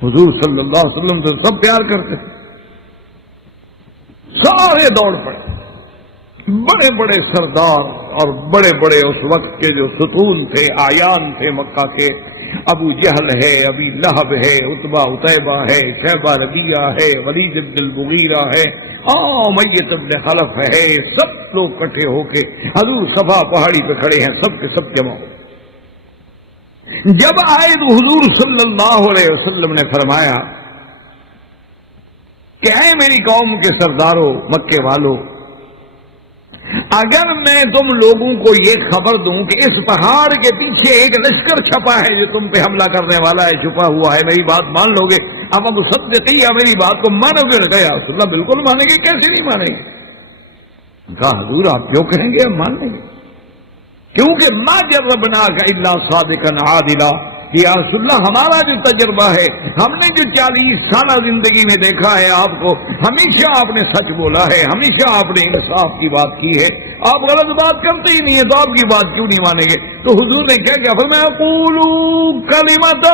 حضور صلی اللہ علیہ وسلم سے سب پیار کرتے، سارے دوڑ پڑے، بڑے بڑے سردار اور بڑے بڑے اس وقت کے جو ستون تھے، آیان تھے مکہ کے، ابو جہل ہے، ابی لہب ہے، عتبہ عتیبہ ہے، شیبہ ربیعہ ہے، ولید بن المغیرہ ہے، امیہ بن خلف ہے، سب لوگ اکٹھے ہو کے حضور صفا پہاڑی پہ کھڑے ہیں، سب کے سب جمع ہو۔ جب آئے تو حضور صلی اللہ علیہ وسلم نے فرمایا کہ اے میری قوم کے سرداروں، مکے والوں، اگر میں تم لوگوں کو یہ خبر دوں کہ اس پہاڑ کے پیچھے ایک لشکر چھپا ہے جو تم پہ حملہ کرنے والا ہے، چھپا ہوا ہے، میری بات مان لو گے؟ اب صدقیہ میری بات کو مانو گے؟ کہا رسول اللہ بالکل مانیں گے، کیسے نہیں مانیں گے؟ کہا حضور آپ جو کہیں گے ہم مان لیں گے، کیونکہ ما جربناک الا صادقا عادلا، یا رسول اللہ ہمارا جو تجربہ ہے، ہم نے جو 40 سالہ زندگی میں دیکھا ہے آپ کو، ہمیشہ آپ نے سچ بولا ہے، ہمیشہ آپ نے انصاف کی بات کی ہے، آپ غلط بات کرتے ہی نہیں ہے، تو آپ کی بات کیوں نہیں مانیں گے؟ تو حضور نے کیا فرمایا؟ قولوا کلمۃ،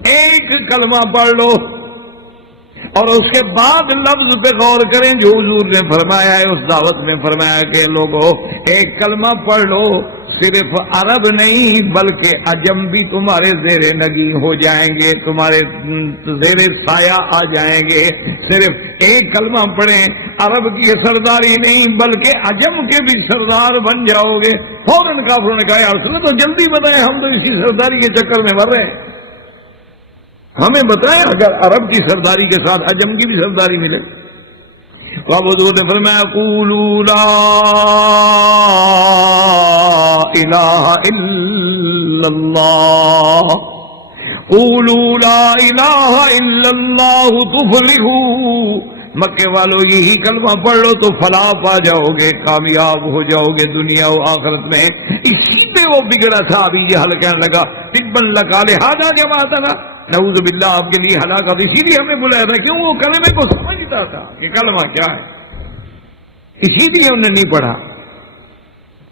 ایک کلمہ پڑھ لو، اور اس کے بعد لفظ پہ غور کریں جو حضور نے فرمایا ہے، اس دعوت نے فرمایا کہ لوگوں ایک کلمہ پڑھ لو، صرف عرب نہیں بلکہ عجم بھی تمہارے زیر نگی ہو جائیں گے، تمہارے زیر سایہ آ جائیں گے۔ صرف ایک کلمہ پڑھیں، عرب کی سرداری نہیں بلکہ عجم کے بھی سردار بن جاؤ گے۔ فوراً کافروں نے کہا یا رسول اللہ تو جلدی بتائیں، ہم تو اسی سرداری کے چکر میں مر رہے ہیں، ہمیں بتائیں اگر عرب کی سرداری کے ساتھ عجم کی بھی سرداری ملے۔ اب حضور نے فرمایا قولوا لا الہ الا اللہ، قولوا لا الہ الا اللہ تفلحوا، مکے والو یہی کلمہ پڑھ لو تو فلاح پا جاؤ گے، کامیاب ہو جاؤ گے دنیا و آخرت میں۔ اسی پہ وہ بگڑا تھا، ابھی یہ حل کہنے لگا تبن لکا لہذا جماعتنا، نعوذ باللہ آپ کے لیے ہلاکت، اسی لیے ہمیں بلایا تھا، کیوں وہ کلمے کو سمجھتا تھا کہ کلمہ کیا ہے، اسی لیے انہوں نے نہیں پڑھا۔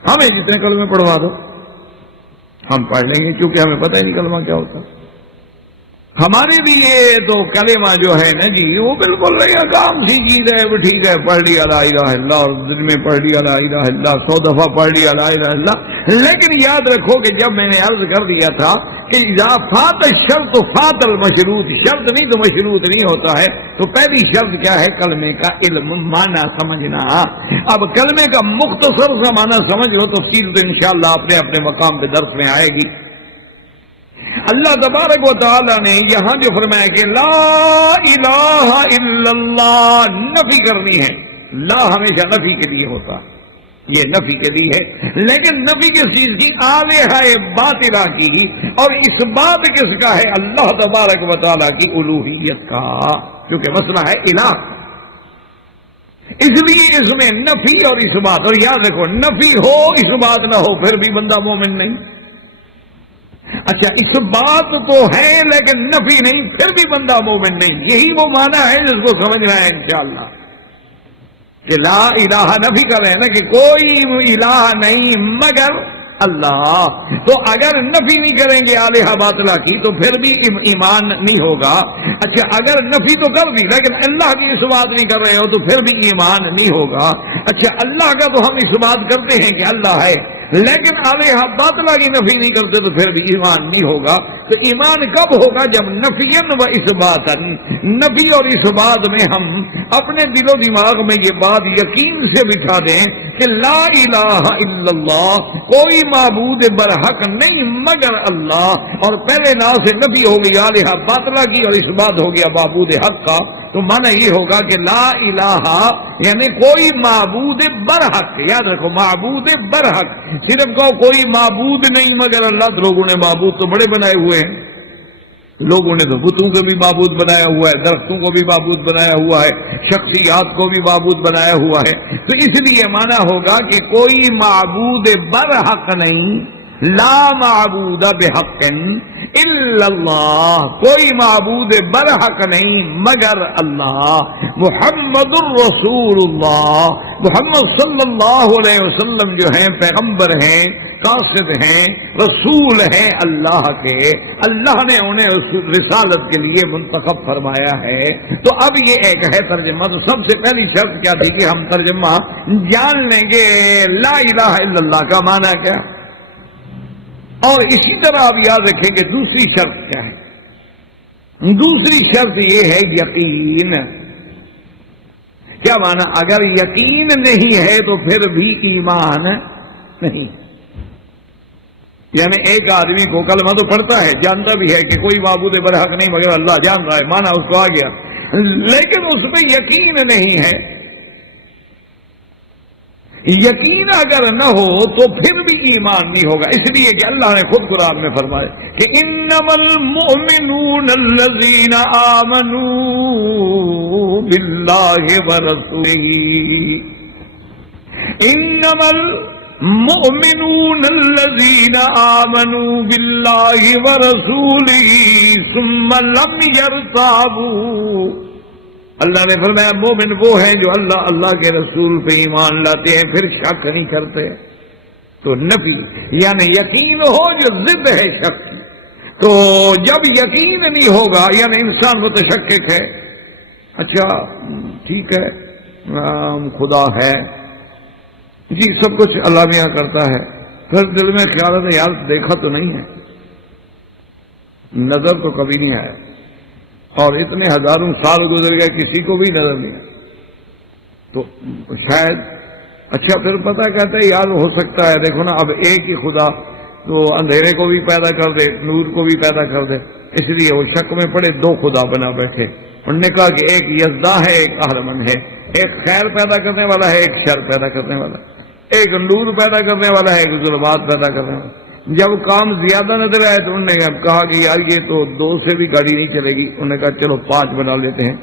ہمیں جتنے کلمے پڑھوا دو ہم پڑھ لیں گے، کیونکہ ہمیں پتہ ہی نہیں کلمہ کیا ہوتا۔ ہمارے لیے تو کلمہ جو ہے نا جی وہ بالکل نہیں، کام سی چیز ہے، وہ ٹھیک ہے پڑھ لیا لا الہ الا اللہ، اور دل میں پڑھ لیا لا الہ الا اللہ، 100 دفعہ پڑھ لیا لا الہ الا اللہ، لیکن یاد رکھو کہ جب میں نے عرض کر دیا تھا کہ اذا فات الشرط فات المشروط، شرط نہیں تو مشروط نہیں ہوتا ہے، تو پہلی شرط کیا ہے؟ کلمے کا علم، معنی سمجھنا۔ اب کلمے کا مختصر سا معنی سمجھ لو، تفصیل تو انشاءاللہ اپنے اپنے مقام پہ درس میں آئے گی۔ اللہ تبارک و تعالی نے یہاں جو فرمایا کہ لا الہ الا اللہ، نفی کرنی ہے، لا ہمیشہ نفی کے لیے ہوتا ہے، یہ نفی کے لیے ہے، لیکن نفی کس چیز کی؟ آلہہ باطلہ کی، اور اس بات کس کا ہے؟ اللہ تبارک و تعالی کی الوہیت کا، کیونکہ مسئلہ ہے الہ، اس لیے اس میں نفی اور اس بات، اور یاد رکھو نفی ہو اس بات نہ ہو پھر بھی بندہ مومن نہیں۔ اچھا اس بات تو ہے لیکن نفی نہیں، پھر بھی بندہ مومن نہیں، یہی وہ معنی ہے جس کو سمجھنا ہے انشاءاللہ کہ لا الہ، نفی کر رہے ہیں نا کہ کوئی الہ نہیں مگر اللہ، تو اگر نفی نہیں کریں گے آلہہ باطلہ کی تو پھر بھی ایمان نہیں ہوگا۔ اچھا اگر نفی تو کر دی لیکن اللہ کی اس بات نہیں کر رہے ہو تو پھر بھی ایمان نہیں ہوگا۔ اچھا اللہ کا تو ہم اس بات کرتے ہیں کہ اللہ ہے، لیکن آلہہ باطلہ کی نفی نہیں کرتے تو پھر بھی ایمان نہیں ہوگا۔ تو ایمان کب ہوگا؟ جب نفیًا و اثباتاً، نفی اور اس بات میں ہم اپنے دل و دماغ میں یہ بات یقین سے بٹھا دیں کہ لا الہ الا اللہ، کوئی معبود برحق نہیں مگر اللہ، اور پہلے لا سے نفی ہو گئی آلہہ باطلہ کی اور اس بات ہو گیا معبود حق کا، تو معنی یہ ہوگا کہ لا الہ یعنی کوئی معبود برحق، یاد رکھو معبود برحق، صرف کہو کوئی معبود نہیں مگر اللہ، تو لوگوں نے معبود تو بڑے بنائے ہوئے ہیں، لوگوں نے تو بتوں کو بھی معبود بنایا ہوا ہے، درختوں کو بھی معبود بنایا ہوا ہے، شخصیات کو بھی معبود بنایا ہوا ہے، تو اس لیے مانا ہوگا کہ کوئی معبود برحق نہیں، لا معبود بحق الا اللہ، کوئی معبود برحق نہیں مگر اللہ، محمد الرسول اللہ، محمد صلی اللہ علیہ وسلم جو ہیں پیغمبر ہیں، قاصد ہیں، رسول ہیں اللہ کے، اللہ نے انہیں رسالت کے لیے منتخب فرمایا ہے۔ تو اب یہ ایک ہے ترجمہ، تو سب سے پہلی شرط کیا تھی کہ ہم ترجمہ جان لیں گے لا الہ الا اللہ کا معنی کیا، اور اسی طرح آپ یاد رکھیں کہ دوسری شرط کیا ہے؟ دوسری شرط یہ ہے یقین۔ کیا معنی؟ اگر یقین نہیں ہے تو پھر بھی ایمان نہیں، یعنی ایک آدمی کو کلمہ تو پڑھتا ہے، جانتا بھی ہے کہ کوئی معبود برحق نہیں مگر اللہ، جان رہا ہے، مانا اس کو آ گیا، لیکن اس میں یقین نہیں ہے. یقین اگر نہ ہو تو پھر بھی ایمان نہیں ہوگا. اس لیے کہ اللہ نے خود قرآن میں فرمایا کہ انما المؤمنون الذین آمنوا باللہ ورسولہ. انما المؤمنون الذین آمنوا باللہ ورسولہ ثم لم یرتابوا. اللہ نے فرمایا مومن وہ ہیں جو اللہ کے رسول پہ ایمان لاتے ہیں پھر شک نہیں کرتے. تو نفی یعنی یقین ہو جو ضد ہے شک کی. تو جب یقین نہیں ہوگا یعنی انسان متشکک ہے. اچھا ٹھیک ہے خدا ہے جی سب کچھ اللہ میاں کرتا ہے. پھر دل میں خیال ہے یار دیکھا تو نہیں ہے, نظر تو کبھی نہیں آیا, اور اتنے ہزاروں سال گزر گئے کسی کو بھی نظر نہیں آیا. تو شاید اچھا پھر پتہ کہتا ہے یار ہو سکتا ہے دیکھو نا اب ایک ہی خدا تو اندھیرے کو بھی پیدا کر دے نور کو بھی پیدا کر دے. اس لیے وہ شک میں پڑے دو خدا بنا بیٹھے. انہوں نے کہا کہ ایک یزدا ہے ایک اہرمن ہے, ایک خیر پیدا کرنے والا ہے ایک شر پیدا کرنے والا ہے, ایک نور پیدا کرنے والا ہے ایک ظلمات پیدا کرنے والا. جب کام زیادہ نظر آئے تو انہوں نے کہا کہ یار یہ تو 2 سے بھی گاڑی نہیں چلے گی. انہوں نے کہا چلو 5 بنا لیتے ہیں.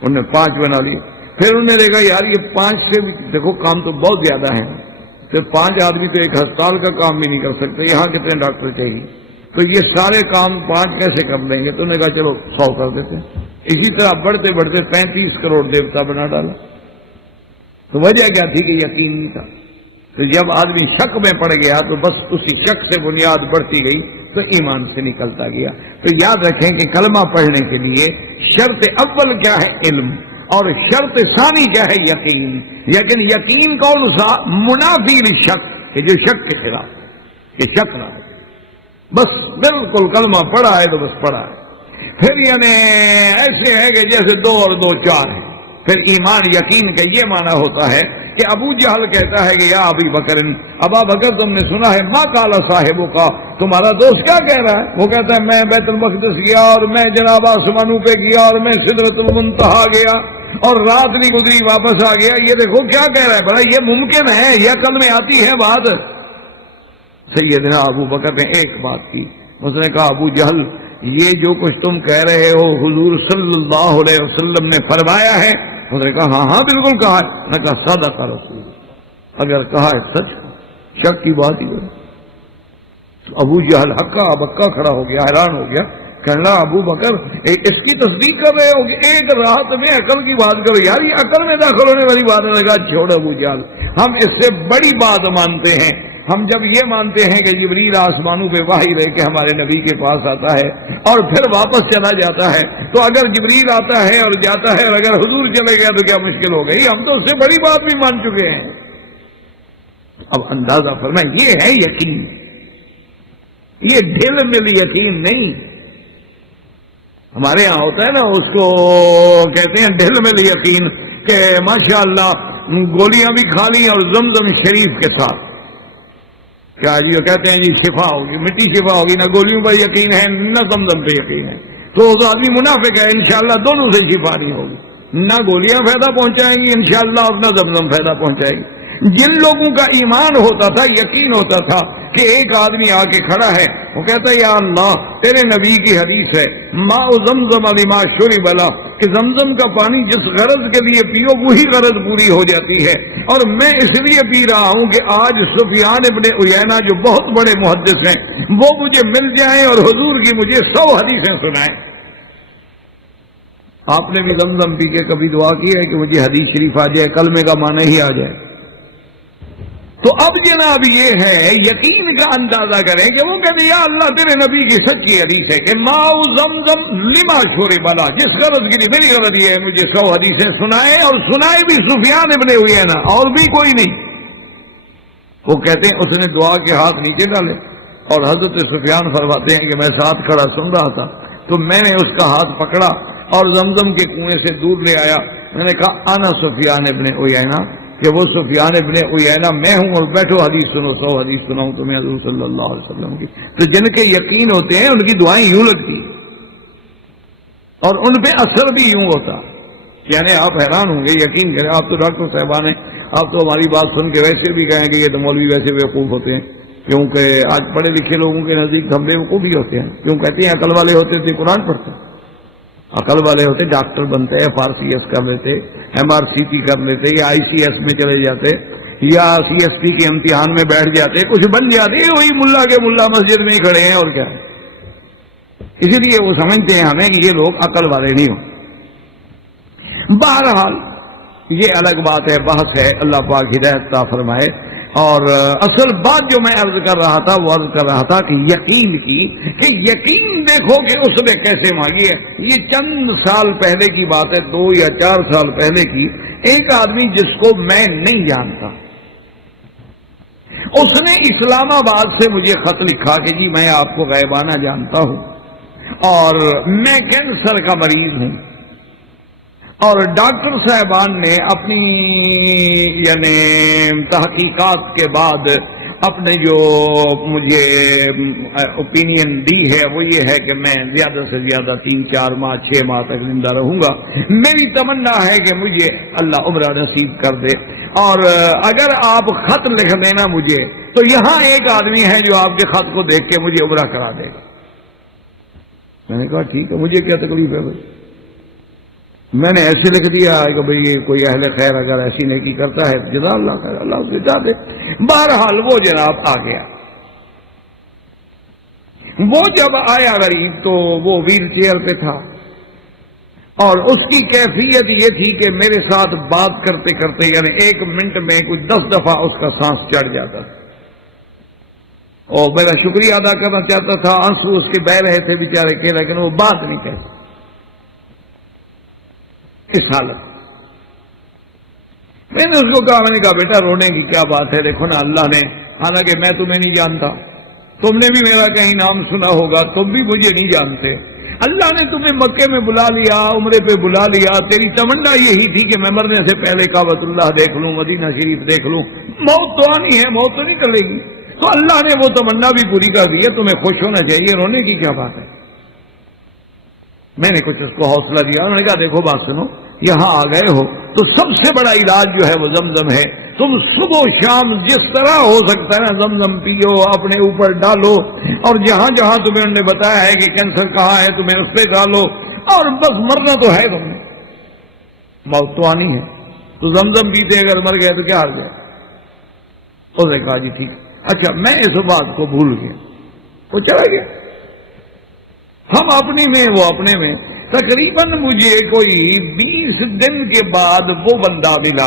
انہوں نے 5 بنا لی. پھر انہوں نے دیکھا یار یہ 5 سے بھی دیکھو کام تو بہت زیادہ ہے, صرف 5 آدمی تو ایک ہسپتال کا کام بھی نہیں کر سکتے, یہاں کتنے ڈاکٹر چاہیے, تو یہ سارے کام 5 کیسے کر لیں گے. تو انہوں نے کہا چلو 100 کر دیتے. اسی طرح بڑھتے بڑھتے 35 کروڑ دیوتا بنا ڈالا. تو وجہ کیا تھی کہ یقین نہیں تھا. تو جب آدمی شک میں پڑ گیا تو بس اسی شک سے بنیاد بڑھتی گئی تو ایمان سے نکلتا گیا. تو یاد رکھیں کہ کلمہ پڑھنے کے لیے شرط اول کیا ہے علم, اور شرط ثانی کیا ہے یقین. لیکن یقین کون سا منافی شک کہ جو شک کے خلاف, کہ شک نہ ہو, بس بالکل کلمہ پڑھا ہے تو بس پڑھا ہے. پھر یعنی ایسے ہے کہ جیسے 2 اور 2 4 ہے. پھر ایمان یقین کا یہ معنی ہوتا ہے کہ ابو جہل کہتا ہے کہ یا ابی بکر, ابا بکر تم نے سنا ہے ما قال صاحبوں کا, تمہارا دوست کیا کہہ رہا ہے. وہ کہتا ہے میں بیت المقدس گیا اور میں جناب آسمانوں پہ گیا اور میں سدرۃ المنتہا گیا اور رات نہیں گزری واپس آ گیا. یہ دیکھو کیا کہہ رہا ہے, بڑا یہ ممکن ہے, یہ عقل میں آتی ہے بات. سیدنا ابو بکر نے ایک بات کی, اس نے کہا ابو جہل یہ جو کچھ تم کہہ رہے ہو حضور صلی اللہ علیہ وسلم نے فرمایا ہے. اس نے کہا ہاں بالکل کہا ہے. میں نے کہا صدق رسول, اگر کہا ہے سچ, شک کی بات ہی نہیں. ابو جہل ہکا بکا کھڑا ہو گیا, حیران ہو گیا, کہنا ابو بکر اس کی تصدیق کر رہے ہو کہ ایک رات میں عقل کی بات کرو, یار یہ عقل میں داخل ہونے والی بات ہے. کہا چھوڑ ابو جہل, ہم اس سے بڑی بات مانتے ہیں. ہم جب یہ مانتے ہیں کہ جبریل آسمانوں پہ وحی لے کے ہمارے نبی کے پاس آتا ہے اور پھر واپس چلا جاتا ہے, تو اگر جبریل آتا ہے اور جاتا ہے اور اگر حضور چلے گیا تو کیا مشکل ہو گئی. ہم تو اس سے بڑی بات بھی مان چکے ہیں. اب اندازہ فرمائیں یہ ہے یقین, یہ ڈھل مل یقین نہیں. ہمارے یہاں ہوتا ہے نا, اس کو کہتے ہیں ڈھل مل یقین, کہ ماشاءاللہ گولیاں بھی کھا لی اور زمزم شریف کے ساتھ. کیا جی کہتے ہیں جی شفا ہوگی, مٹی شفا ہوگی, نہ گولیوں پر یقین ہے نہ زمزم پہ یقین ہے, تو آدمی منافق ہے. انشاءاللہ دونوں سے شفا نہیں ہوگی, نہ گولیاں فائدہ پہنچائیں گی انشاءاللہ اور نہ زمزم فائدہ پہنچائے گی. جن لوگوں کا ایمان ہوتا تھا, یقین ہوتا تھا کہ ایک آدمی آ کے کھڑا ہے, وہ کہتا ہے یا اللہ تیرے نبی کی حدیث ہے ماء زمزم لما شرب له, کہ زمزم کا پانی جس غرض کے لیے پیو وہی غرض پوری ہو جاتی ہے. اور میں اس لیے پی رہا ہوں کہ آج سفیان ابن عیینہ جو بہت بڑے محدث ہیں وہ مجھے مل جائیں اور حضور کی مجھے 100 حدیثیں سنائیں. آپ نے بھی زمزم پی کے کبھی دعا کی ہے کہ مجھے حدیث شریف آ جائے, کلمے کا معنی ہی آ جائے. تو اب جناب یہ ہے یقین کا اندازہ کریں کہ وہ کہتے ہیں یا اللہ تیرے نبی کی سچی حدیث ہے کہ ماء زمزم لما شرب له, جس غرض کے لیے میری غرض یہ ہے مجھے 100 حدیثیں سنائے, اور سنائے بھی سفیان ابن عیینہ اور بھی کوئی نہیں. وہ کہتے ہیں اس نے دعا کے ہاتھ نیچے ڈالے اور حضرت سفیان فرماتے ہیں کہ میں ساتھ کھڑا سن رہا تھا, تو میں نے اس کا ہاتھ پکڑا اور زمزم کے کنویں سے دور لے آیا. میں نے کہا انا سفیان ابن عیینہ, کہ وہ سفیان ابن عیینہ میں ہوں, اور بیٹھو حدیث سنو, 100 حدیث سناؤں تمہیں حضور صلی اللہ علیہ وسلم کی. تو جن کے یقین ہوتے ہیں ان کی دعائیں یوں لگتی ہیں. اور ان پہ اثر بھی یوں ہوتا. یعنی آپ حیران ہوں گے, یقین کریں, آپ تو ڈاکٹر صاحبان ہیں, آپ تو ہماری بات سن کے ویسے بھی کہیں گے یہ تو مولوی ویسے بیوقوف ہوتے ہیں, کیونکہ آج پڑھے لکھے لوگوں کے نزدیک ہم بیوقوف ہی ہوتے ہیں. کیوں کہتے ہیں عقل والے ہوتے تھے قرآن پڑھتے, عقل والے ہوتے ڈاکٹر بنتے, FRCS کر لیتے, MRCP کر لیتے, یا ICS میں چلے جاتے, یا CST کے امتحان میں بیٹھ جاتے, کچھ بن جاتے, وہی ملا کے ملا مسجد میں ہی کھڑے ہیں اور کیا. اسی لیے وہ سمجھتے ہیں ہمیں کہ یہ لوگ عقل والے نہیں ہوں. بہرحال یہ الگ بات ہے, بحث ہے, اللہ پاک ہدایت عطا فرمائے. اور اصل بات جو میں عرض کر رہا تھا وہ عرض کر رہا تھا کہ یقین کی, کہ یقین دیکھو کہ اس نے کیسے مانگی ہے. یہ چند سال پہلے کی بات ہے, 2 یا 4 سال پہلے کی. ایک آدمی جس کو میں نہیں جانتا, اس نے اسلام آباد سے مجھے خط لکھا کہ جی میں آپ کو غیبانہ جانتا ہوں اور میں کینسر کا مریض ہوں, اور ڈاکٹر صاحبان نے اپنی یعنی تحقیقات کے بعد اپنے جو مجھے اوپینین دی ہے وہ یہ ہے کہ میں زیادہ سے زیادہ 3 4 ماہ 6 ماہ تک زندہ رہوں گا. میری تمنا ہے کہ مجھے اللہ عمرہ نصیب کر دے, اور اگر آپ خط لکھ دینا مجھے, تو یہاں ایک آدمی ہے جو آپ کے خط کو دیکھ کے مجھے عمرہ کرا دے گا. میں نے کہا ٹھیک ہے, مجھے کیا تکلیف ہے بھائی. میں نے ایسے لکھ دیا کہ بھئی کوئی اہل خیر اگر ایسی نیکی کرتا ہے جزا اللہ خیر, اللہ اسے جزا دے. بہرحال وہ جناب آ گیا. وہ جب آیا غریب تو وہ ویل چیئر پہ تھا, اور اس کی کیفیت یہ تھی کہ میرے ساتھ بات کرتے کرتے یعنی 1 منٹ میں کچھ 10 دفعہ اس کا سانس چڑھ جاتا تھا, اور میرا شکریہ ادا کرنا چاہتا تھا. آنسو اس کے بہ رہے تھے بیچارے کے, لیکن وہ بات نہیں کہتے اس حالت. میں نے اس کو کہا, میں نے کہا بیٹا رونے کی کیا بات ہے, دیکھو نا اللہ نے, حالانکہ میں تمہیں نہیں جانتا, تم نے بھی میرا کہیں نام سنا ہوگا, تم بھی مجھے نہیں جانتے, اللہ نے تمہیں مکے میں بلا لیا, عمرے پہ بلا لیا, تیری تمنا یہی تھی کہ میں مرنے سے پہلے کعبۃ اللہ دیکھ لوں, مدینہ شریف دیکھ لوں. موت تو آنی ہے, موت تو نہیں ٹلے گی, تو اللہ نے وہ تمنا بھی پوری کر دی ہے, تمہیں خوش ہونا چاہیے, رونے کی کیا بات ہے. میں نے کچھ اس کو حوصلہ دیا, انہوں نے کہا دیکھو بات سنو, یہاں آ گئے ہو تو سب سے بڑا علاج جو ہے وہ زمزم ہے. تم صبح و شام جس طرح ہو سکتا ہے نا زمزم پیو, اپنے اوپر ڈالو, اور جہاں جہاں تمہیں انہوں نے بتایا ہے کہ کینسر کہاں ہے تمہیں اس پہ ڈالو, اور بس مرنا تو ہے تم نے, موت تو آنی ہے, تو زمزم پیتے اگر مر گئے تو کیا حال ہے. اس نے کہا جی ٹھیک. اچھا میں اس بات کو بھول گیا, وہ چلا گیا. ہم اپنے میں وہ اپنے میں. تقریباً مجھے کوئی 20 دن کے بعد وہ بندہ ملا,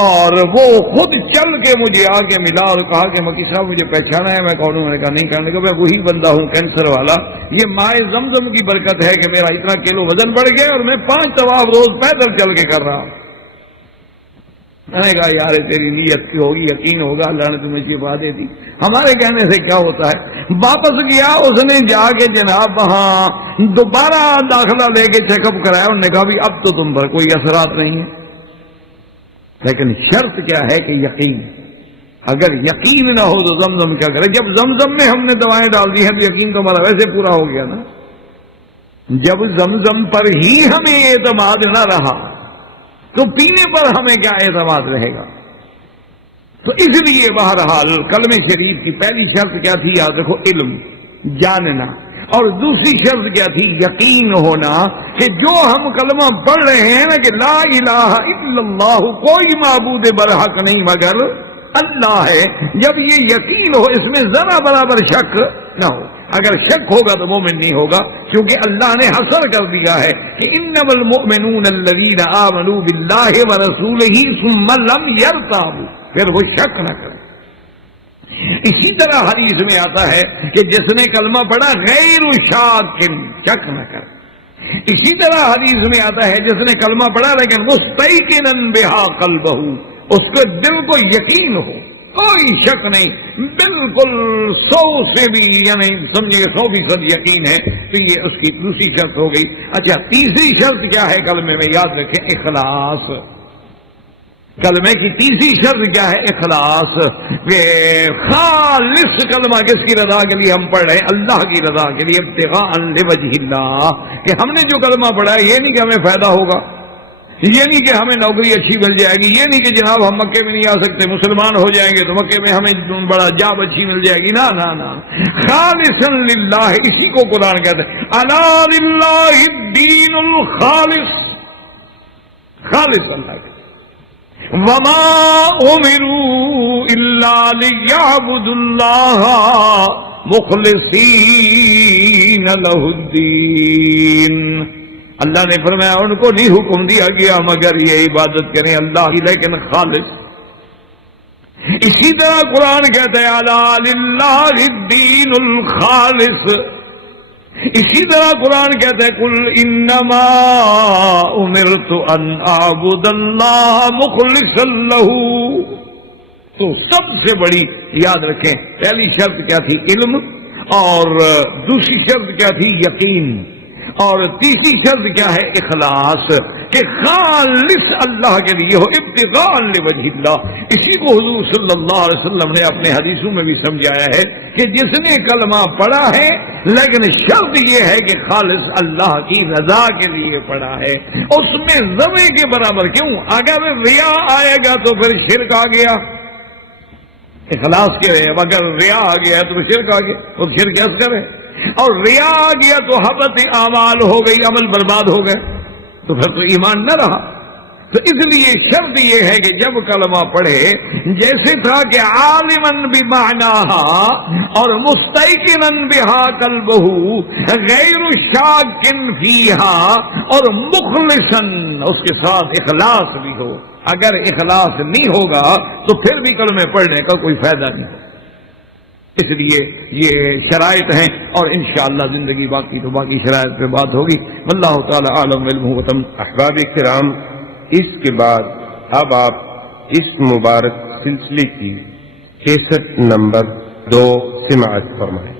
اور وہ خود چل کے مجھے آ کے ملا اور کہا کہ مکی صاحب مجھے پہچانا ہے. میں کون ہوں؟ میں نے کہا نہیں. کہنے لگا میں وہی بندہ ہوں کینسر والا, یہ مائے زمزم کی برکت ہے کہ میرا اتنا کلو وزن بڑھ گیا اور میں 5 طواف روز پیدل چل کے کر رہا ہوں. میں نے کہا یار تیری نیت کی ہوگی, یقین ہوگا, اللہ نے تمہیں شفا دے دی. ہمارے کہنے سے کیا ہوتا ہے. واپس گیا, اس نے جا کے جناب وہاں دوبارہ داخلہ لے کے چیک اپ کرایا. انہوں نے کہا بھی اب تو تم پر کوئی اثرات نہیں ہے, لیکن شرط کیا ہے کہ یقین. اگر یقین نہ ہو تو زمزم کیا کرے. جب زمزم میں ہم نے دوائیں ڈال دی ہیں تو یقین تو ہمارا ویسے پورا ہو گیا نا. جب زمزم پر ہی ہمیں اعتماد نہ رہا تو پینے پر ہمیں کیا اعتماد رہے گا. تو اس لیے بہرحال کلمہ شریف کی پہلی شرط کیا تھی یاد رکھو, علم, جاننا, اور دوسری شرط کیا تھی یقین ہونا کہ جو ہم کلمہ پڑھ رہے ہیں نا کہ لا الہ الا اللہ, کوئی معبود برحق نہیں مگر اللہ ہے. جب یہ یقین ہو, اس میں ذرا برابر شک نہ ہو. اگر شک ہوگا تو مومن نہیں ہوگا, کیونکہ اللہ نے حصر کر دیا ہے کہ انما المؤمنون الذین آمنوا باللہ ورسولہ ثم لم یرتابوا, پھر وہ شک نہ کرے. اسی طرح حدیث میں آتا ہے کہ جس نے کلمہ پڑھا غیر شاک, شک نہ کرے. اسی طرح حدیث میں آتا ہے جس نے کلمہ پڑھا لیکن مستیقنا بہا قلبہ, اس کے دل کو یقین ہو, کوئی شک نہیں, بالکل 100 سے بھی یعنی سمجھے 100% یقین ہے, تو یہ اس کی دوسری شرط ہو گئی. اچھا تیسری شرط کیا ہے کلمے میں, یاد رکھیں اخلاص. کلمے کی تیسری شرط کیا ہے؟ اخلاص. کہ خالص کلمہ کس کی رضا کے لیے ہم پڑھ رہے ہیں؟ اللہ کی رضا کے لیے، ابتغاء لوجہ اللہ. کہ ہم نے جو کلمہ پڑھا ہے یہ نہیں کہ ہمیں فائدہ ہوگا، یہ نہیں کہ ہمیں نوکری اچھی مل جائے گی، یہ نہیں کہ جناب ہم مکے میں نہیں آ سکتے، مسلمان ہو جائیں گے تو مکے میں ہمیں بڑا جاب اچھی مل جائے گی. نہ خالصا للہ، اسی کو قرآن کہتے ہیں الا للہ الدین الخالص. خالص اللہ کے وما امروا الا ليعبدوا الله مخلصین له الدین. اللہ نے فرمایا ان کو نہیں حکم دیا گیا مگر یہ عبادت کریں اللہ کی، لیکن خالص. اسی طرح قرآن کہتا ہے الا للہ الدین الخالص. اسی طرح قرآن کہتا ہے قل انما امرت ان اعبد اللہ مخلصا له. تو سب سے بڑی یاد رکھیں پہلی شرط کیا تھی؟ علم. اور دوسری شرط کیا تھی؟ یقین. اور تیسری شرط کیا ہے؟ اخلاص. کہ خالص اللہ کے لیے ہو، ابتغاء لوجہ اللہ. اسی کو حضور صلی اللہ علیہ وسلم نے اپنے حدیثوں میں بھی سمجھایا ہے کہ جس نے کلمہ پڑھا ہے لیکن شرط یہ ہے کہ خالص اللہ کی رضا کے لیے پڑھا ہے، اس میں ذرے کے برابر. کیوں؟ اگر ریا آئے گا تو پھر شرک آ گیا. اخلاص کے رہے، اگر ریا آ گیا تو شرک آ گیا، تو شرک اصغر ہے. اور ریا آ گیا تو حبط اعمال ہو گئی، عمل برباد ہو گئے، تو پھر تو ایمان نہ رہا. تو اس لیے شرط یہ ہے کہ جب کلمہ پڑھے جیسے تھا کہ عالماً بمعناها اور مستيقنا بها قلبه غیر شاک فیها اور مخلصا، اس کے ساتھ اخلاص بھی ہو. اگر اخلاص نہیں ہوگا تو پھر بھی کلمے پڑھنے کا کوئی فائدہ نہیں. اس لیے یہ شرائط ہیں، اور انشاءاللہ زندگی باقی تو باقی شرائط پہ بات ہوگی. واللہ تعالی عالم علمہ وتم. احباب کرام، اس کے بعد اب آپ اس مبارک سلسلے کی 63 نمبر 2 سماعت فرمائیں.